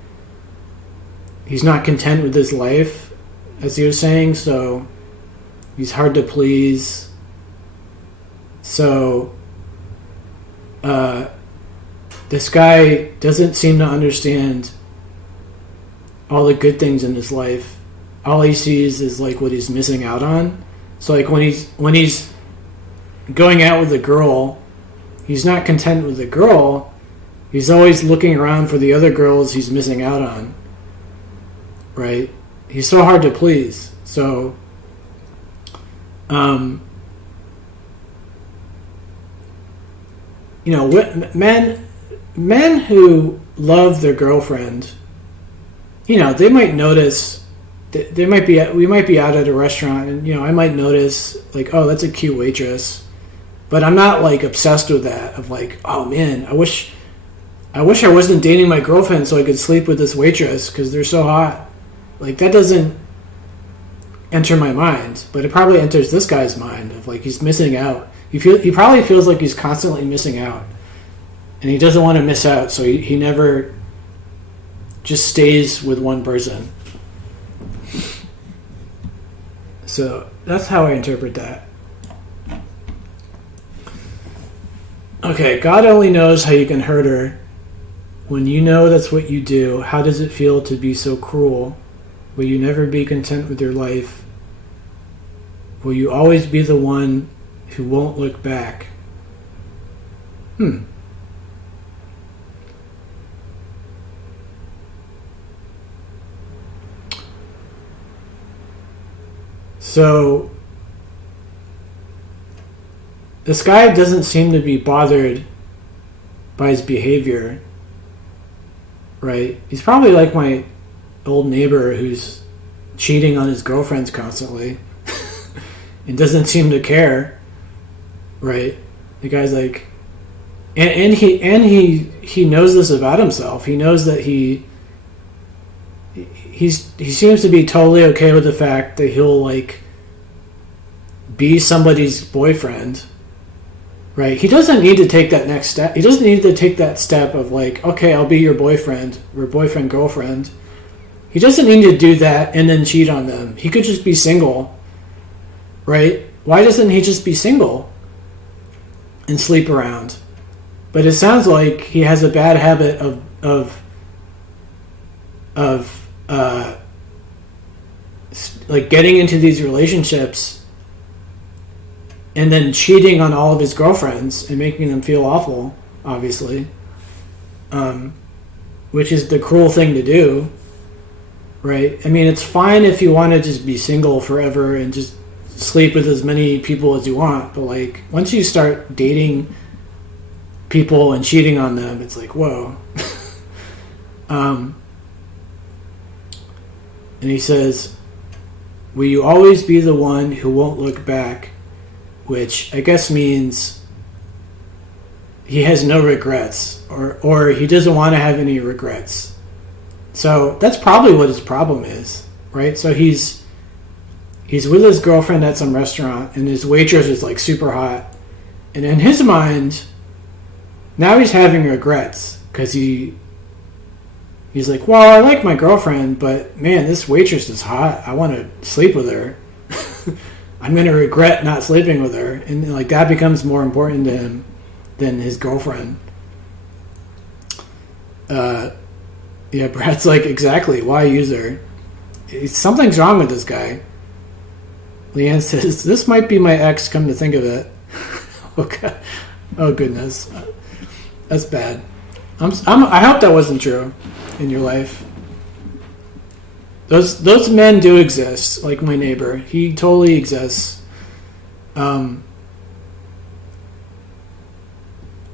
he's not content with his life, as he was saying, so he's hard to please. So, this guy doesn't seem to understand all the good things in his life. All he sees is like what he's missing out on. So like when he's going out with a girl, he's not content with the girl. He's always looking around for the other girls he's missing out on. Right? He's so hard to please. So men who love their girlfriend, they might notice. We might be out at a restaurant, and I might notice like, oh, that's a cute waitress, but I'm not like obsessed with that. Of like, oh man, I wish I wasn't dating my girlfriend so I could sleep with this waitress because they're so hot. Like that doesn't enter my mind, but it probably enters this guy's mind of like he's missing out. He probably feels like he's constantly missing out, and he doesn't want to miss out, so he never just stays with one person. So that's how I interpret that. Okay, God only knows how you can hurt her. When you know that's what you do, how does it feel to be so cruel? Will you never be content with your life? Will you always be the one who won't look back? So, this guy doesn't seem to be bothered by his behavior, right? He's probably like my old neighbor who's cheating on his girlfriends constantly and doesn't seem to care, right? The guy's like, and he knows this about himself. He knows that he seems to be totally okay with the fact that he'll like be somebody's boyfriend, right? He doesn't need to take that next step. He doesn't need to take that step of like, okay, I'll be your boyfriend or boyfriend girlfriend. He doesn't need to do that and then cheat on them. He could just be single, right? Why doesn't he just be single and sleep around? But it sounds like he has a bad habit of like getting into these relationships and then cheating on all of his girlfriends and making them feel awful, obviously, which is the cruel thing to do, right? I mean, it's fine if you want to just be single forever and just sleep with as many people as you want, but like once you start dating people and cheating on them, it's like, whoa. And he says, will you always be the one who won't look back? Which I guess means he has no regrets, or he doesn't want to have any regrets. So that's probably what his problem is, right? So he's with his girlfriend at some restaurant, and his waitress is like super hot. And in his mind, now he's having regrets because he's like, well, I like my girlfriend, but man, this waitress is hot. I want to sleep with her. I'm going to regret not sleeping with her. And like that becomes more important to him than his girlfriend. Yeah, Brad's like, exactly. Why use her? Something's wrong with this guy. Leanne says, this might be my ex, come to think of it. Okay. Oh, goodness. That's bad. I hope that wasn't true in your life. Those men do exist, like my neighbor. He totally exists. I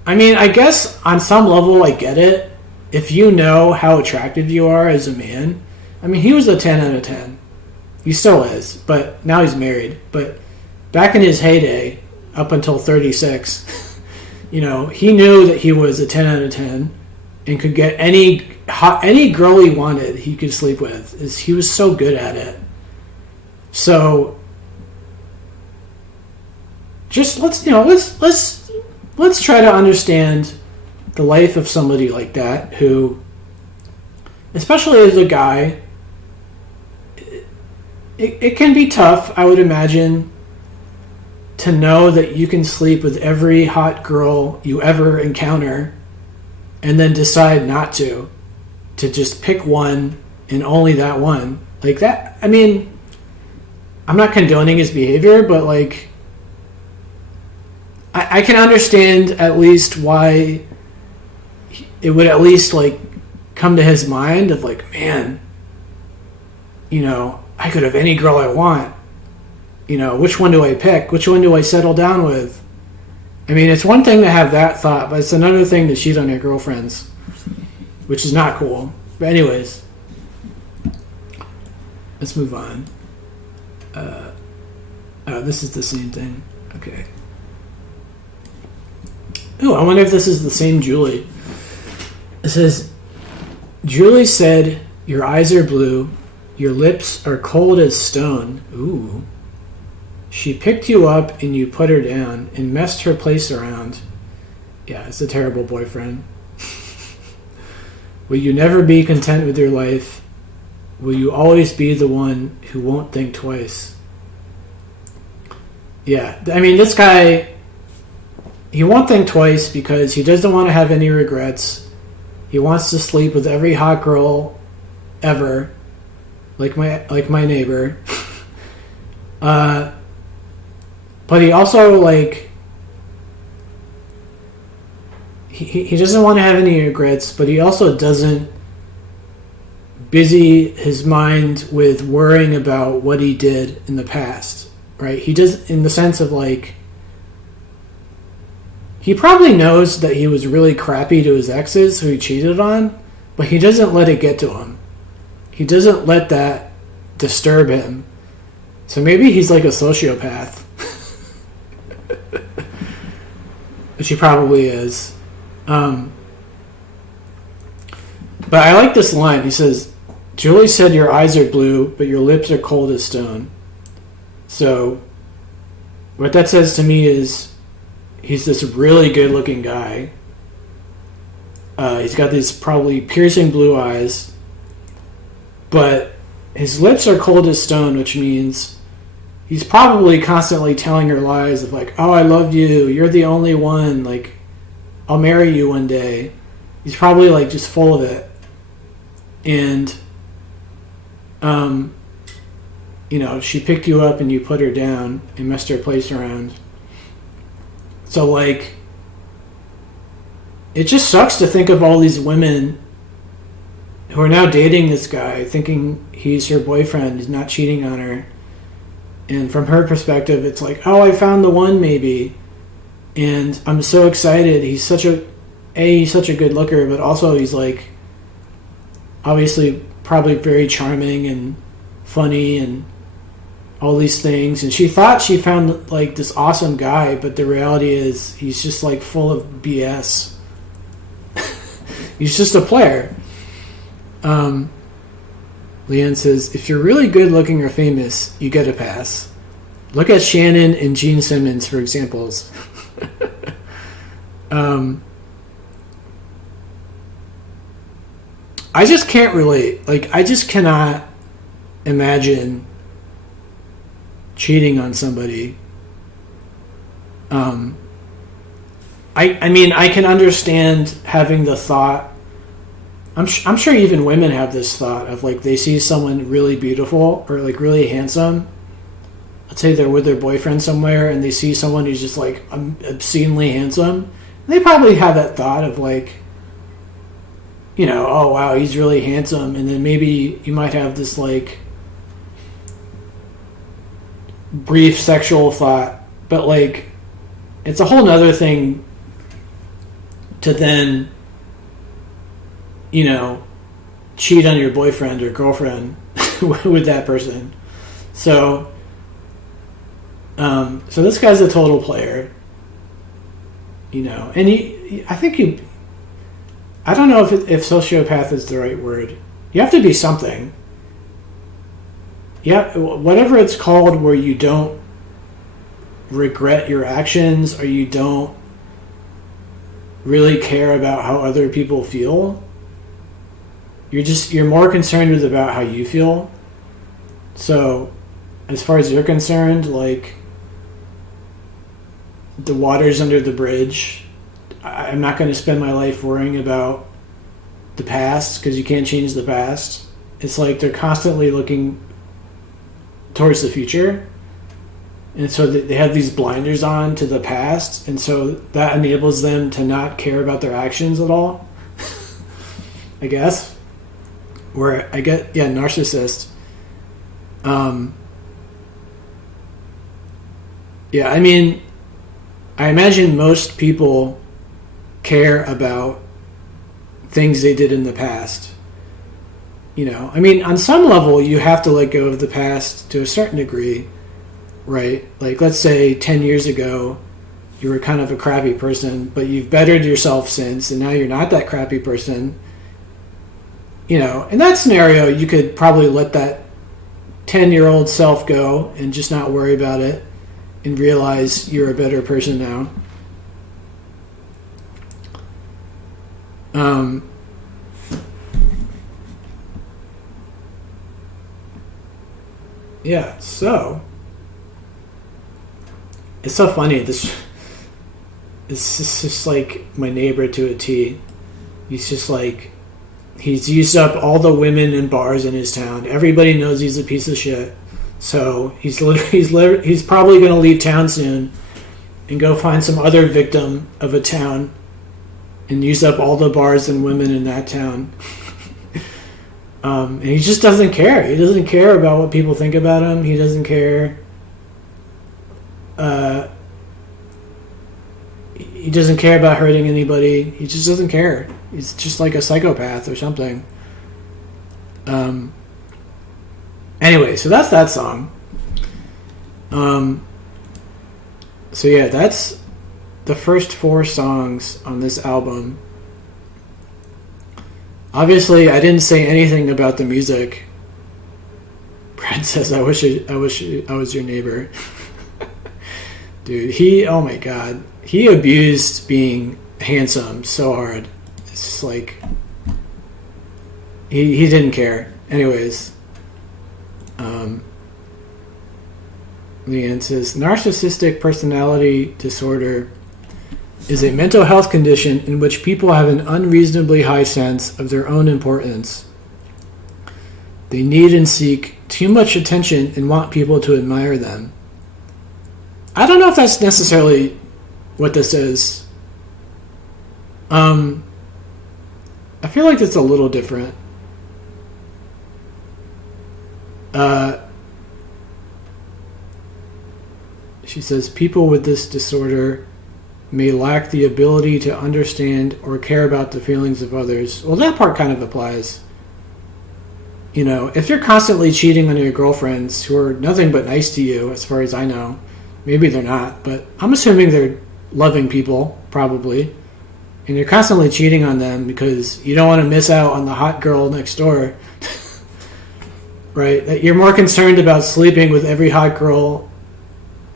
mean, I guess on some level I get it. If you know how attractive you are as a man. I mean, he was a 10 out of 10. He still is, but now he's married. But back in his heyday, up until 36, he knew that he was a 10 out of 10 and could get any girl he wanted, he could sleep with. He was so good at it. So just let's try to understand the life of somebody like that who, especially as a guy, it can be tough, I would imagine, to know that you can sleep with every hot girl you ever encounter and then decide not to just pick one and only that one. Like that, I mean, I'm not condoning his behavior, but like, I can understand at least why it would at least like come to his mind of like, man, I could have any girl I want. Which one do I pick? Which one do I settle down with? I mean, it's one thing to have that thought, but it's another thing to cheat on your girlfriends, which is not cool. But anyways, let's move on. This is the same thing. Okay. Oh, I wonder if this is the same Julie. It says, Julie said, your eyes are blue, your lips are cold as stone. Ooh. She picked you up and you put her down and messed her place around. Yeah, it's a terrible boyfriend. Will you never be content with your life? Will you always be the one who won't think twice? Yeah, I mean, this guy, he won't think twice because he doesn't want to have any regrets. He wants to sleep with every hot girl ever, like my neighbor. But he also, like, he doesn't want to have any regrets, but he also doesn't busy his mind with worrying about what he did in the past, right? He does, in the sense of, like, he probably knows that he was really crappy to his exes who he cheated on, but he doesn't let it get to him. He doesn't let that disturb him. So maybe he's like a sociopath. Which he probably is. But I like this line. He says, Julie said your eyes are blue, but your lips are cold as stone. So what that says to me is he's this really good looking guy. He's got these probably piercing blue eyes, but his lips are cold as stone, which means he's probably constantly telling her lies of like, oh, I love you, you're the only one, like, I'll marry you one day. He's probably like just full of it. And, she picked you up and you put her down and messed her place around. So, like, it just sucks to think of all these women who are now dating this guy, thinking he's her boyfriend, he's not cheating on her. And from her perspective, it's like, oh, I found the one, maybe. And I'm so excited. He's such a good looker, but also he's, like, obviously probably very charming and funny and all these things. And she thought she found, like, this awesome guy, but the reality is he's just, like, full of BS. He's just a player. Leanne says, if you're really good looking or famous, you get a pass. Look at Shannon and Gene Simmons for examples. I just can't relate. Like, I just cannot imagine cheating on somebody. I mean, I can understand having the thought. I'm sure even women have this thought of, like, they see someone really beautiful or, like, really handsome. Let's say they're with their boyfriend somewhere and they see someone who's just, like, obscenely handsome. They probably have that thought of, like, oh, wow, he's really handsome. And then maybe you might have this, like, brief sexual thought. But, like, it's a whole nother thing to then, cheat on your boyfriend or girlfriend with that person. So this guy's a total player, and I don't know if sociopath is the right word. You have to be something. Yeah, whatever it's called, where you don't regret your actions or you don't really care about how other people feel. You're more concerned with about how you feel. So, as far as you're concerned, like, the water's under the bridge. I'm not going to spend my life worrying about the past because you can't change the past. It's like they're constantly looking towards the future. And so they have these blinders on to the past. And so that enables them to not care about their actions at all. I guess. Where I get, narcissist. I mean, I imagine most people care about things they did in the past. I mean, on some level, you have to let go of the past to a certain degree, right? Like, let's say 10 years ago, you were kind of a crappy person, but you've bettered yourself since, and now you're not that crappy person. In that scenario, you could probably let that 10-year-old self go and just not worry about it and realize you're a better person now. So it's so funny. This is just like my neighbor to a T. He's just like, he's used up all the women in bars in his town. Everybody knows he's a piece of shit. So he's probably going to leave town soon and go find some other victim of a town and use up all the bars and women in that town. And he just doesn't care. He doesn't care about what people think about him. He doesn't care. He doesn't care about hurting anybody. He just doesn't care. He's just like a psychopath or something. Anyway, so that's that song. That's the first 4 songs on this album. Obviously, I didn't say anything about the music. Brad says, I wish I was your neighbor. Dude, oh my god. He abused being handsome so hard. It's just like, he didn't care. Anyways, Leanne says, narcissistic personality disorder. is a mental health condition in which people have an unreasonably high sense of their own importance. They need and seek too much attention and want people to admire them. I don't know if that's necessarily what this is. I feel like it's a little different. She says, people with this disorder may lack the ability to understand or care about the feelings of others. Well, that part kind of applies. You know, if you're constantly cheating on your girlfriends who are nothing but nice to you, as far as I know, maybe they're not, but I'm assuming they're loving people, probably, and you're constantly cheating on them because you don't want to miss out on the hot girl next door, right? That you're more concerned about sleeping with every hot girl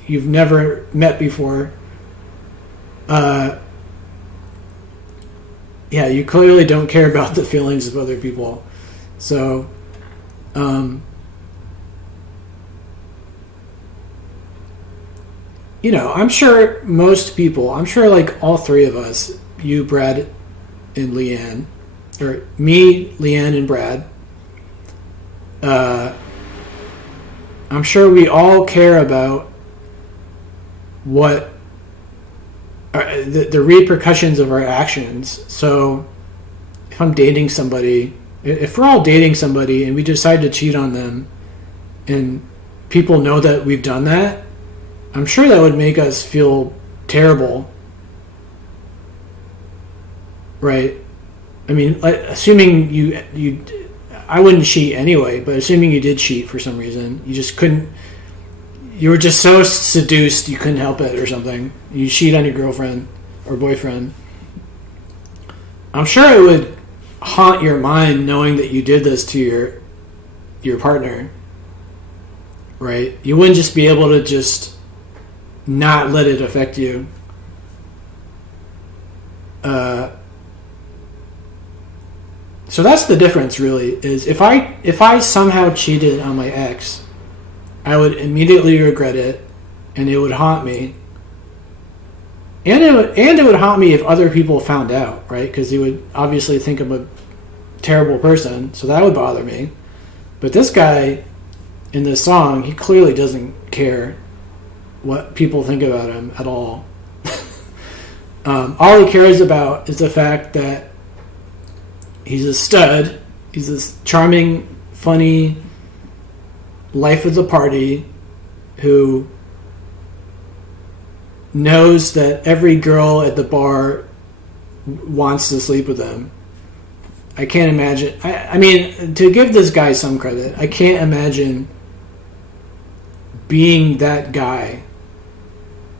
you've never met before. Yeah, you clearly don't care about the feelings of other people. So, you know, I'm sure most people, I'm sure like all three of us, you, Brad, and Leanne, or me, Leanne, and Brad, I'm sure we all care about what the repercussions of our actions. So if I'm dating somebody, if we're all dating somebody and we decide to cheat on them and people know that we've done that, I'm sure that would make us feel terrible, right? I mean, assuming you I wouldn't cheat anyway, but assuming you did cheat for some reason, you just couldn't, you were just so seduced you couldn't help it or something. You cheat on your girlfriend or boyfriend. I'm sure it would haunt your mind knowing that you did this to your partner, right? You wouldn't just be able to just not let it affect you. So that's the difference, really, is if I somehow cheated on my ex, I would immediately regret it, and it would haunt me. And it would haunt me if other people found out, right? Because they would obviously think I'm a terrible person, so that would bother me. But this guy in this song, he clearly doesn't care what people think about him at all. All he cares about is the fact that he's a stud. He's this charming, funny, life of the party who knows that every girl at the bar wants to sleep with him. I can't imagine. I mean, to give this guy some credit, I can't imagine being that guy.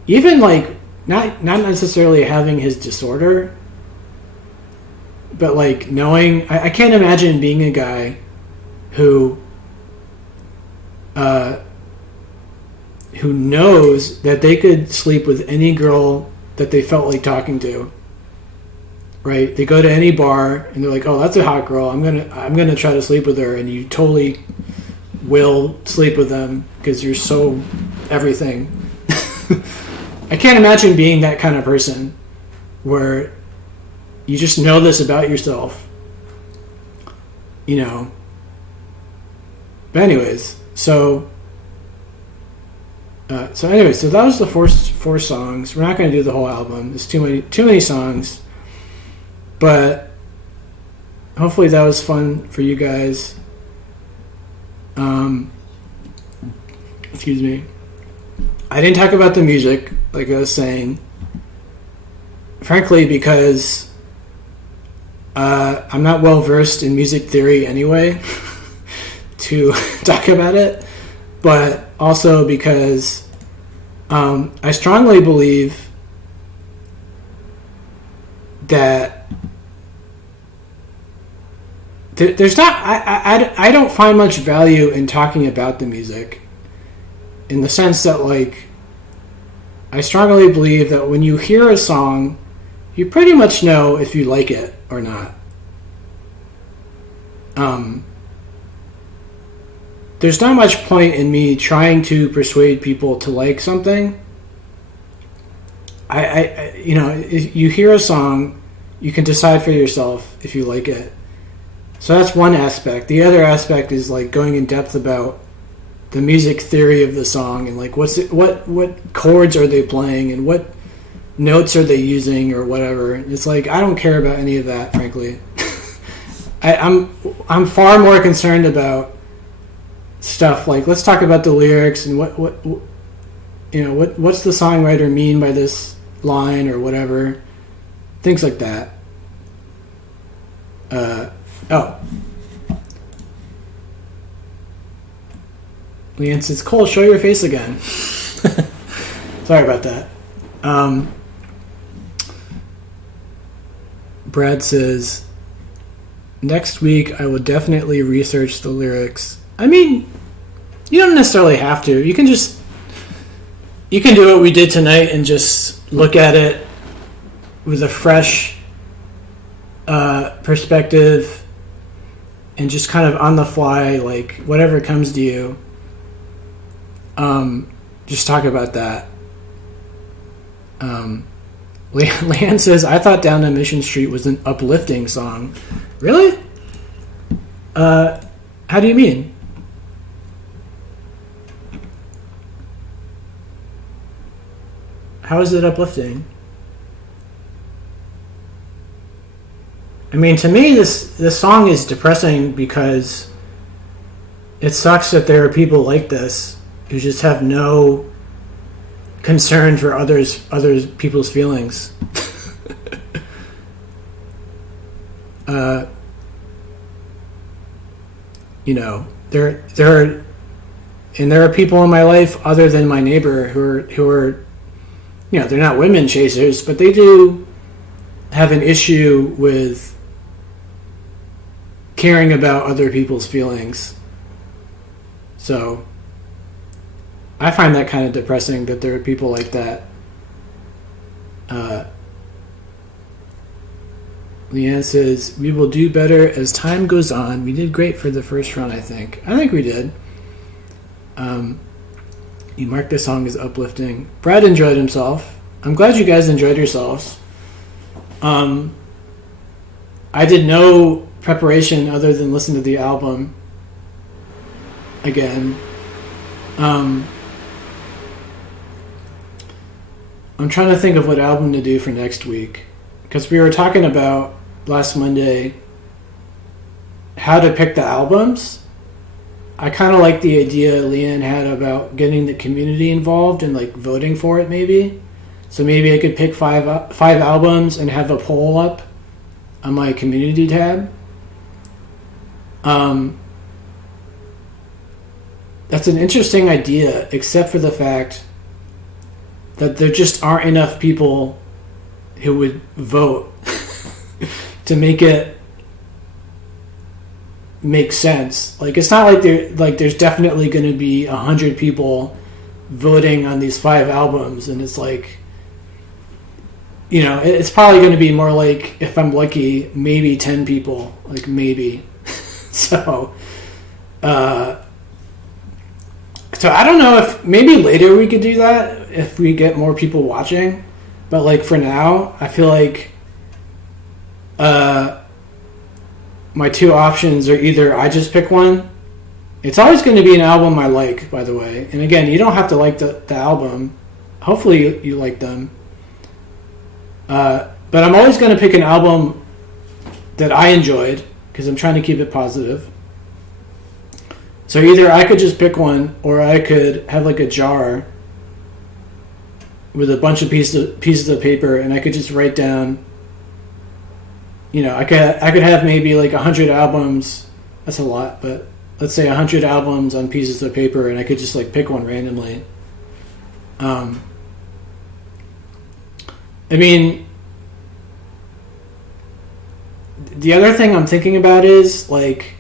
Even like not necessarily having his disorder, but like knowing, I can't imagine being a guy who knows that they could sleep with any girl that they felt like talking to. Right? They go to any bar and they're like, "Oh, that's a hot girl. I'm gonna try to sleep with her," and you totally will sleep with them because you're so everything. I can't imagine being that kind of person where you just know this about yourself, you know. But anyways, so that was the four songs. We're not going to do the whole album. There's too many songs, but hopefully that was fun for you guys. Excuse me. I didn't talk about the music, like I was saying, frankly, because I'm not well versed in music theory anyway to talk about it, but also because I strongly believe that there's not, I don't find much value in talking about the music, in the sense that, like, I strongly believe that when you hear a song, you pretty much know if you like it or not. There's not much point in me trying to persuade people to like something if you hear a song, you can decide for yourself if you like it. So that's one aspect. The other aspect is like going in depth about the music theory of the song and like what chords are they playing and what notes are they using or whatever. It's like I don't care about any of that, frankly. I'm far more concerned about stuff like let's talk about the lyrics and what's the songwriter mean by this line or whatever, things like that. Leanne says, Cole, show your face again. Sorry about that. Brad says, next week I will definitely research the lyrics. I mean, you don't necessarily have to. You can do what we did tonight and just look at it with a fresh perspective and just kind of on the fly, like whatever comes to you. Just talk about that. Leanne says, I thought Down on Mission Street was an uplifting song. Really? How do you mean? How is it uplifting? I mean, to me, this song is depressing because it sucks that there are people like this who just have no concern for others people's feelings. There are people in my life other than my neighbor who are they're not women chasers, but they do have an issue with caring about other people's feelings. So I find that kind of depressing that there are people like that. Leanne says, we will do better as time goes on. We did great for the first run, I think. I think we did. You marked the song as uplifting. Brad enjoyed himself. I'm glad you guys enjoyed yourselves. I did no preparation other than listen to the album again. I'm trying to think of what album to do for next week. Because we were talking about last Monday how to pick the albums. I kind of like the idea Leanne had about getting the community involved and like voting for it maybe. So maybe I could pick five albums and have a poll up on my community tab. That's an interesting idea, except for the fact that there just aren't enough people who would vote to make it make sense. Like, it's not like there's definitely going to be 100 people voting on these 5 albums, and it's like, it's probably going to be more like, if I'm lucky, maybe 10 people, like maybe. So I don't know if maybe later we could do that if we get more people watching, but like for now, I feel like my 2 options are either I just pick one. It's always going to be an album I like, by the way. And again, you don't have to like the album. Hopefully you like them. But I'm always going to pick an album that I enjoyed because I'm trying to keep it positive. So either I could just pick one, or I could have like a jar with a bunch of pieces of paper, and I could just write down. I could have maybe like 100 albums. That's a lot, but let's say 100 albums on pieces of paper, and I could just like pick one randomly. I mean, the other thing I'm thinking about is like,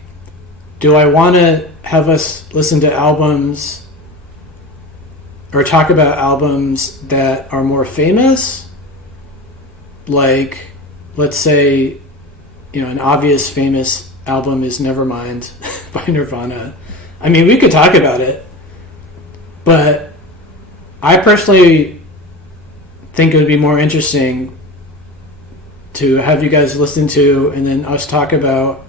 do I want to have us listen to albums or talk about albums that are more famous? Like, let's say, an obvious famous album is Nevermind by Nirvana. I mean, we could talk about it, but I personally think it would be more interesting to have you guys listen to, and then us talk about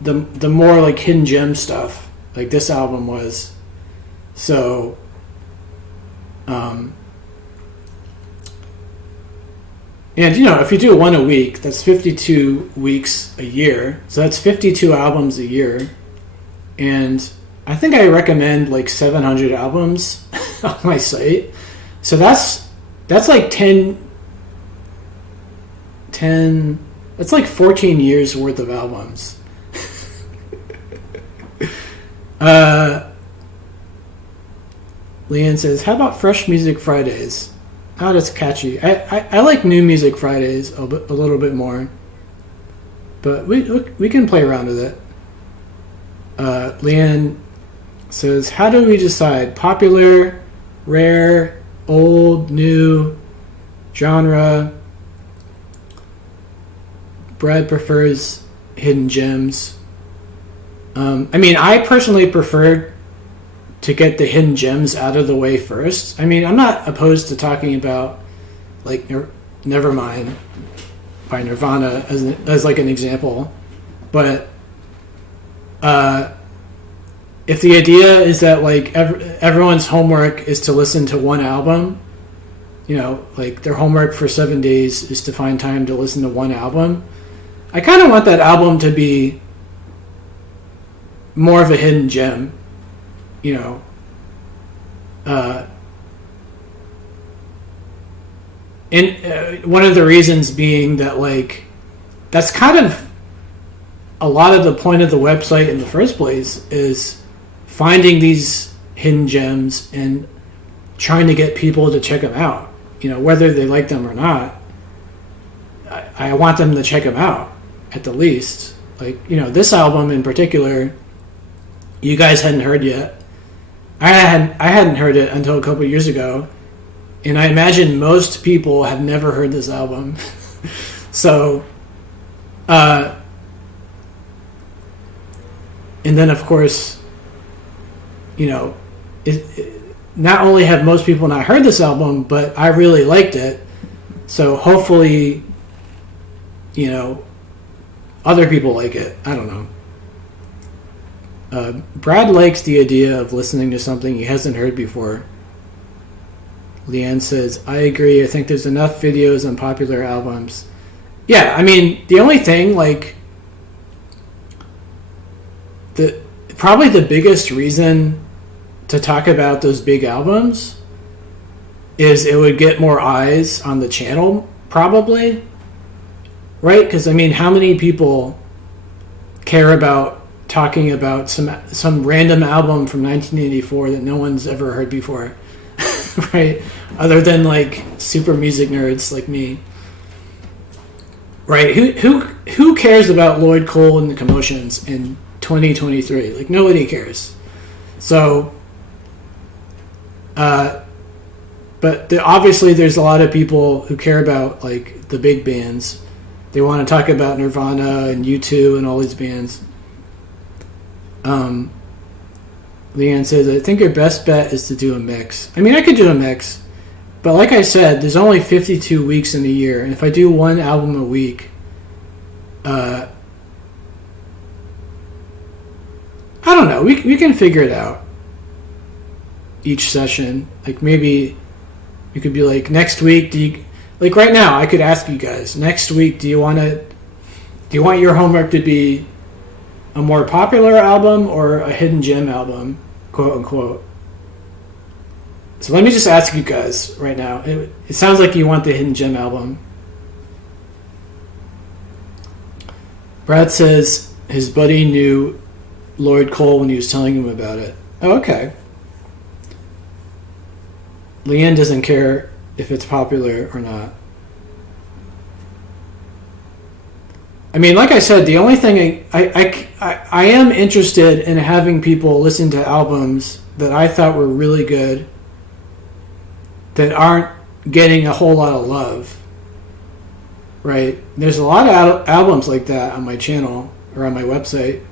the more like hidden gem stuff, like this album was. So, and if you do one a week, that's 52 weeks a year. So that's 52 albums a year. And I think I recommend like 700 albums on my site. So that's like 10, that's like 14 years worth of albums. Leanne says, how about Fresh Music Fridays? Oh, that's catchy. I like New Music Fridays a little bit more. But we can play around with it. Leanne says, how do we decide? Popular, rare, old, new, genre? Brad prefers hidden gems. I personally prefer to get the hidden gems out of the way first. I'm not opposed to talking about like Nevermind by Nirvana as like an example, but if the idea is that like everyone's homework is to listen to one album, like their homework for 7 days is to find time to listen to one album, I kind of want that album to be more of a hidden gem, and one of the reasons being that like that's kind of a lot of the point of the website in the first place, is finding these hidden gems and trying to get people to check them out, whether they like them or not. I want them to check them out at the least. Like, this album in particular, you guys hadn't heard yet. I hadn't heard it until a couple of years ago, and I imagine most people have never heard this album. So, and then of course, not only have most people not heard this album, but I really liked it. So hopefully, other people like it. I don't know. Brad likes the idea of listening to something he hasn't heard before. Leanne says, I agree. I think there's enough videos on popular albums. Yeah, the only thing, like, probably the biggest reason to talk about those big albums is it would get more eyes on the channel, probably. Right? Because, how many people care about talking about some random album from 1984 that no one's ever heard before, right? Other than like super music nerds like me, right? Who cares about Lloyd Cole and the Commotions in 2023? Like, nobody cares. So, but obviously there's a lot of people who care about like the big bands. They want to talk about Nirvana and U2 and all these bands. Leanne says, I think your best bet is to do a mix. I could do a mix, but like I said, there's only 52 weeks in a year, and if I do one album a week, I don't know, we can figure it out each session. Like, maybe you could be like, next week, like right now, I could ask you guys, next week, do you want your homework to be a more popular album or a hidden gem album, quote unquote? So let me just ask you guys right now. It sounds like you want the hidden gem album. Brad says his buddy knew Lloyd Cole when he was telling him about it. Oh, okay. Leanne doesn't care if it's popular or not. Like I said, the only thing I am interested in having people listen to albums that I thought were really good that aren't getting a whole lot of love. Right? There's a lot of albums like that on my channel or on my website.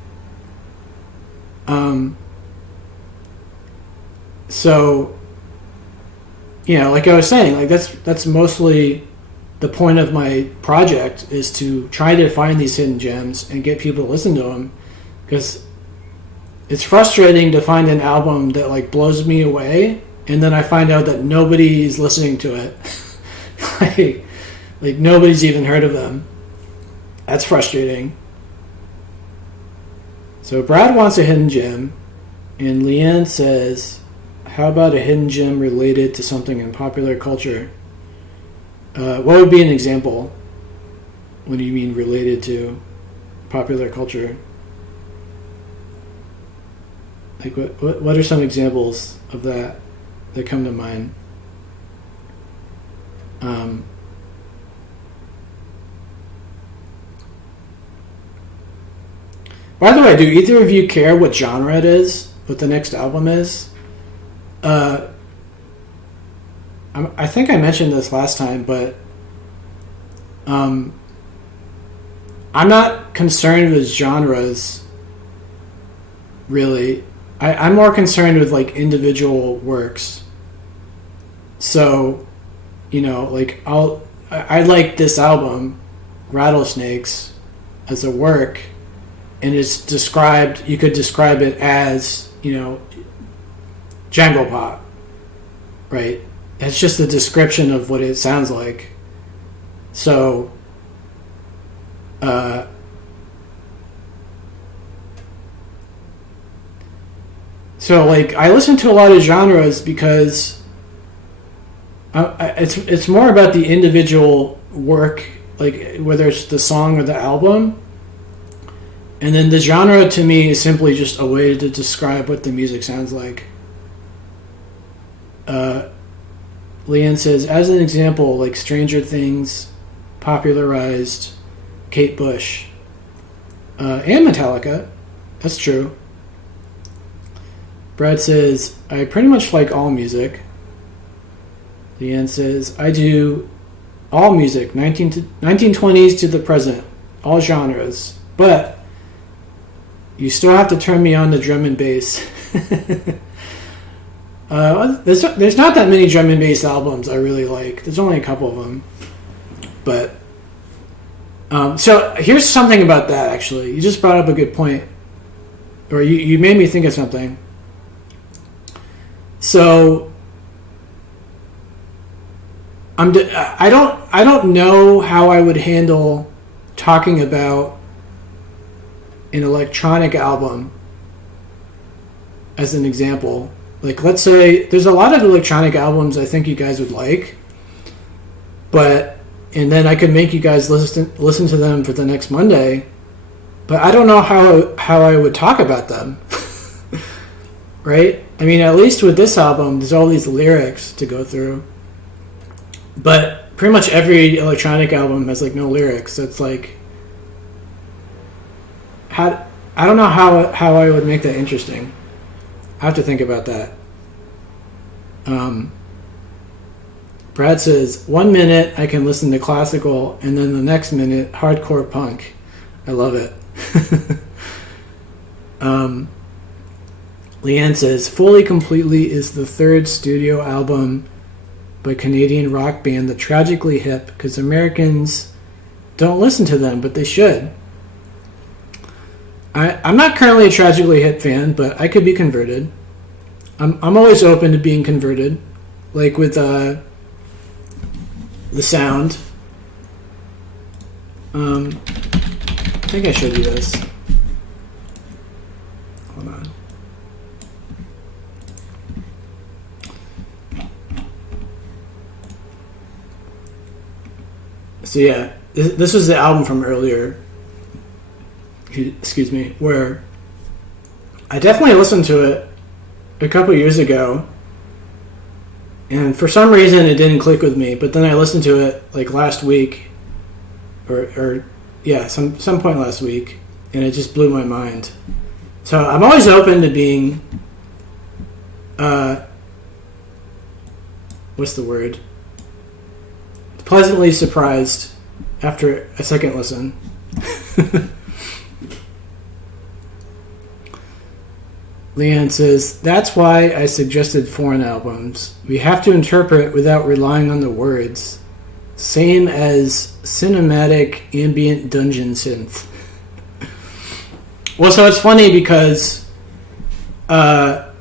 So like I was saying, like that's mostly the point of my project, is to try to find these hidden gems and get people to listen to them, because it's frustrating to find an album that like blows me away, and then I find out that nobody's listening to it. like nobody's even heard of them. That's frustrating. So Brad wants a hidden gem, and Leanne says, how about a hidden gem related to something in popular culture? What would be an example? What do you mean related to popular culture? Like what are some examples of that come to mind? By the way, do either of you care what genre it is, what the next album is? I think I mentioned this last time, but I'm not concerned with genres, really. I'm more concerned with like individual works. So, like I like this album, Rattlesnakes, as a work, and it's described. You could describe it as jangle pop, right? It's just a description of what it sounds like. So, like I listen to a lot of genres because it's more about the individual work, like whether it's the song or the album, and then the genre to me is simply just a way to describe what the music sounds like. Leanne says, as an example, like Stranger Things popularized Kate Bush and Metallica. That's true. Brad says, I pretty much like all music. Leanne says, I do all music, 1920s to the present, all genres, but you still have to turn me on to drum and bass. There's not that many drum and bass albums I really like. There's only a couple of them. But so here's something about that, actually. You just brought up a good point. Or you made me think of something. So I don't know how I would handle talking about an electronic album as an example. Like, let's say there's a lot of electronic albums I think you guys would like, and then I could make you guys listen to them for the next Monday, but I don't know how I would talk about them. Right? I mean, at least with this album, there's all these lyrics to go through, but pretty much every electronic album has like no lyrics. So it's like, I don't know how I would make that interesting. I have to think about that. Brad says, 1 minute I can listen to classical, and then the next minute hardcore punk. I love it. Leanne says, Fully Completely is the third studio album by Canadian rock band The Tragically Hip, because Americans don't listen to them, but they should. I'm not currently a Tragically Hip fan, but I could be converted. I'm always open to being converted, like with the sound. I think I showed you this. Hold on. So yeah, this was the album from earlier. Excuse me, where I definitely listened to it a couple years ago, and for some reason it didn't click with me, but then I listened to it like last week or some point last week, and it just blew my mind. So I'm always open to being what's the word, pleasantly surprised after a second listen. Leanne says, that's why I suggested foreign albums. We have to interpret without relying on the words. Same as cinematic ambient dungeon synth. Well, so it's funny because I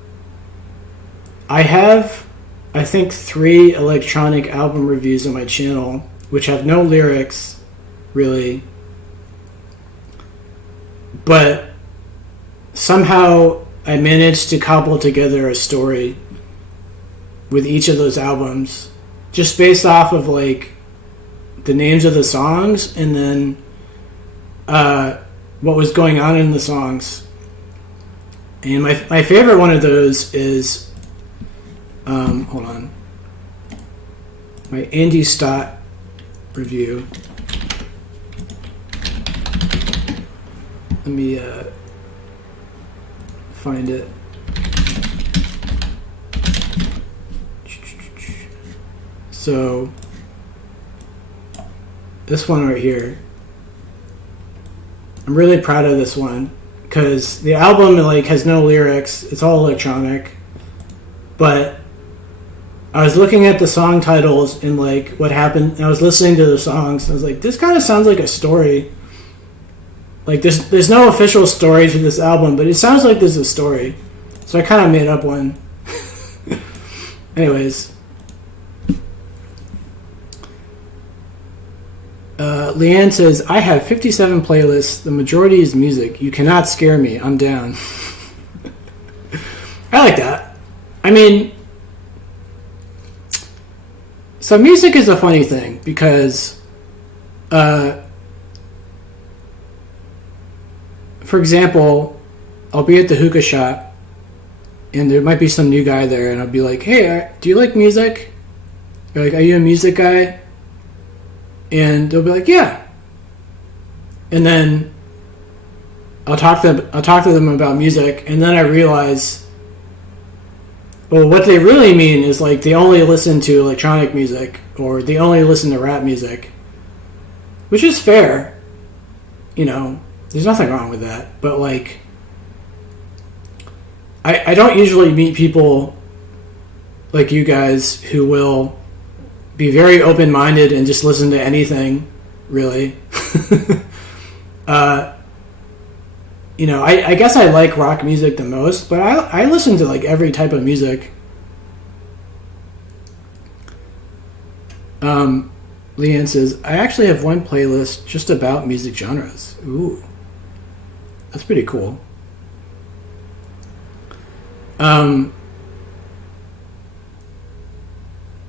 have, I think, 3 electronic album reviews on my channel, which have no lyrics, really. But somehow I managed to cobble together a story with each of those albums, just based off of like the names of the songs and then what was going on in the songs. And my favorite one of those is hold on, my Andy Stott review. Let me find it. So this one right here, I'm really proud of this one because the album like has no lyrics. It's all electronic, but I was looking at the song titles and like what happened, and I was listening to the songs and I was like, this kind of sounds like a story. Like there's no official story to this album, but it sounds like there's a story. So I kind of made up one. Anyways. Leanne says, I have 57 playlists. The majority is music. You cannot scare me. I'm down. I like that. I mean, so music is a funny thing because for example, I'll be at the hookah shop and there might be some new guy there and I'll be like, hey, do you like music? Or like, are you a music guy? And they'll be like, yeah. And then I'll talk to them about music, and then I realize, well, what they really mean is like they only listen to electronic music or they only listen to rap music, which is fair. You know, there's nothing wrong with that. But like, I don't usually meet people like you guys who will be very open-minded and just listen to anything, really. You know, I guess I like rock music the most, but I listen to like every type of music. Leanne says, I actually have one playlist just about music genres. Ooh, that's pretty cool.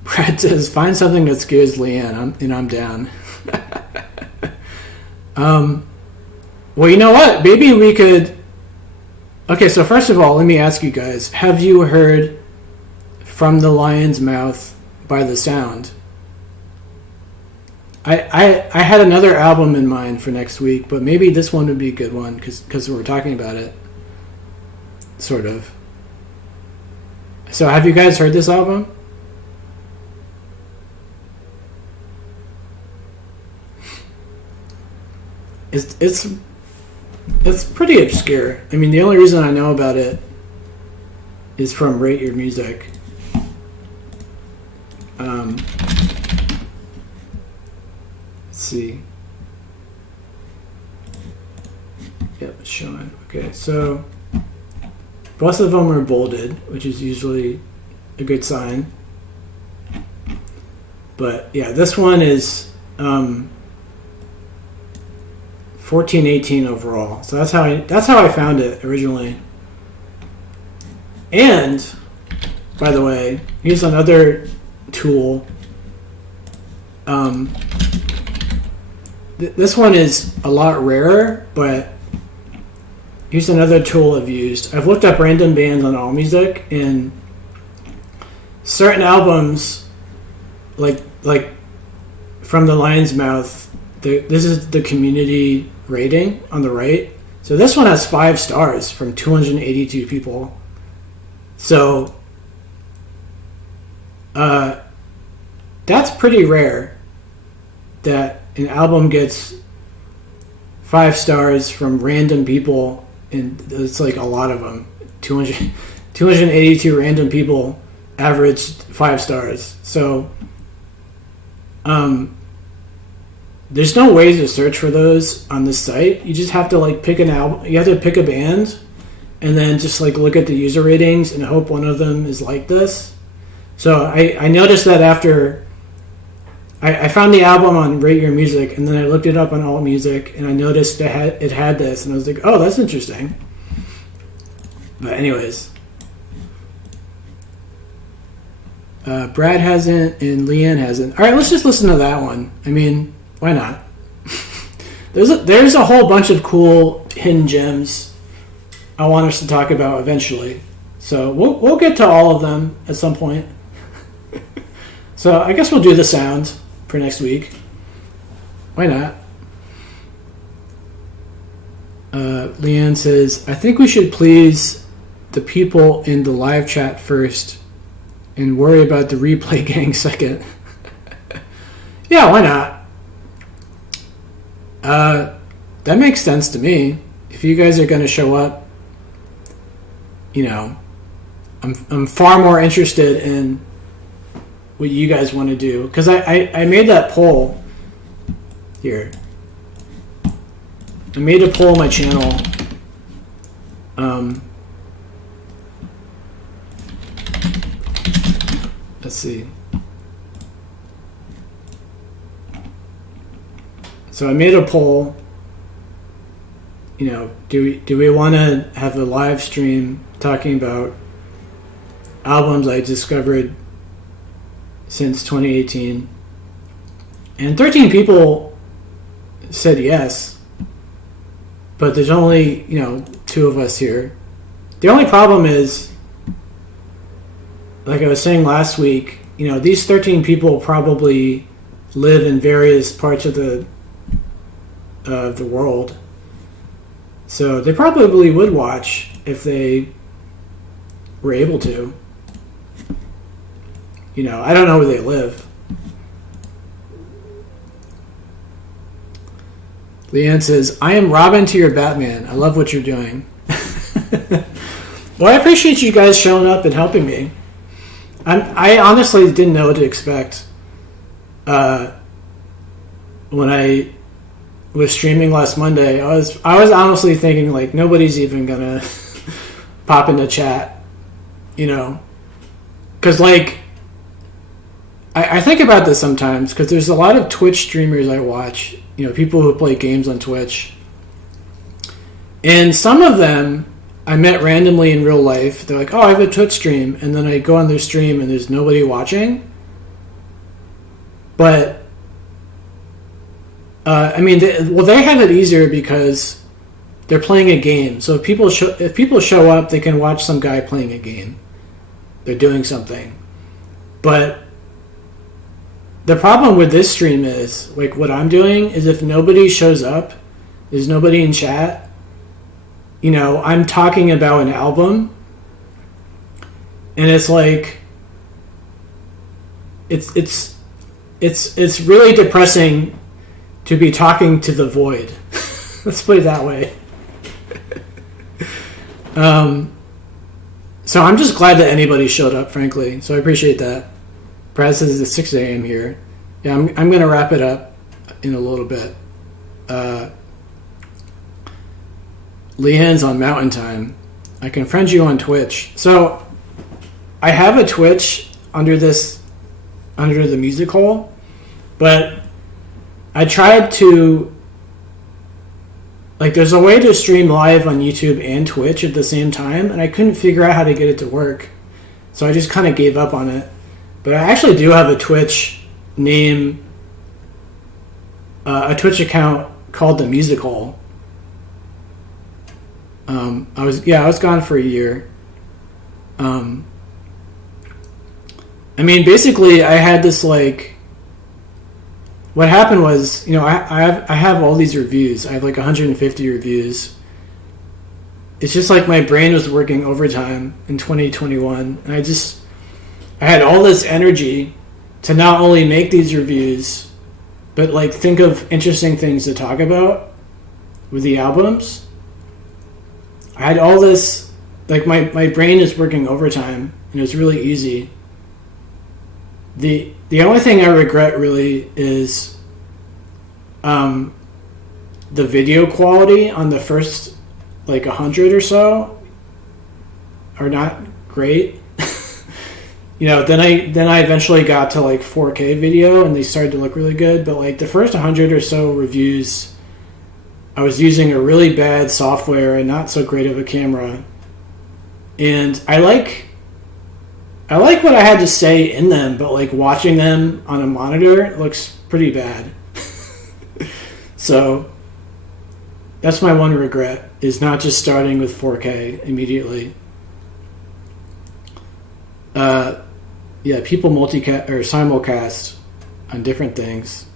Brad says, find something that scares Leanne, I'm down. Well, you know what? Maybe we could... Okay, so first of all, let me ask you guys, have you heard From the Lion's Mouth by The Sound? I had another album in mind for next week, but maybe this one would be a good one because we're talking about it. Sort of. So have you guys heard this album? It's pretty obscure. I mean, the only reason I know about it is from Rate Your Music. Let's see. Yep, it's showing. Okay, so both of them are bolded, which is usually a good sign. But yeah, this one is 1418 overall. So that's how I found it originally. And by the way, here's another tool. This one is a lot rarer, but here's another tool I've used. I've looked up random bands on AllMusic, and certain albums, like From the Lion's Mouth, this is the community rating on the right. So this one has 5 stars from 282 people. So that's pretty rare that an album gets 5 stars from random people, and it's like a lot of them. 200, 282 random people averaged 5 stars. So there's no way to search for those on this site. You just have to like pick an album. You have to pick a band and then just like look at the user ratings and hope one of them is like this. So I noticed that after I found the album on Rate Your Music, and then I looked it up on Alt Music, and I noticed it had this, and I was like, oh, that's interesting. But anyways, Brad hasn't and Leanne hasn't. All right, let's just listen to that one. I mean, why not? There's a whole bunch of cool hidden gems I want us to talk about eventually. So we'll get to all of them at some point. So I guess we'll do the sound for next week. Why not? Leanne says, I think we should please the people in the live chat first and worry about the replay gang second. Yeah, why not? That makes sense to me. If you guys are going to show up, you know, I'm far more interested in what you guys want to do, because I made that poll here. I made a poll on my channel. Let's see. So I made a poll. You know, do we want to have a live stream talking about albums I discovered since 2018? And 13 people said yes, but there's only, 2 of us here. The only problem is, like I was saying last week, these 13 people probably live in various parts of the world. So they probably would watch if they were able to. I don't know where they live. Leanne says, I am Robin to your Batman. I love what you're doing. Well, I appreciate you guys showing up and helping me. I honestly didn't know what to expect when I was streaming last Monday. I was honestly thinking, like, nobody's even gonna pop in the chat, because, like, I think about this sometimes, because there's a lot of Twitch streamers I watch, people who play games on Twitch, and some of them I met randomly in real life. They're like, oh, I have a Twitch stream, and then I go on their stream and there's nobody watching. But they have it easier because they're playing a game. So if people show up, they can watch some guy playing a game. They're doing something. But the problem with this stream is, like, what I'm doing is, if nobody shows up, there's nobody in chat, I'm talking about an album, and it's like, it's really depressing to be talking to the void. Let's put it that way. So I'm just glad that anybody showed up, frankly. So I appreciate that. Brad says it's 6 a.m. here. Yeah, I'm going to wrap it up in a little bit. Leanne's on Mountain Time. I can friend you on Twitch. So I have a Twitch under the music hole, but I tried to, like, there's a way to stream live on YouTube and Twitch at the same time, and I couldn't figure out how to get it to work. So I just kind of gave up on it. But I actually do have a Twitch name, a Twitch account called The Music Hole. I was gone for a year. Basically, I had this, like, what happened was, I have all these reviews. I have like 150 reviews. It's just like my brain was working overtime in 2021, and I had all this energy to not only make these reviews, but, like, think of interesting things to talk about with the albums. I had all this like my brain is working overtime, and it's really easy. The only thing I regret really is the video quality on the first like 100 or so are not great. Then I eventually got to like 4K video and they started to look really good, but like the first 100 or so reviews, I was using a really bad software and not so great of a camera. And I like what I had to say in them, but like watching them on a monitor, it looks pretty bad. So that's my one regret, is not just starting with 4K immediately. People multicast or simulcast on different things.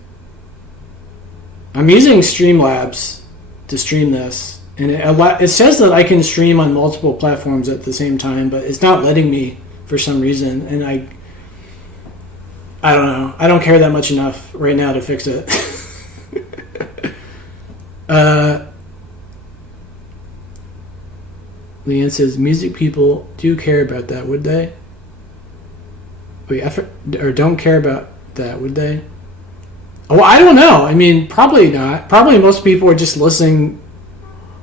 I'm using Streamlabs to stream this, and it says that I can stream on multiple platforms at the same time, but it's not letting me for some reason, and I don't know. I don't care that much enough right now to fix it. Leanne says, music people do care about that, would they? Wait, or don't care about that, would they? Oh, I don't know. I mean, probably not. Probably most people are just listening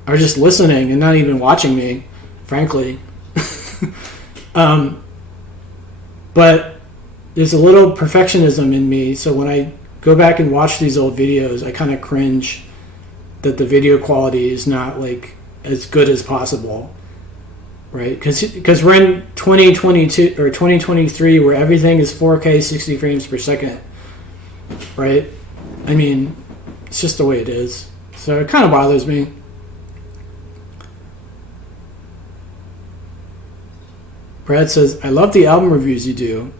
and not even watching me, frankly. But there's a little perfectionism in me, so when I go back and watch these old videos, I kind of cringe that the video quality is not like as good as possible, right? Because we're in 2022 or 2023 where everything is 4K 60 frames per second, right? I mean, it's just the way it is. So it kind of bothers me. Brad says, I love the album reviews you do.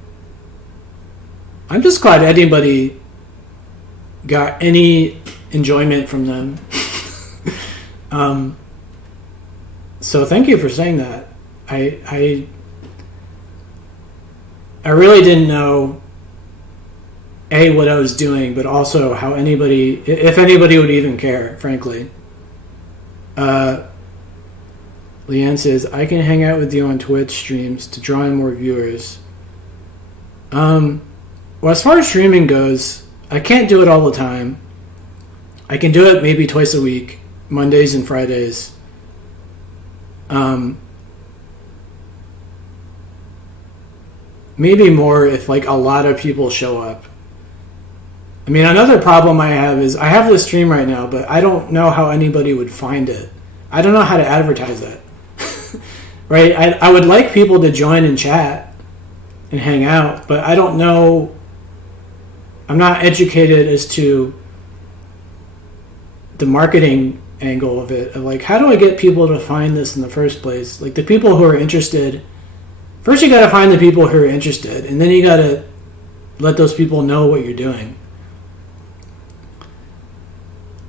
I'm just glad anybody got any enjoyment from them. So thank you for saying that. I really didn't know what I was doing, but also how if anybody would even care, frankly. Leanne says, I can hang out with you on Twitch streams to draw in more viewers. Well, as far as streaming goes, I can't do it all the time. I can do it maybe twice a week, Mondays and Fridays. Maybe more if like a lot of people show up. I mean, another problem I have is I have this stream right now, but I don't know how anybody would find it. I don't know how to advertise it. Right? I would like people to join and chat and hang out, but I don't know. I'm not educated as to the marketing angle of it. Like, how do I get people to find this in the first place? Like, the people who are interested. First, you got to find the people who are interested, and then you got to let those people know what you're doing.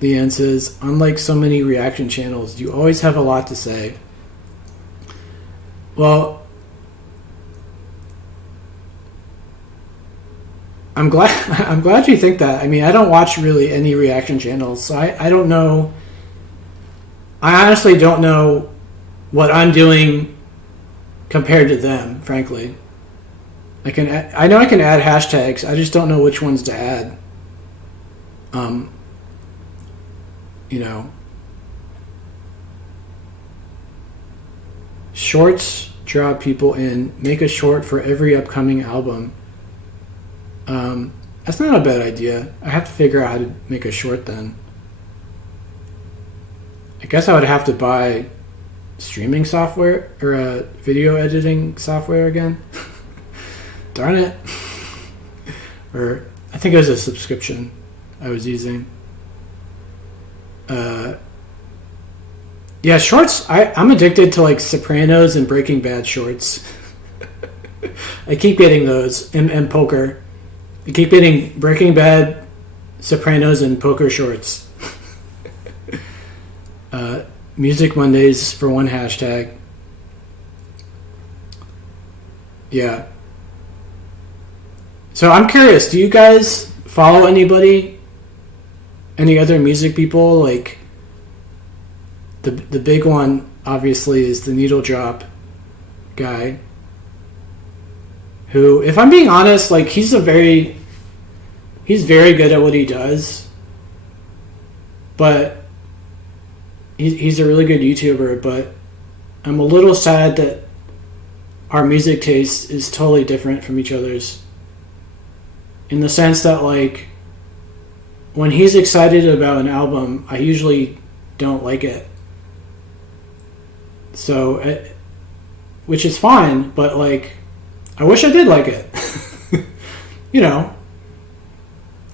Leanne says, unlike so many reaction channels, you always have a lot to say. Well, I'm glad you think that. I mean, I don't watch really any reaction channels, so I don't know. I honestly don't know what I'm doing compared to them, frankly. I know I can add hashtags. I just don't know which ones to add. Shorts draw people in. Make a short for every upcoming album. That's not a bad idea. I have to figure out how to make a short then. I guess I would have to buy streaming software or video editing software again. Darn it. Or I think it was a subscription I was using. Yeah, shorts. I'm addicted to like Sopranos and Breaking Bad shorts. I keep getting those and poker. I keep getting Breaking Bad, Sopranos, and poker shorts. Music Mondays for one hashtag. Yeah. So I'm curious, do you guys follow anybody? Any other music people? Like the big one obviously is the Needle Drop guy who, if I'm being honest, like he's very good at what he does, but he's a really good YouTuber, but I'm a little sad that our music taste is totally different from each other's, in the sense that like when he's excited about an album, I usually don't like it. So, which is fine, but like, I wish I did like it. You know,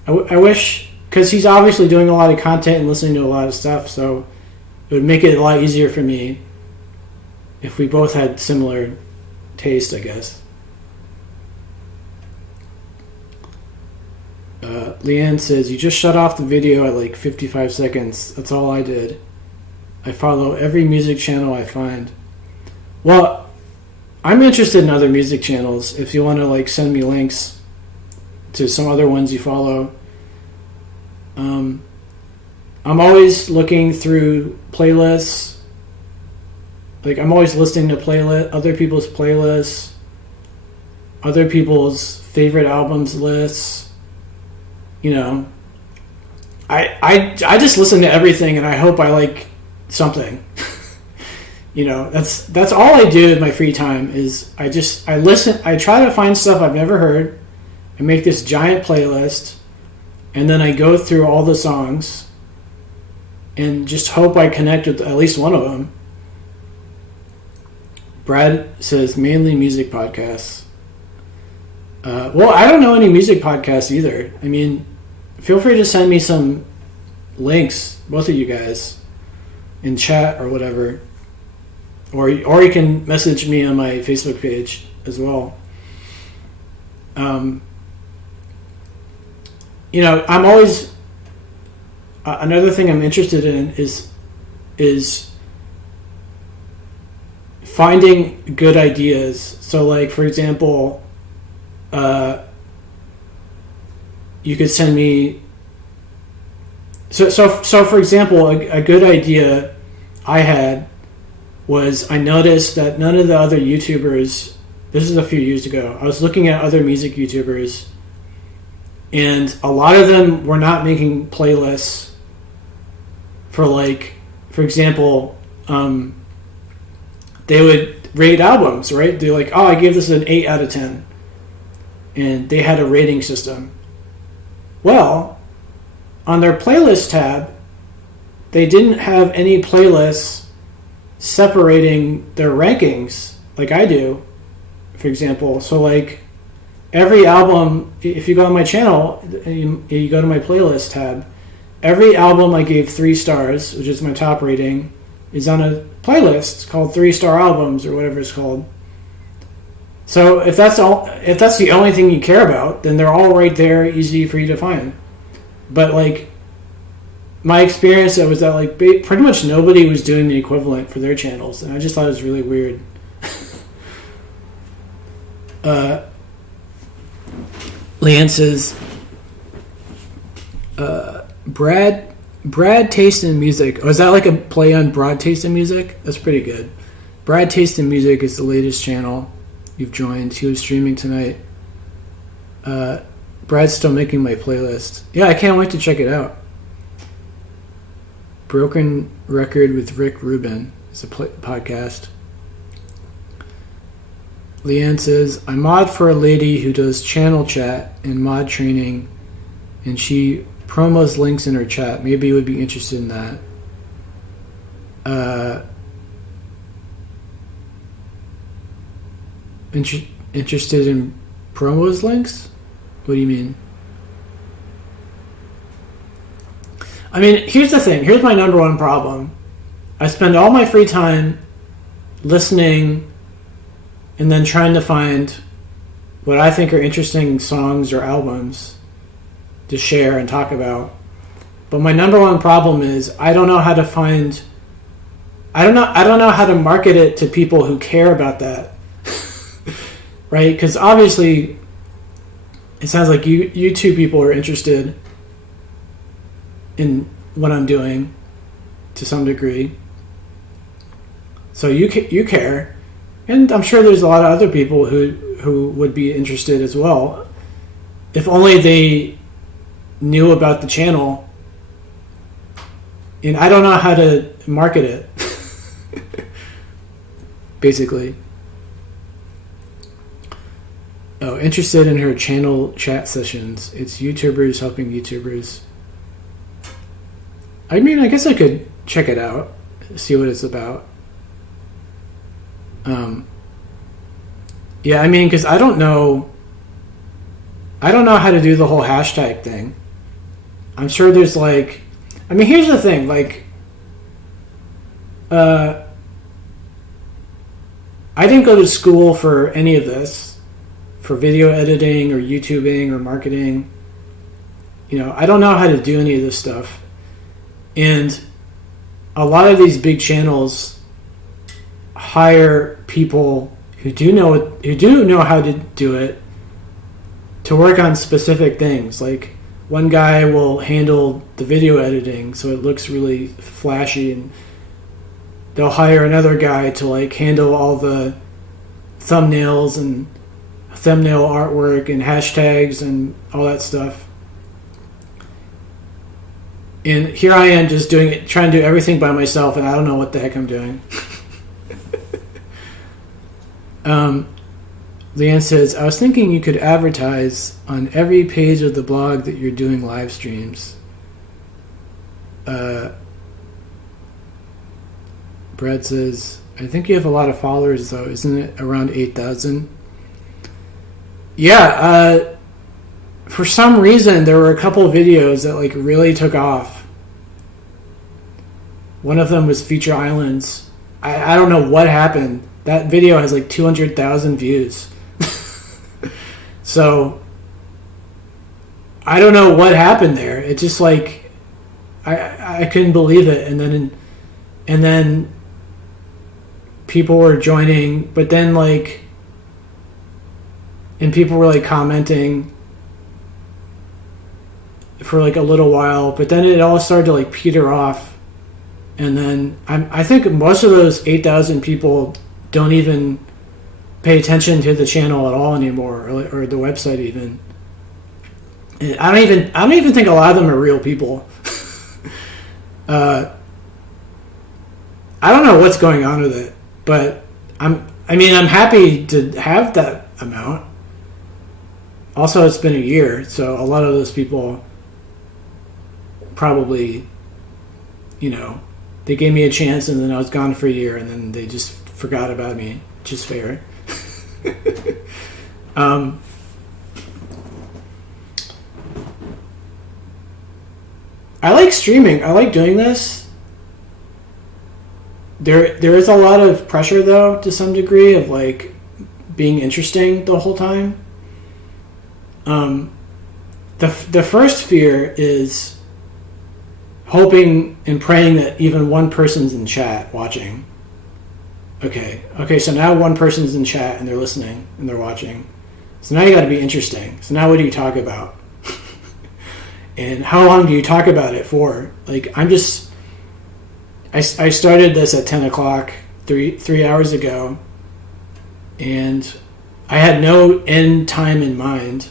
I wish, because he's obviously doing a lot of content and listening to a lot of stuff, so it would make it a lot easier for me if we both had similar taste, I guess. Leanne says, you just shut off the video at like 55 seconds. That's all I did. I follow every music channel I find. Well, I'm interested in other music channels. If you want to like send me links to some other ones you follow. I'm always looking through playlists. Like I'm always listening to other people's playlists, other people's favorite albums lists. You know, I just listen to everything, and I hope I like something. You know, that's all I do in my free time is I listen. I try to find stuff I've never heard. I make this giant playlist, and then I go through all the songs and just hope I connect with at least one of them. Brad says mainly music podcasts. Well, I don't know any music podcasts either. I mean, feel free to send me some links, both of you guys, in chat or whatever. Or you can message me on my Facebook page as well. You know, I'm always... another thing I'm interested in is finding good ideas. So, like, for example... you could send me... So for example, a good idea I had was I noticed that none of the other YouTubers... This is a few years ago. I was looking at other music YouTubers, and a lot of them were not making playlists for, like, for example, they would rate albums, right? They're like, oh, I gave this an 8 out of 10. And they had a rating system. Well, on their playlist tab, they didn't have any playlists separating their rankings like I do, for example. So, like, every album, if you go on my channel, you go to my playlist tab, every album I gave 3 stars, which is my top rating, is on a playlist called 3-Star Albums or whatever it's called. So if that's the only thing you care about, then they're all right there, easy for you to find. But like my experience was that like pretty much nobody was doing the equivalent for their channels, and I just thought it was really weird. Leanne says, Brad Taste in Music. Oh, is that like a play on Broad Taste in Music? That's pretty good. Brad Taste in Music is the latest channel you've joined. He was streaming tonight. Brad's still making my playlist. Yeah, I can't wait to check it out. Broken Record with Rick Rubin is a podcast. Leanne says, I mod for a lady who does channel chat and mod training, and she promos links in her chat. Maybe you would be interested in that. Interested in promos links? What do you mean? I mean, here's the thing. Here's my number one problem. I spend all my free time listening and then trying to find what I think are interesting songs or albums to share and talk about. But my number one problem is I don't know how to market it to people who care about that. Right? Because obviously it sounds like you two people are interested in what I'm doing to some degree. So you care. And I'm sure there's a lot of other people who would be interested as well. If only they knew about the channel. And I don't know how to market it. Basically. Oh, interested in her channel chat sessions. It's YouTubers helping YouTubers. I mean, I guess I could check it out, see what it's about. Yeah, I mean, because I don't know how to do the whole hashtag thing. I'm sure there's like, I mean, here's the thing, like, I didn't go to school for any of this, for video editing or YouTubing or marketing. You know, I don't know how to do any of this stuff. And a lot of these big channels hire people who do know how to do it to work on specific things. Like, one guy will handle the video editing so it looks really flashy, and they'll hire another guy to like handle all the thumbnails and thumbnail artwork and hashtags and all that stuff. And here I am just trying to do everything by myself, and I don't know what the heck I'm doing. Leanne says, I was thinking you could advertise on every page of the blog that you're doing live streams. Brad says, I think you have a lot of followers, though. Isn't it around 8,000? Yeah, for some reason, there were a couple of videos that like really took off. One of them was Feature Islands. I don't know what happened. That video has like 200,000 views. So, I don't know what happened there. It just like, I couldn't believe it. And then people were joining, but then like, and people were like commenting for like a little while, but then it all started to like peter off. And then I think most of those 8,000 people don't even pay attention to the channel at all anymore, or the website even. And I don't even think a lot of them are real people. I don't know what's going on with it, but I'm happy to have that amount. Also, it's been a year, so a lot of those people probably, you know, they gave me a chance and then I was gone for a year and then they just forgot about me, which is fair. I like streaming. I like doing this. There is a lot of pressure, though, to some degree, of like being interesting the whole time. The first fear is hoping and praying that even one person's in chat watching. Okay, so now one person's in chat and they're listening and they're watching. So now you got to be interesting. So now what do you talk about? And how long do you talk about it for? Like, I started this at 10 o'clock 3 hours ago, and I had no end time in mind,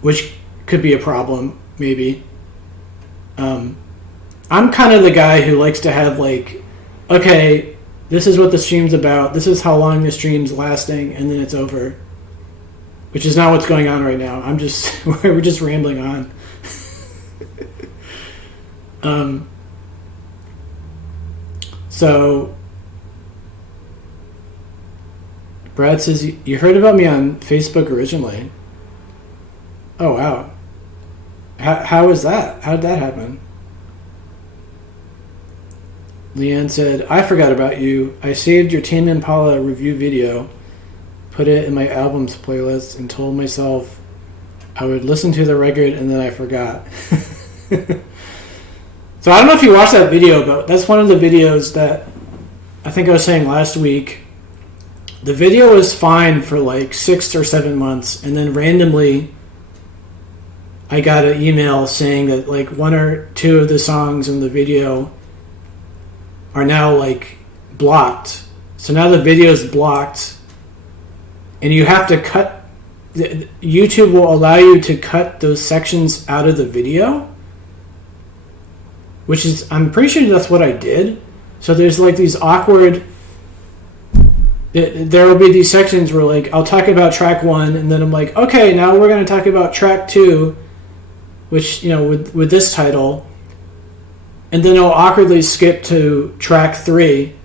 which could be a problem, maybe. I'm kind of the guy who likes to have like, okay, this is what the stream's about, this is how long the stream's lasting, and then it's over. Which is not what's going on right now. We're just rambling on. So, Brad says, you heard about me on Facebook originally. Oh, wow. How was that? How did that happen? Leanne said, I forgot about you. I saved your Tame Impala review video, put it in my albums playlist, and told myself I would listen to the record, and then I forgot. So I don't know if you watched that video, but that's one of the videos that I think I was saying last week. The video was fine for like 6 or 7 months, and then randomly I got an email saying that like 1 or 2 of the songs in the video are now like blocked. So now the video is blocked, and you have to cut. YouTube will allow you to cut those sections out of the video, which is, I'm pretty sure that's what I did. So there's like these awkward, there will be these sections where like I'll talk about track 1, and then I'm like, okay, now we're going to talk about track 2, which, with this title, and then I'll awkwardly skip to track 3,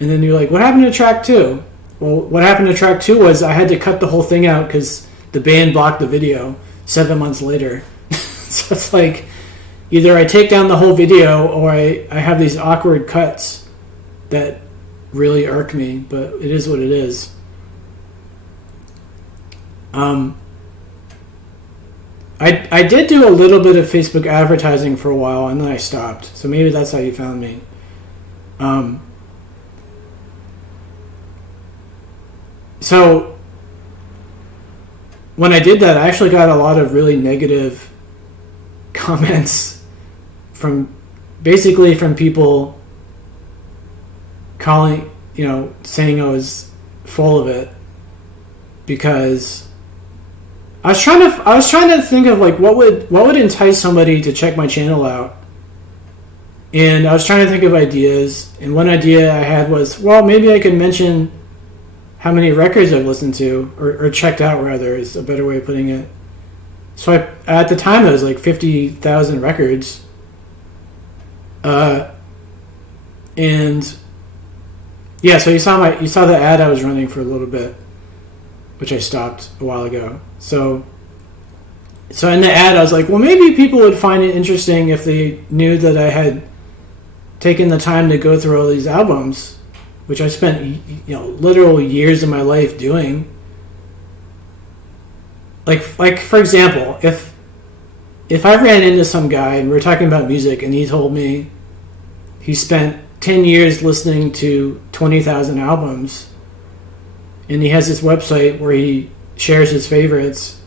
and then you're like, what happened to track 2? Well, what happened to track 2 was I had to cut the whole thing out because the band blocked the video 7 months later. So it's like, either I take down the whole video, or I have these awkward cuts that really irk me, but it is what it is. I did do a little bit of Facebook advertising for a while, and then I stopped. So maybe that's how you found me. So when I did that, I actually got a lot of really negative comments from people calling, saying I was full of it, because I was trying to think of like what would entice somebody to check my channel out, and I was trying to think of ideas, and one idea I had was, well, maybe I could mention how many records I've listened to, or checked out, rather, is a better way of putting it. So at the time, it was like 50,000 records. And yeah, so you saw the ad I was running for a little bit, which I stopped a while ago. So in the ad, I was like, well, maybe people would find it interesting if they knew that I had taken the time to go through all these albums, which I spent, literal years of my life doing. Like for example, if I ran into some guy and we were talking about music, and he told me he spent 10 years listening to 20,000 albums, and he has this website where he shares his favorites,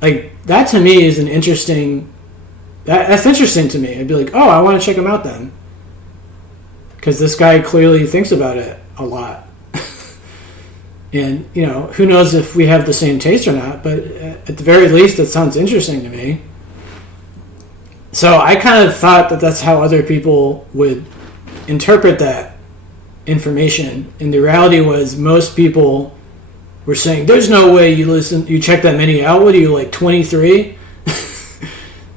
like, that to me is that's interesting to me. I'd be like, oh, I want to check him out then, because this guy clearly thinks about it a lot. And, who knows if we have the same taste or not, but at the very least, it sounds interesting to me. So I kind of thought that that's how other people would interpret that information. And the reality was, most people were saying, there's no way you check that many out. What are you, like 23?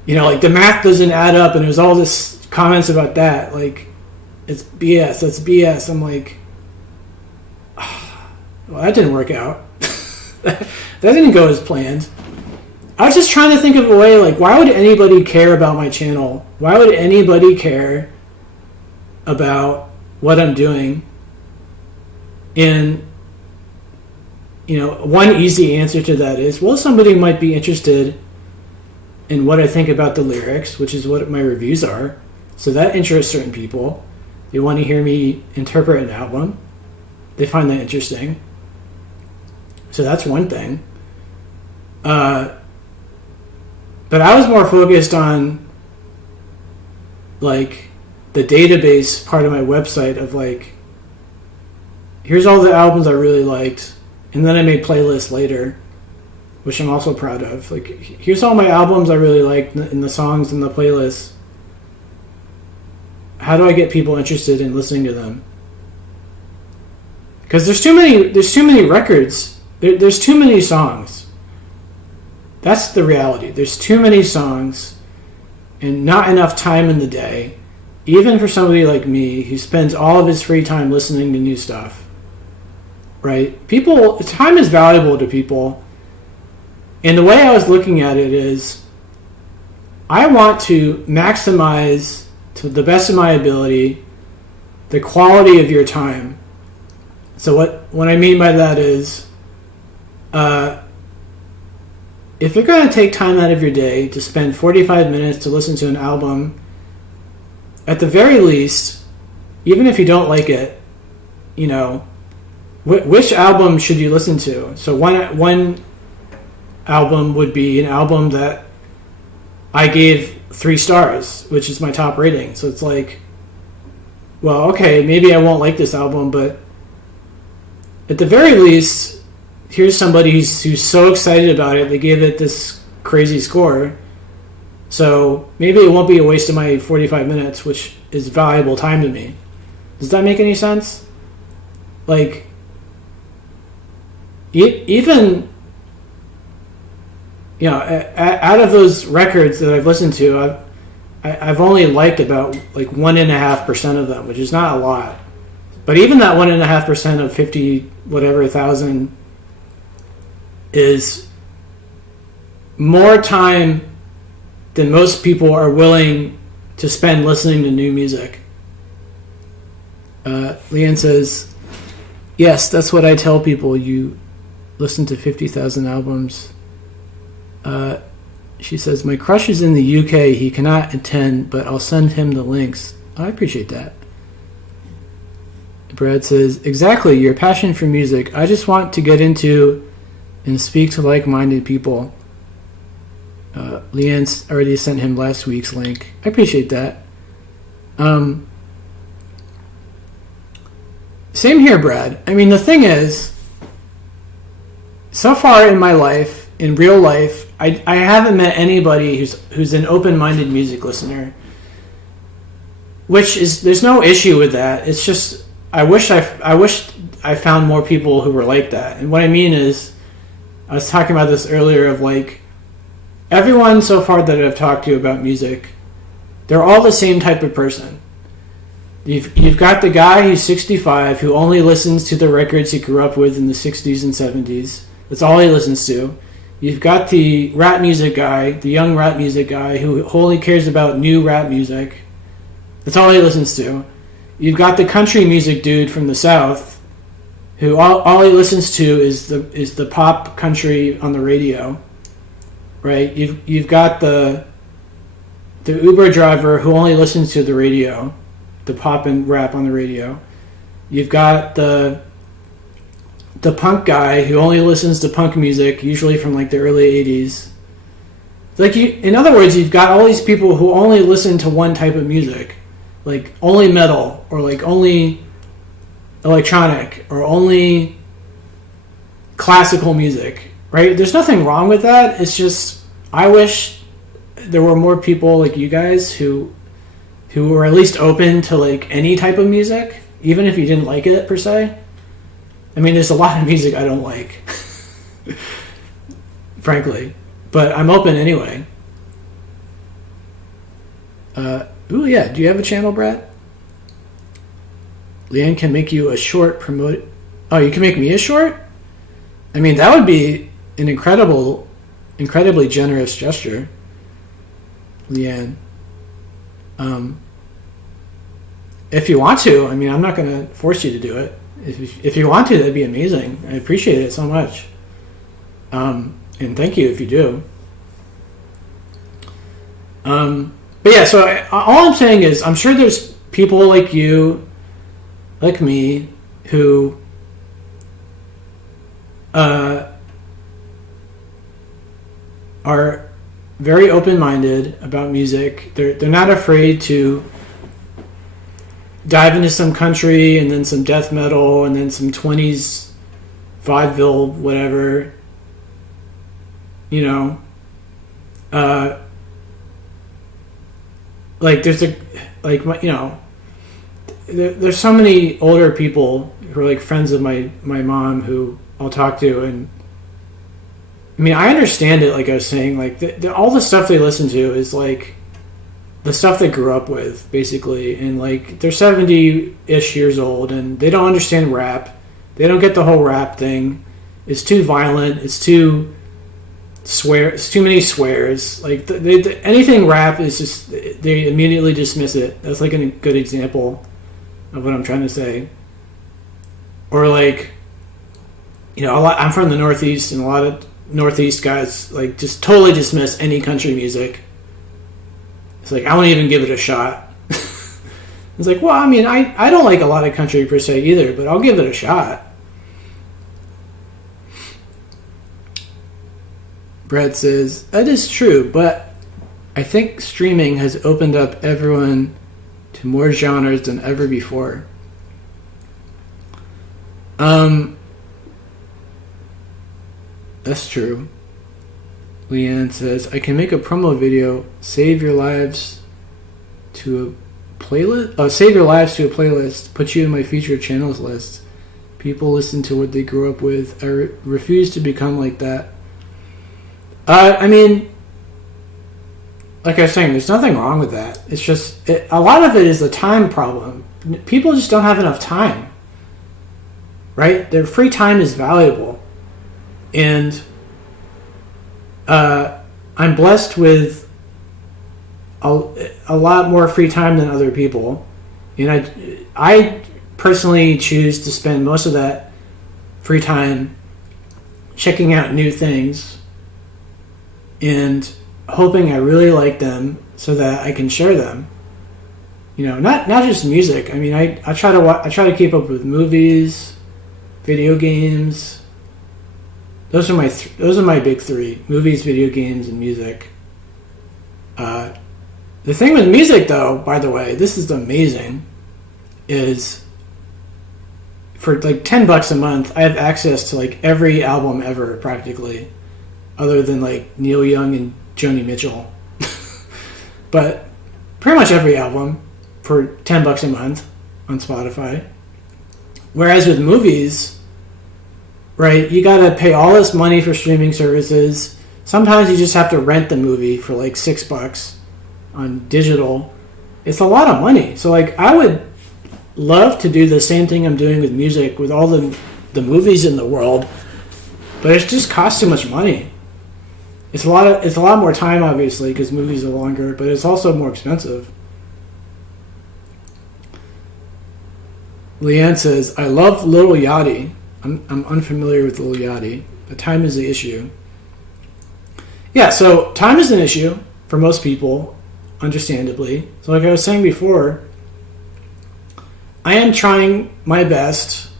Like, the math doesn't add up, and there's all this comments about that. Like, it's BS, that's BS. I'm like, well, that didn't work out. That didn't go as planned. I was just trying to think of a way, like, why would anybody care about my channel? Why would anybody care about what I'm doing? And, one easy answer to that is, well, somebody might be interested in what I think about the lyrics, which is what my reviews are. So that interests certain people. They want to hear me interpret an album. They find that interesting. So that's one thing. But I was more focused on, like, the database part of my website of, like, here's all the albums I really liked, and then I made playlists later, which I'm also proud of. Like, here's all my albums I really liked, and the songs and the playlists. How do I get people interested in listening to them? Because there's too many records. There's too many songs. That's the reality. There's too many songs and not enough time in the day, even for somebody like me who spends all of his free time listening to new stuff. Right? Time is valuable to people. And the way I was looking at it is, I want to maximize, to the best of my ability, the quality of your time. So what I mean by that is, if you're going to take time out of your day to spend 45 minutes to listen to an album, at the very least, even if you don't like it, which album should you listen to? So one album would be an album that I gave 3 stars, which is my top rating. So it's like, well, okay, maybe I won't like this album, but at the very least, here's somebody who's so excited about it, they gave it this crazy score. So maybe it won't be a waste of my 45 minutes, which is valuable time to me. Does that make any sense? Like, even, you know, out of those records that I've listened to, I've only liked about like 1.5% of them, which is not a lot. But even that 1.5% of 50 whatever thousand is more time than most people are willing to spend listening to new music. Leanne says, yes, that's what I tell people. You listen to 50,000 albums. She says, my crush is in the UK. He cannot attend, but I'll send him the links. Oh, I appreciate that. Brad says, exactly, your passion for music. I just want to get into and speak to like-minded people. Leanne's already sent him last week's link. I appreciate that. Same here, Brad. I mean, the thing is, so far in my life, in real life, I haven't met anybody who's an open-minded music listener. Which is, there's no issue with that. It's just, I wish I found more people who were like that. And what I mean is, I was talking about this earlier of like, everyone so far that I've talked to about music, they're all the same type of person. You've got the guy who's 65 who only listens to the records he grew up with in the 60s and 70s. That's all he listens to. You've got the rap music guy, the young rap music guy who only cares about new rap music. That's all he listens to. You've got the country music dude from the South who all he listens to is the pop country on the radio. Right? You've got the Uber driver who only listens to the radio, the pop and rap on the radio. You've got the punk guy who only listens to punk music, usually from like the early 80s. Like in other words, you've got all these people who only listen to one type of music, like only metal or like only electronic or only classical music, right? There's nothing wrong with that. It's just I wish there were more people like you guys who were at least open to like any type of music, even if you didn't like it per se. I mean, there's a lot of music I don't like, frankly, but I'm open anyway. Ooh, yeah. Do you have a channel, Brad? Leanne can make you a short promote. Oh, you can make me a short? I mean, that would be an incredibly generous gesture, Leanne. If you want to, I mean, I'm not going to force you to do it. If you want to, that'd be amazing. I appreciate it so much. And thank you if you do. But yeah, so all I'm saying is I'm sure there's people like you, like me, who are very open-minded about music. They're not afraid to dive into some country and then some death metal and then some 20s vaudeville, whatever, you know. Like there's there's so many older people who are like friends of my mom who I'll talk to, and I mean, I understand it. Like I was saying, like all the stuff they listen to is like the stuff they grew up with, basically, and like they're 70-ish years old, and they don't understand rap. They don't get the whole rap thing. It's too violent. It's too It's too many swears. Like anything rap is just, they immediately dismiss it. That's like a good example of what I'm trying to say. Or like, you know, I'm from the Northeast, and a lot of Northeast guys like just totally dismiss any country music. It's like, I won't even give it a shot. It's like, well, I mean, I don't like a lot of country per se either, but I'll give it a shot. Brad says, that is true, but I think streaming has opened up everyone to more genres than ever before. That's true. Leanne says, I can make a promo video, save your lives to a playlist, put you in my featured channels list. People listen to what they grew up with. I refuse to become like that. I mean, like I was saying, there's nothing wrong with that. It's just, a lot of it is a time problem. People just don't have enough time. Right? Their free time is valuable. And I'm blessed with a lot more free time than other people. And I personally choose to spend most of that free time checking out new things and hoping I really like them so that I can share them. You know, not just music. I mean, I try to keep up with movies, video games. Those are my big three: movies, video games, and music. The thing with music, though, by the way, this is amazing, is for like $10 a month, I have access to like every album ever, practically, other than like Neil Young and Joni Mitchell. But pretty much every album for $10 a month on Spotify. Whereas with movies, right, you gotta pay all this money for streaming services. Sometimes you just have to rent the movie for like $6 on digital. It's a lot of money. So like, I would love to do the same thing I'm doing with music with all the movies in the world, but it just costs too much money. It's a lot more time, obviously, because movies are longer, but it's also more expensive. Leanne says, I love Lil Yachty. I'm unfamiliar with Lil Yachty, but time is the issue. Yeah, so time is an issue for most people, understandably. So like I was saying before, I am trying my best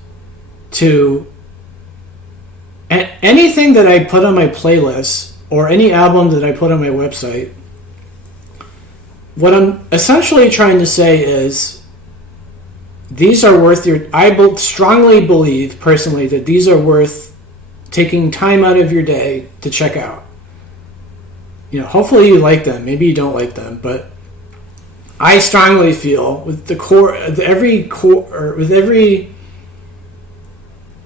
to... anything that I put on my playlist or any album that I put on my website, what I'm essentially trying to say is these are worth your... I strongly believe, personally, that these are worth taking time out of your day to check out. You know, hopefully you like them. Maybe you don't like them, but I strongly feel with every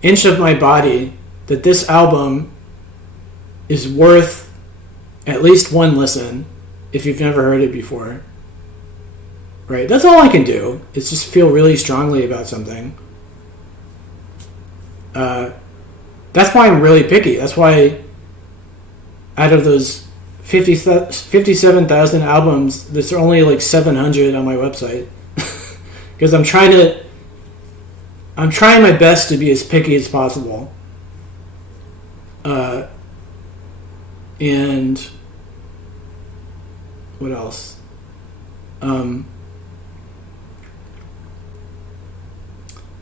inch of my body that this album is worth at least one listen if you've never heard it before. Right? That's all I can do, is just feel really strongly about something. That's why I'm really picky. That's why out of those 57,000 albums, there's only like 700 on my website. Because I'm trying my best to be as picky as possible. And what else?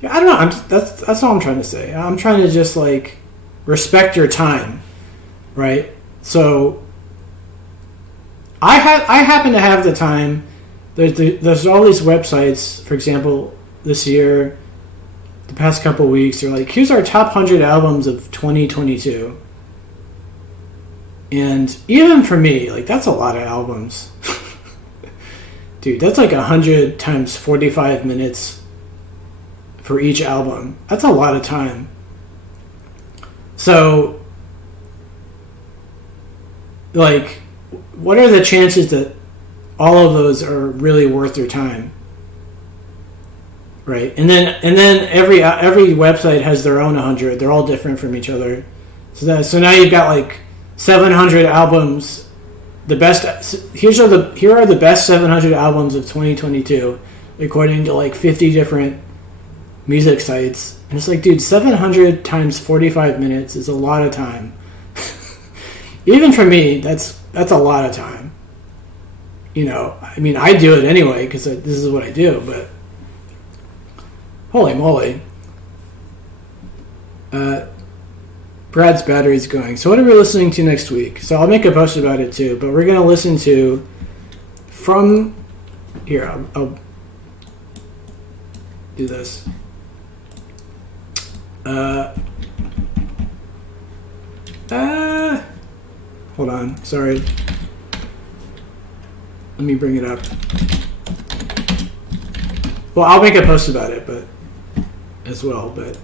Yeah, I don't know. That's all I'm trying to say. I'm trying to just like respect your time, right? So I happen to have the time. There's all these websites. For example, this year, the past couple of weeks, they're like, here's our top 100 albums of 2022. And even for me, like, that's a lot of albums. Dude, that's like 100 times 45 minutes for each album. That's a lot of time. So, like, what are the chances that all of those are really worth your time? Right? And then every website has their own 100. They're all different from each other. So now you've got like 700 albums. Here are the best 700 albums of 2022, according to like 50 different music sites. And it's like, dude, 700 times 45 minutes is a lot of time. Even for me, that's a lot of time. You know, I mean, I do it anyway because this is what I do, but holy moly. Brad's battery's going. So what are we listening to next week? So I'll make a post about it too, but we're going to listen to from... Here, I'll do this. Hold on. Sorry. Let me bring it up. Well, I'll make a post about it, but as well. But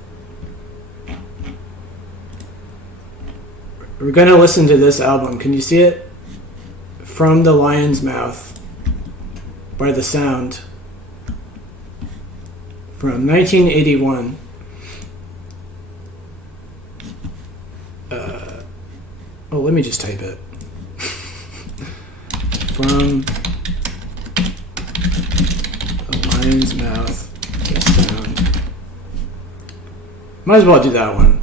we're going to listen to this album. Can you see it? From the Lion's Mouth by The Sound from 1981. Let me just type it. From the Lion's Mouth, The Sound. Might as well do that one.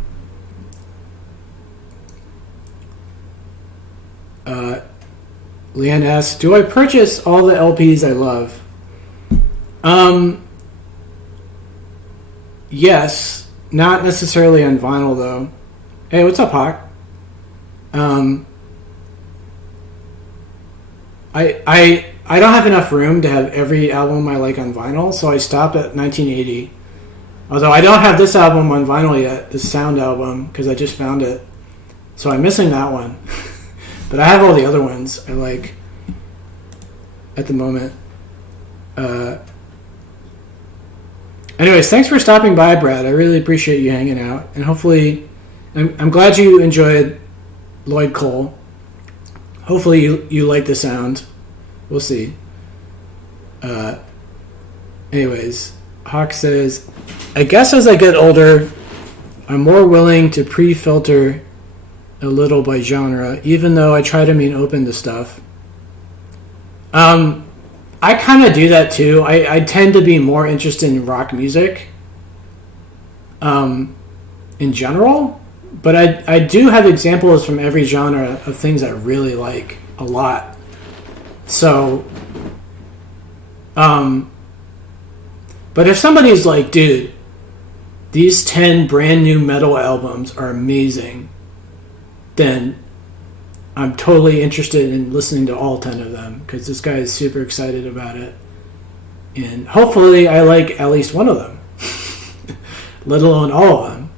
Leanne asks, do I purchase all the LPs I love? Yes. Not necessarily on vinyl, though. Hey, what's up, Hawk? I don't have enough room to have every album I like on vinyl, so I stopped at 1980. Although I don't have this album on vinyl yet, this Sound album, because I just found it. So I'm missing that one. But I have all the other ones I like at the moment. Anyways, thanks for stopping by, Brad. I really appreciate you hanging out. And hopefully, I'm glad you enjoyed Lloyd Cole. Hopefully you like the sound. We'll see. Anyways, Hawk says, I guess as I get older, I'm more willing to pre-filter a little by genre, even though I try to remain open to stuff. I kind of do that too. I tend to be more interested in rock music in general, but I do have examples from every genre of things I really like a lot. So, but if somebody's like, dude, these 10 brand new metal albums are amazing, then I'm totally interested in listening to all 10 of them because this guy is super excited about it. And hopefully I like at least one of them, let alone all of them.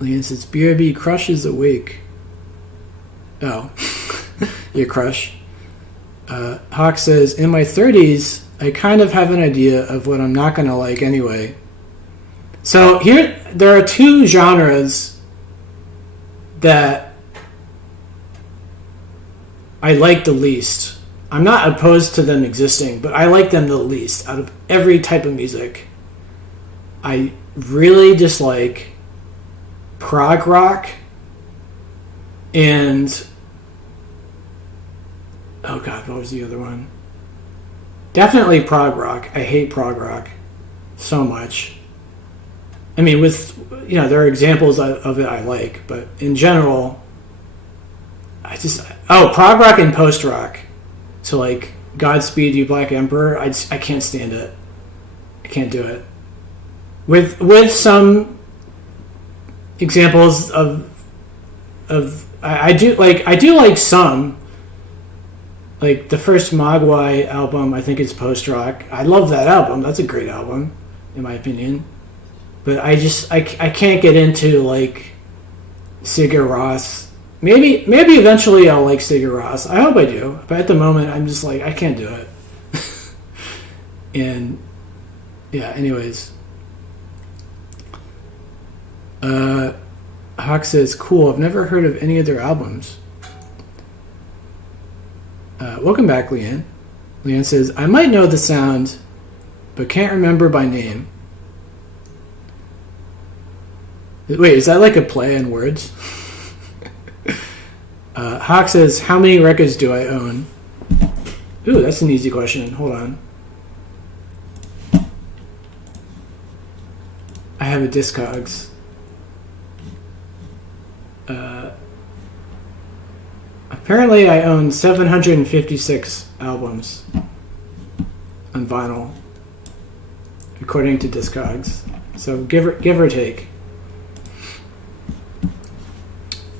Leanne says, BRB Crush is awake. Oh, your crush. Hawk says, in my 30s, I kind of have an idea of what I'm not going to like anyway. So here, there are two genres that I like the least. I'm not opposed to them existing, but I like them the least out of every type of music. I really dislike prog rock and oh god, what was the other one? Definitely prog rock. I hate prog rock so much. I mean, with, you know, there are examples of it I like, but in general, prog rock and post rock. So like Godspeed You Black Emperor, I can't stand it. I can't do it. With some examples of I do like some, like the first Mogwai album. I think it's post rock. I love that album. That's a great album, in my opinion. But I can't get into like Sigur Rós. Maybe eventually I'll like Sigur Rós. I hope I do. But at the moment I'm just like, I can't do it. And yeah, anyways. Hawk says, cool, I've never heard of any of their albums. Welcome back, Leanne. Leanne says, I might know the sound, but can't remember by name. Wait, is that like a play on words? Hawk says, how many records do I own? Ooh, that's an easy question. Hold on. I have a Discogs. Apparently I own 756 albums on vinyl, according to Discogs. So give or take.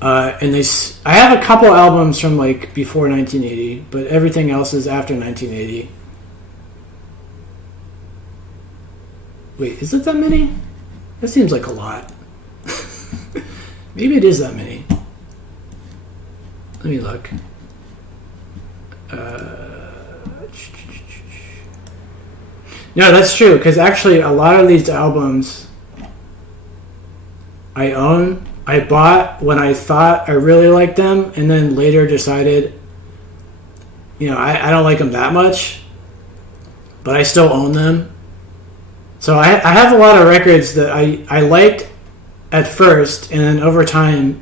And I have a couple albums from like before 1980, but everything else is after 1980. Wait, is it that many? That seems like a lot. Maybe it is that many. Let me look. No, that's true, because actually a lot of these albums I own, I bought when I thought I really liked them, and then later decided, I don't like them that much, but I still own them. So I have a lot of records that I liked at first, and then over time,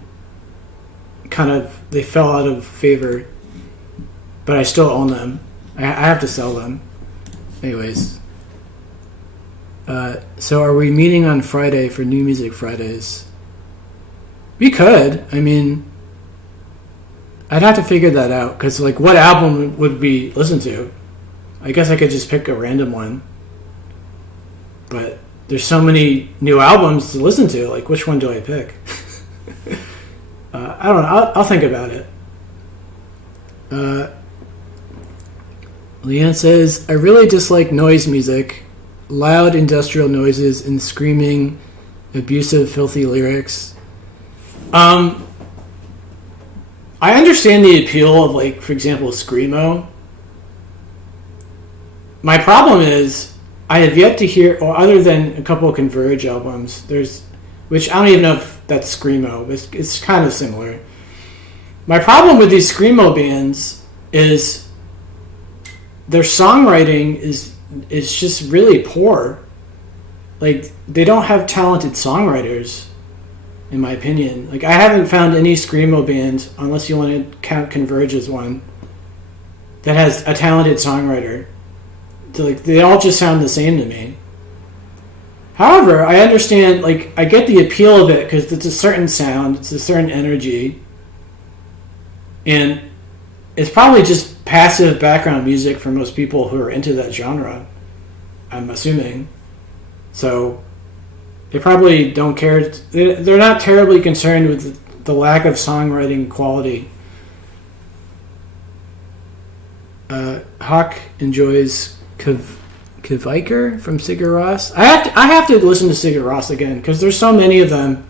kind of, they fell out of favor, but I still own them. I have to sell them. Anyways. So are we meeting on Friday for New Music Fridays? We could. I mean, I'd have to figure that out, because, like, what album would we listen to? I guess I could just pick a random one. But there's so many new albums to listen to. Like, which one do I pick? I don't know. I'll think about it. Leanne says, I really dislike noise music. Loud industrial noises and screaming, abusive, filthy lyrics. I understand the appeal of, like, for example, Screamo. My problem is I have yet to hear, or other than a couple of Converge albums, which I don't even know if that's Screamo, but it's kind of similar. My problem with these Screamo bands is their songwriting is just really poor. Like, they don't have talented songwriters, in my opinion. Like, I haven't found any Screamo band, unless you want to count Converge as one, that has a talented songwriter. Like, they all just sound the same to me. However, I understand, like, I get the appeal of it because it's a certain sound, it's a certain energy, and it's probably just passive background music for most people who are into that genre, I'm assuming. So they probably don't care. They're not terribly concerned with the lack of songwriting quality. Hawk enjoys Kviker from Sigur Rós. I have to listen to Sigur Rós again, because there's so many of them.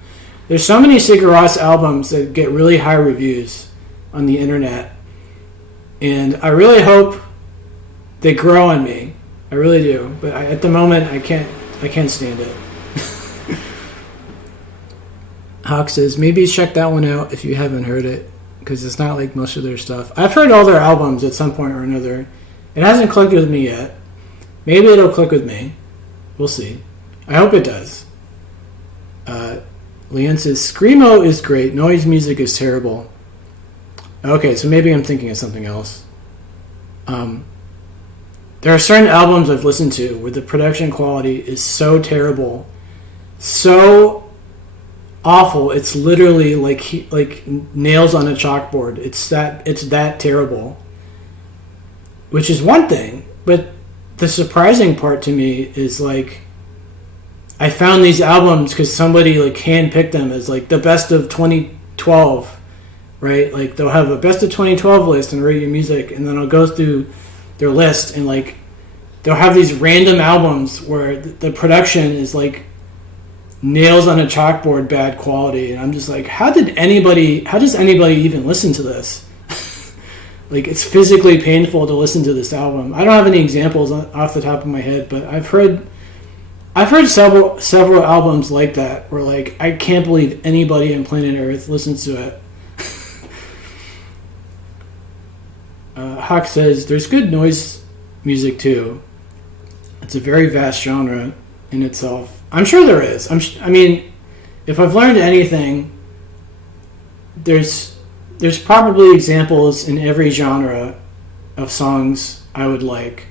There's so many Sigur Rós albums that get really high reviews on the internet, and I really hope they grow on me. I really do, but at the moment I can't stand it. Hawk says, maybe check that one out if you haven't heard it, because it's not like most of their stuff. I've heard all their albums at some point or another. It hasn't clicked with me yet. Maybe it'll click with me. We'll see. I hope it does. Leanne says, Screamo is great. Noise music is terrible. Okay, so maybe I'm thinking of something else. There are certain albums I've listened to where the production quality is so terrible, so awful. It's literally like nails on a chalkboard. It's that terrible. Which is one thing, but the surprising part to me is, like, I found these albums because somebody, like, handpicked them as, like, the best of 2012, right? Like, they'll have a best of 2012 list on Radio Music, and then I'll go through their list, and, like, they'll have these random albums where the production is, like, nails on a chalkboard bad quality, and I'm just like, how does anybody even listen to this? Like, it's physically painful to listen to this album. I don't have any examples off the top of my head, but I've heard several albums like that where, like, I can't believe anybody on planet Earth listens to it. Hawk says, there's good noise music too. It's a very vast genre in itself. I'm sure there is. I mean, if I've learned anything, there's probably examples in every genre of songs I would like,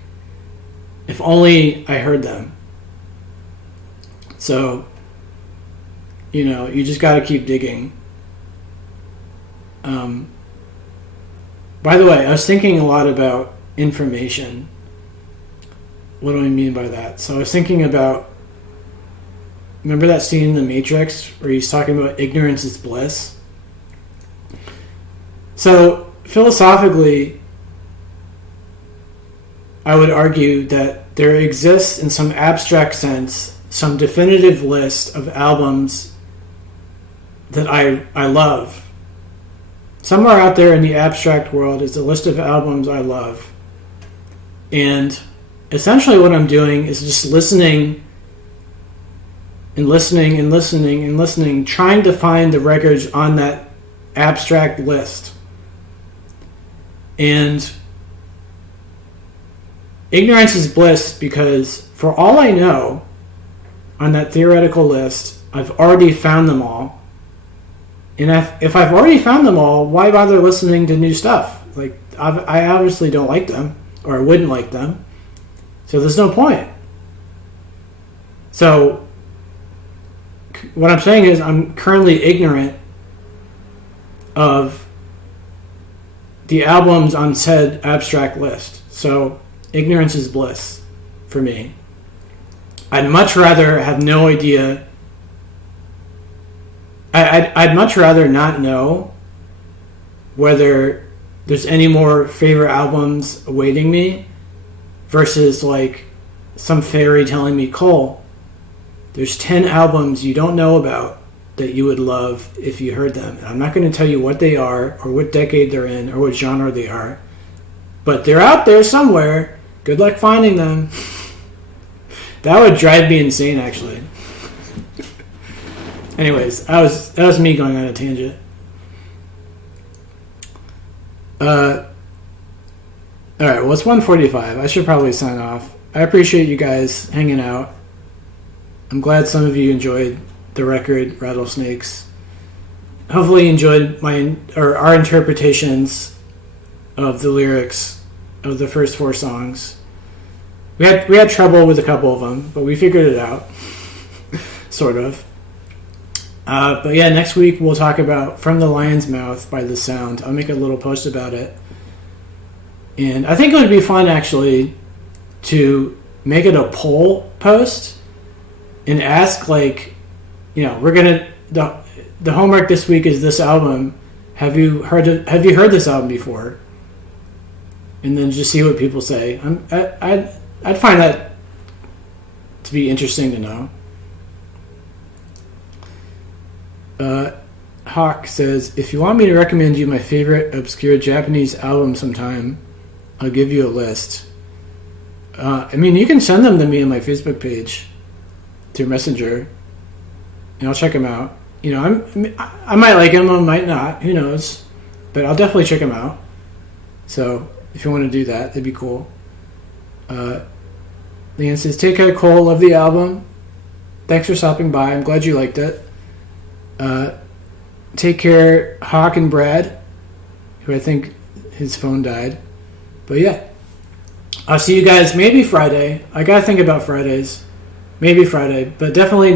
if only I heard them. So, you just got to keep digging. By the way, I was thinking a lot about information. What do I mean by that? So I was thinking about, remember that scene in The Matrix where he's talking about ignorance is bliss? So, philosophically, I would argue that there exists, in some abstract sense, some definitive list of albums that I love. Somewhere out there in the abstract world is a list of albums I love. And essentially what I'm doing is just listening and listening and listening and listening, trying to find the records on that abstract list. And ignorance is bliss, because for all I know, on that theoretical list, I've already found them all. And if I've already found them all, why bother listening to new stuff? Like, I obviously don't like them, or I wouldn't like them. So there's no point. So what I'm saying is I'm currently ignorant of the albums on said abstract list. So ignorance is bliss for me. I'd much rather have no idea. I'd much rather not know whether there's any more favorite albums awaiting me versus like some fairy telling me, Cole, there's 10 albums you don't know about that you would love if you heard them. And I'm not going to tell you what they are or what decade they're in or what genre they are, but they're out there somewhere. Good luck finding them. That would drive me insane, actually. Anyways, that was me going on a tangent. Alright, well, it's 1:45. I should probably sign off. I appreciate you guys hanging out. I'm glad some of you enjoyed the record, Rattlesnakes. Hopefully you enjoyed our interpretations of the lyrics of the first 4 songs. We had trouble with a couple of them, but we figured it out. Sort of. But yeah, next week we'll talk about From the Lion's Mouth by The Sound. I'll make a little post about it. And I think it would be fun, actually, to make it a poll post and ask, like, you know, the homework this week is this album. Have you heard this album before? And then just see what people say. I'd find that to be interesting to know. Hawk says, if you want me to recommend you my favorite obscure Japanese album sometime, I'll give you a list. I mean, you can send them to me on my Facebook page through Messenger, and I'll check them out. You know, I might like them, I might not. Who knows? But I'll definitely check them out. So if you want to do that, that'd be cool. Leanne says, take care, Cole. Love the album. Thanks for stopping by. I'm glad you liked it. Take care, Hawk and Brad, who I think his phone died. But yeah, I'll see you guys maybe Friday. I gotta think about Fridays. Maybe Friday, but definitely next